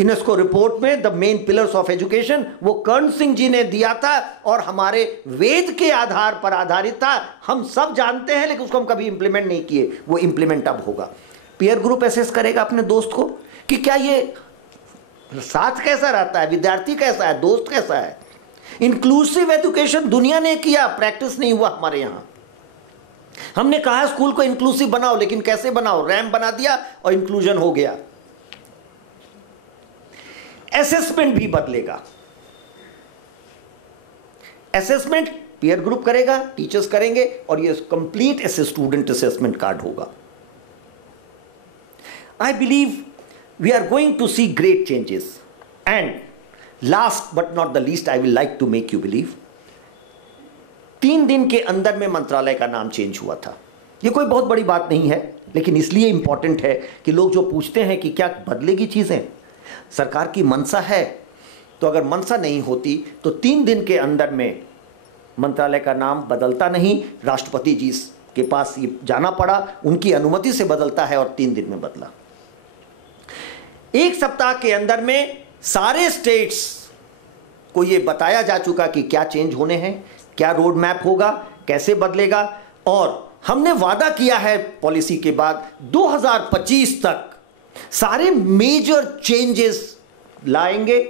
यूनेस्को रिपोर्ट में, the main pillars of education, वो कर्ण सिंह जी ने दिया था और हमारे वेद के आधार पर आधारित था। हम सब जानते हैं लेकिन उसको हम कभी इंप्लीमेंट नहीं किए। वो इंप्लीमेंट अब होगा। पीयर ग्रुप एसेस करेगा अपने दोस्त को कि क्या ये साथ कैसा रहता है, विद्यार्थी कैसा है, दोस्त कैसा है। इंक्लूसिव एजुकेशन दुनिया ने किया, प्रैक्टिस नहीं हुआ हमारे यहां। हमने कहा स्कूल को इंक्लूसिव बनाओ, लेकिन कैसे बनाओ? रैम बना दिया और इंक्लूजन हो गया। असेसमेंट भी बदलेगा। असेसमेंट पीयर ग्रुप करेगा, टीचर्स करेंगे, और ये कंप्लीट ऐसे स्टूडेंट असेसमेंट कार्ड होगा। I believe we are going to see great changes, and last but not the least I will like to make you believe 3 दिन के अंदर में मंत्रालय का नाम चेंज हुआ था। ये कोई बहुत बड़ी बात नहीं है, लेकिन इसलिए इंपॉर्टेंट है कि लोग जो पूछते हैं कि क्या बदलेगी चीजें, सरकार की मनसा है, तो अगर मनसा नहीं होती तो 3 दिन के अंदर में मंत्रालय का नाम बदलता नहीं। राष्ट्रपति जी के पास ये जाना पड़ा, उनकी अनुमति से बदलता है और 3 दिन में बदला। 1 सप्ताह के अंदर में सारे स्टेट्स को यह बताया जा चुका कि क्या चेंज होने हैं, क्या रोड मैप होगा, कैसे बदलेगा, और हमने वादा किया है पॉलिसी के बाद 2025 तक सारे मेजर चेंजेस लाएंगे।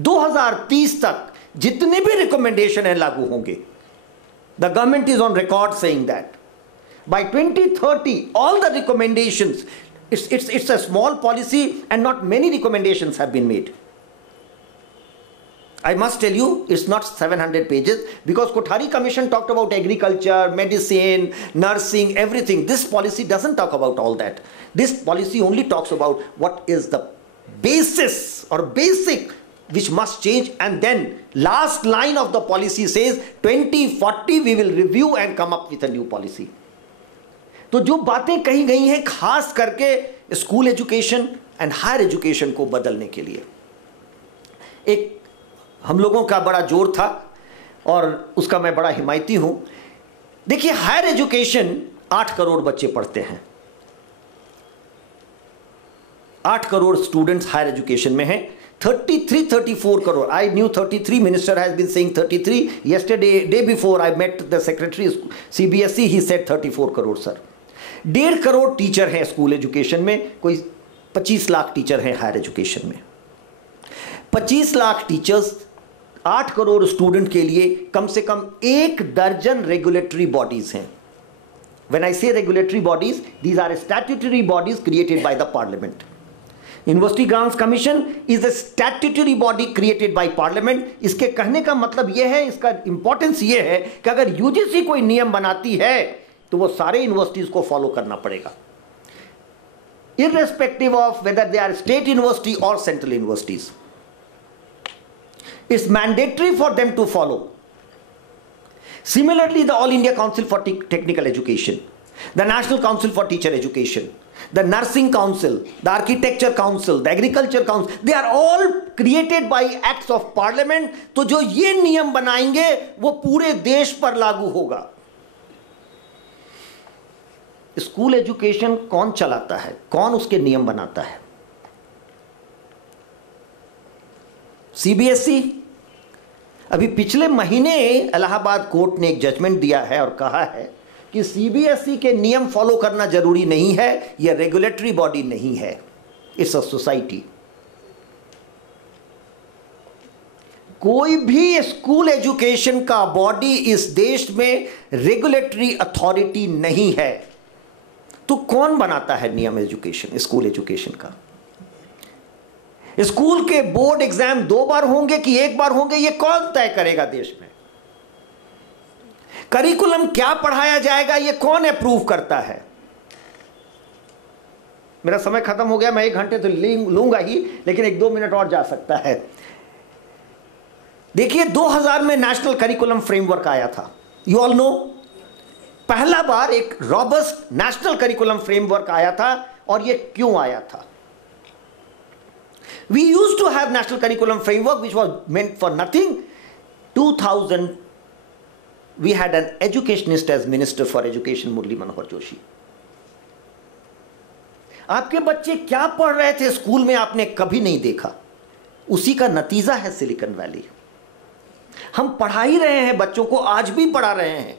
2030 तक जितने भी रिकमेंडेशन है लागू होंगे। The government is on record saying that bye 2030 all the recommendations, it's a small policy and not many recommendations have been made. I must tell you, it's not 700 pages, because Kothari Commission talked about agriculture, medicine, nursing, everything. This policy doesn't talk about all that. This policy only talks about what is the basis or basic which must change, and then last line of the policy says 2040 we will review and come up with a new policy. तो जो बातें कही गई हैं खास करके school education and higher education को बदलने के लिए, एक हम लोगों का बड़ा जोर था और उसका मैं बड़ा हिमायती हूं। देखिए, हायर एजुकेशन 8 करोड़ बच्चे पढ़ते हैं, 8 करोड़ स्टूडेंट्स हायर एजुकेशन में हैं। 34 crore. I knew 33. Minister has been saying 33. Yesterday, day before, I met the secretary CBSE. He said 34 crore, sir. 1.5 crore teacher हैं स्कूल एजुकेशन में, कोई 25 लाख टीचर हैं हायर एजुकेशन में। 25 लाख टीचर्स, 8 करोड़ स्टूडेंट के लिए कम से कम 1 दर्जन रेगुलेटरी बॉडीज हैं। When I say regulatory bodies, these are statutory bodies created by the parliament. University grants commission is a statutory body created by parliament. इसके कहने का मतलब यह है, इसका इंपॉर्टेंस यह है कि अगर यूजीसी कोई नियम बनाती है तो वो सारे यूनिवर्सिटीज को फॉलो करना पड़ेगा, irrespective of whether they are state university or central universities. It's mandatory for them to follow. Similarly, the All India Council for Technical Education, the National Council for Teacher Education, the Nursing Council, the Architecture Council, the Agriculture Council, they are all created by acts of parliament. तो जो ये नियम बनाएंगे वो पूरे देश पर लागू होगा। स्कूल एजुकेशन कौन चलाता है, कौन उसके नियम बनाता है? सीबीएसई। अभी पिछले महीने इलाहाबाद कोर्ट ने एक जजमेंट दिया है और कहा है कि सीबीएसई के नियम फॉलो करना जरूरी नहीं है, यह रेगुलेटरी बॉडी नहीं है, इट्स अ सोसाइटी। कोई भी स्कूल एजुकेशन का बॉडी इस देश में रेगुलेटरी अथॉरिटी नहीं है। तो कौन बनाता है नियम एजुकेशन, स्कूल एजुकेशन का? स्कूल के बोर्ड एग्जाम 2 बार होंगे कि 1 बार होंगे, यह कौन तय करेगा देश में? करिकुलम क्या पढ़ाया जाएगा, यह कौन अप्रूव करता है? मेरा समय खत्म हो गया, मैं 1 घंटे तो लूंगा ही, लेकिन 1-2 मिनट और जा सकता है। देखिए, 2000 में नेशनल करिकुलम फ्रेमवर्क आया था, यू ऑल नो। पहला बार एक रॉबस्ट नेशनल करिकुलम फ्रेमवर्क आया था, और यह क्यों आया था? We used to have national curriculum framework which was meant for nothing. 2000 we had an educationist as Minister for Education, Murli Manohar Joshi. आपके बच्चे क्या पढ़ रहे थे स्कूल में आपने कभी नहीं देखा, उसी का नतीजा है सिलिकॉन वैली। हम पढ़ा ही रहे हैं बच्चों को, आज भी पढ़ा रहे हैं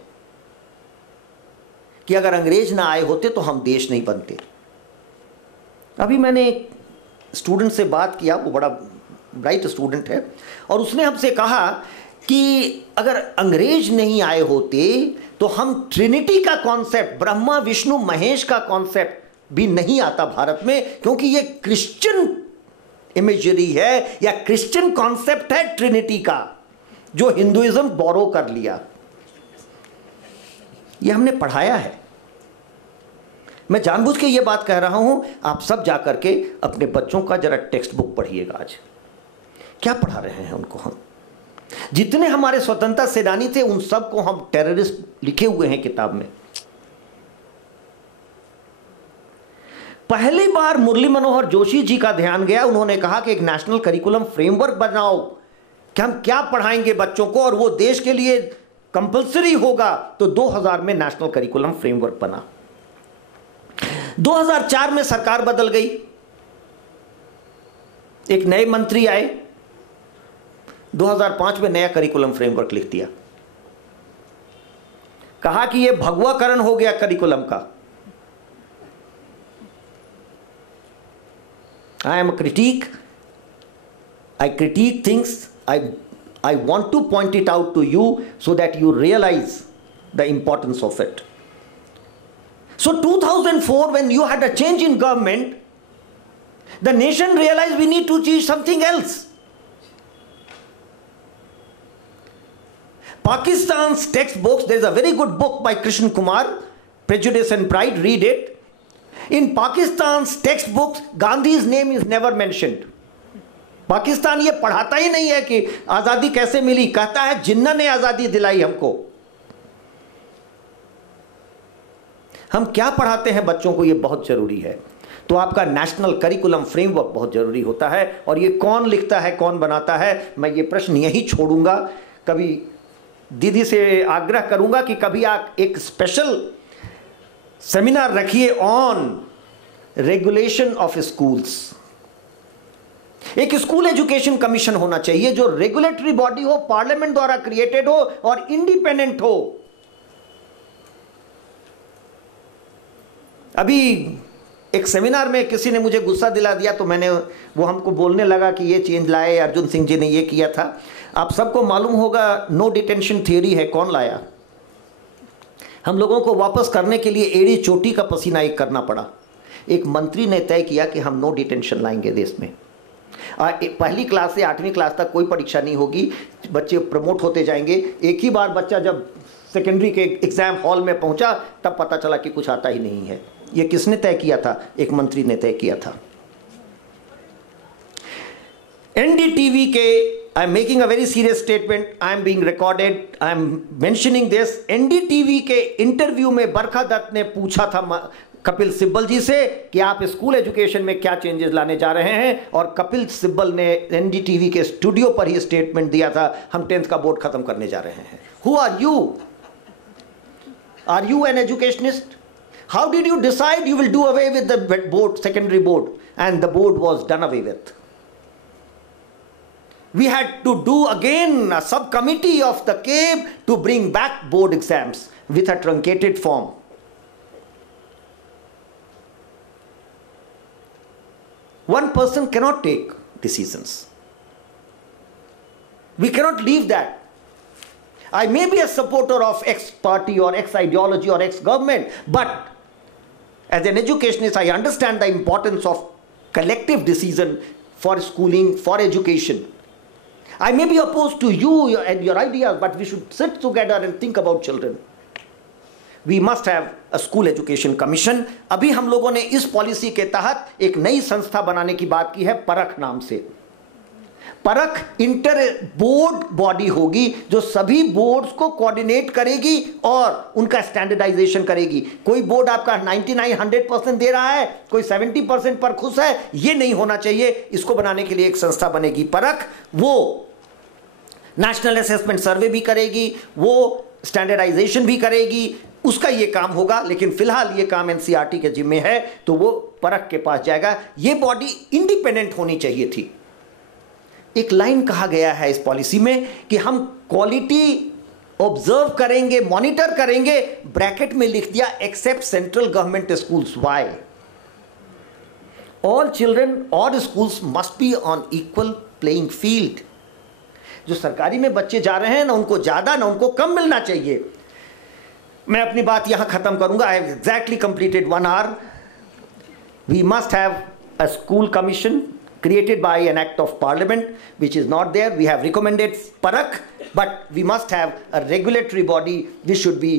कि अगर अंग्रेज ना आए होते तो हम देश नहीं बनते। अभी मैंने एक स्टूडेंट से बात किया, वो बड़ा ब्राइट स्टूडेंट है, और उसने हमसे कहा कि अगर अंग्रेज नहीं आए होते तो हम ट्रिनिटी का कॉन्सेप्ट, ब्रह्मा विष्णु महेश का कॉन्सेप्ट भी नहीं आता भारत में, क्योंकि ये क्रिश्चियन इमेजरी है या क्रिश्चियन कॉन्सेप्ट है ट्रिनिटी का, जो हिंदुइज्म बोरो कर लिया। ये हमने पढ़ाया है। मैं जानबूझ के ये बात कह रहा हूं, आप सब जाकर के अपने बच्चों का जरा टेक्स्ट बुक पढ़िएगा। आज क्या पढ़ा रहे हैं उनको हम? जितने हमारे स्वतंत्रता सेनानी थे उन सब को हम टेररिस्ट लिखे हुए हैं किताब में। पहली बार मुरली मनोहर जोशी जी का ध्यान गया, उन्होंने कहा कि एक नेशनल करिकुलम फ्रेमवर्क बनाओ कि हम क्या पढ़ाएंगे बच्चों को, और वो देश के लिए कंपल्सरी होगा। तो 2000 में नेशनल करिकुलम फ्रेमवर्क बना। 2004 में सरकार बदल गई, एक नए मंत्री आए, 2005 में नया करिकुलम फ्रेमवर्क लिख दिया। कहा कि यह भगवाकरण हो गया करिकुलम का। I am a critic, I critic things, I want to point it out to you so that you realize the importance of it. So 2004, when you had a change in government, the nation realized we need to teach something else. Pakistan's textbooks, there is a very good book by Krishan Kumar, Prejudice and Pride, read it. In Pakistan's textbooks, Gandhi's name is never mentioned. Pakistan ये पढ़ाता ही नहीं है कि आजादी कैसे मिली, कहता है जिन्ना ने आजादी दिलाई हमको। हम क्या पढ़ाते हैं बच्चों को, ये बहुत जरूरी है। तो आपका नेशनल करिकुलम फ्रेमवर्क बहुत जरूरी होता है, और ये कौन लिखता है, कौन बनाता है, मैं ये प्रश्न यही छोड़ूंगा। कभी दीदी से आग्रह करूंगा कि कभी आप एक स्पेशल सेमिनार रखिए ऑन रेगुलेशन ऑफ स्कूल्स। एक स्कूल एजुकेशन कमीशन होना चाहिए जो रेगुलेटरी बॉडी हो, पार्लियामेंट द्वारा क्रिएटेड हो और इंडिपेंडेंट हो। अभी एक सेमिनार में किसी ने मुझे गुस्सा दिला दिया, तो मैंने वो हमको बोलने लगा कि ये चेंज लाए अर्जुन सिंह जी ने, ये किया था। आप सबको मालूम होगा नो डिटेंशन थियरी है, कौन लाया? हम लोगों को वापस करने के लिए एड़ी चोटी का पसीना एक करना पड़ा। एक मंत्री ने तय किया कि हम नो डिटेंशन लाएंगे देश में। पहली क्लास से 8वीं क्लास तक कोई परीक्षा नहीं होगी, बच्चे प्रमोट होते जाएंगे। एक ही बार बच्चा जब सेकेंडरी के एग्जाम हॉल में पहुंचा तब पता चला कि कुछ आता ही नहीं है। ये किसने तय किया था? एक मंत्री ने तय किया था। एनडीटीवी के, I am making a very serious statement, I am being recorded, I am mentioning this. NDTV के इंटरव्यू में बरखा दत्त ने पूछा था कपिल सिब्बल जी से कि आप स्कूल एजुकेशन में क्या चेंजेस लाने जा रहे हैं, और कपिल सिब्बल ने एनडीटीवी के स्टूडियो पर ही स्टेटमेंट दिया था, हम 10th का बोर्ड खत्म करने जा रहे हैं। Who are you? Are you an educationist? How did you decide you will do away with the board, secondary board? And the board was done away with. We had to do again a subcommittee of the CABE to bring back board exams with a truncated form. One person cannot take decisions. We cannot leave that. I may be a supporter of X party or X ideology or X government, but as an educationist, I understand the importance of collective decision for schooling, for education. I may be opposed to you and your ideas, but we should sit together and think about children. We must have a school education commission. अभी हम लोगों ने इस policy के तहत एक नई संस्था बनाने की बात की है, परख नाम से। परख इंटर बोर्ड बॉडी होगी जो सभी बोर्ड्स को कोऑर्डिनेट करेगी और उनका स्टैंडर्डाइजेशन करेगी। कोई बोर्ड आपका 99-100% दे रहा है, कोई 70% पर खुश है, ये नहीं होना चाहिए। इसको बनाने के लिए एक संस्था बनेगी परख, वो नेशनल असेसमेंट सर्वे भी करेगी, वो स्टैंडर्डाइजेशन भी करेगी, उसका ये काम होगा। लेकिन फिलहाल ये काम एनसीईआरटी के जिम्मे है, तो वो परख के पास जाएगा। ये बॉडी इंडिपेंडेंट होनी चाहिए थी। एक लाइन कहा गया है इस पॉलिसी में कि हम क्वालिटी ऑब्जर्व करेंगे, मॉनिटर करेंगे, ब्रैकेट में लिख दिया except central government schools. Why? All children और schools must be on equal playing field. जो सरकारी में बच्चे जा रहे हैं ना उनको ज्यादा ना उनको कम मिलना चाहिए। मैं अपनी बात यहां खत्म करूंगा। I have exactly completed 1 hour. We must have a school commission created by an act of parliament, which is not there. We have recommended Parak, but we must have a regulatory body. This should be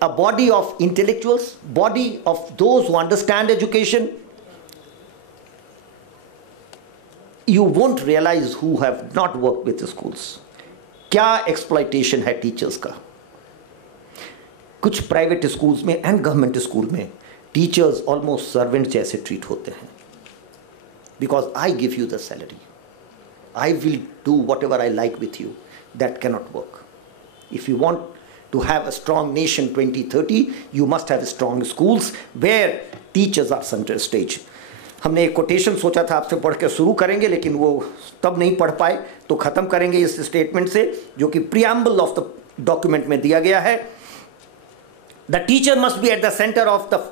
a body of intellectuals, body of those who understand education. You won't realize who have not worked with the schools. क्या exploitation है teachers का। कुछ private schools में and government school में teachers almost servant जैसे treat होते हैं। Because I give you the salary, I will do whatever I like with you. That cannot work. If you want to have a strong nation 2030, you must have strong schools where teachers are center stage. हमने एक quotation सोचा था आपसे पढ़ के शुरू करेंगे, लेकिन वो तब नहीं पढ़ पाए, तो ख़त्म करेंगे इस स्टेटमेंट से जो कि प्रियम्बल ऑफ द डॉक्यूमेंट में दिया गया है। The teacher must be at the centre of the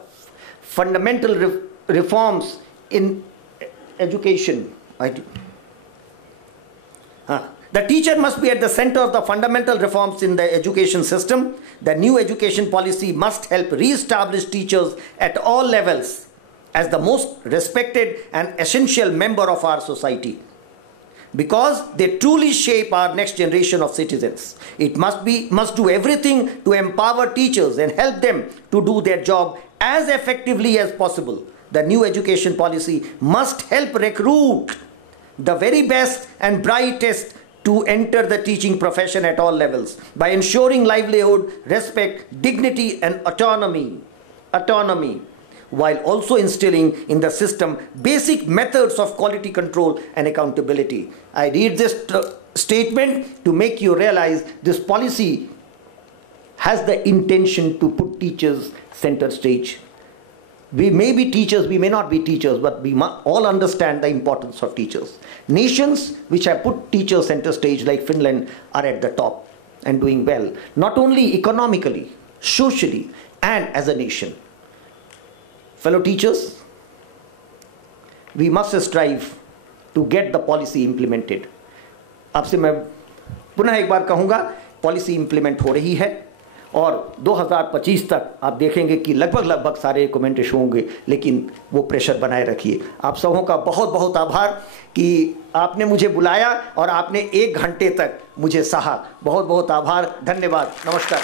fundamental reforms in education. The teacher must be at the center of the fundamental reforms in the education system. The new education policy must help re-establish teachers at all levels as the most respected and essential member of our society, because they truly shape our next generation of citizens. It must do everything to empower teachers and help them to do their job as effectively as possible. The new education policy must help recruit the very best and brightest to enter the teaching profession at all levels by ensuring livelihood, respect, dignity and autonomy, while also instilling in the system basic methods of quality control and accountability. I read this statement to make you realize this policy has the intention to put teachers center stage. We may be teachers, we may not be teachers, but we all understand the importance of teachers. Nations which have put teachers center stage like Finland are at the top and doing well, not only economically, socially, and as a nation. Fellow teachers, we must strive to get the policy implemented. आपसे मैं पुनः एक बार कहूँगा, policy implement हो रही है और 2025 तक आप देखेंगे कि लगभग सारे रिकमेंडेशन होंगे, लेकिन वो प्रेशर बनाए रखिए। आप सबों का बहुत बहुत आभार कि आपने मुझे बुलाया और आपने 1 घंटे तक मुझे सहा। बहुत बहुत आभार, धन्यवाद, नमस्कार।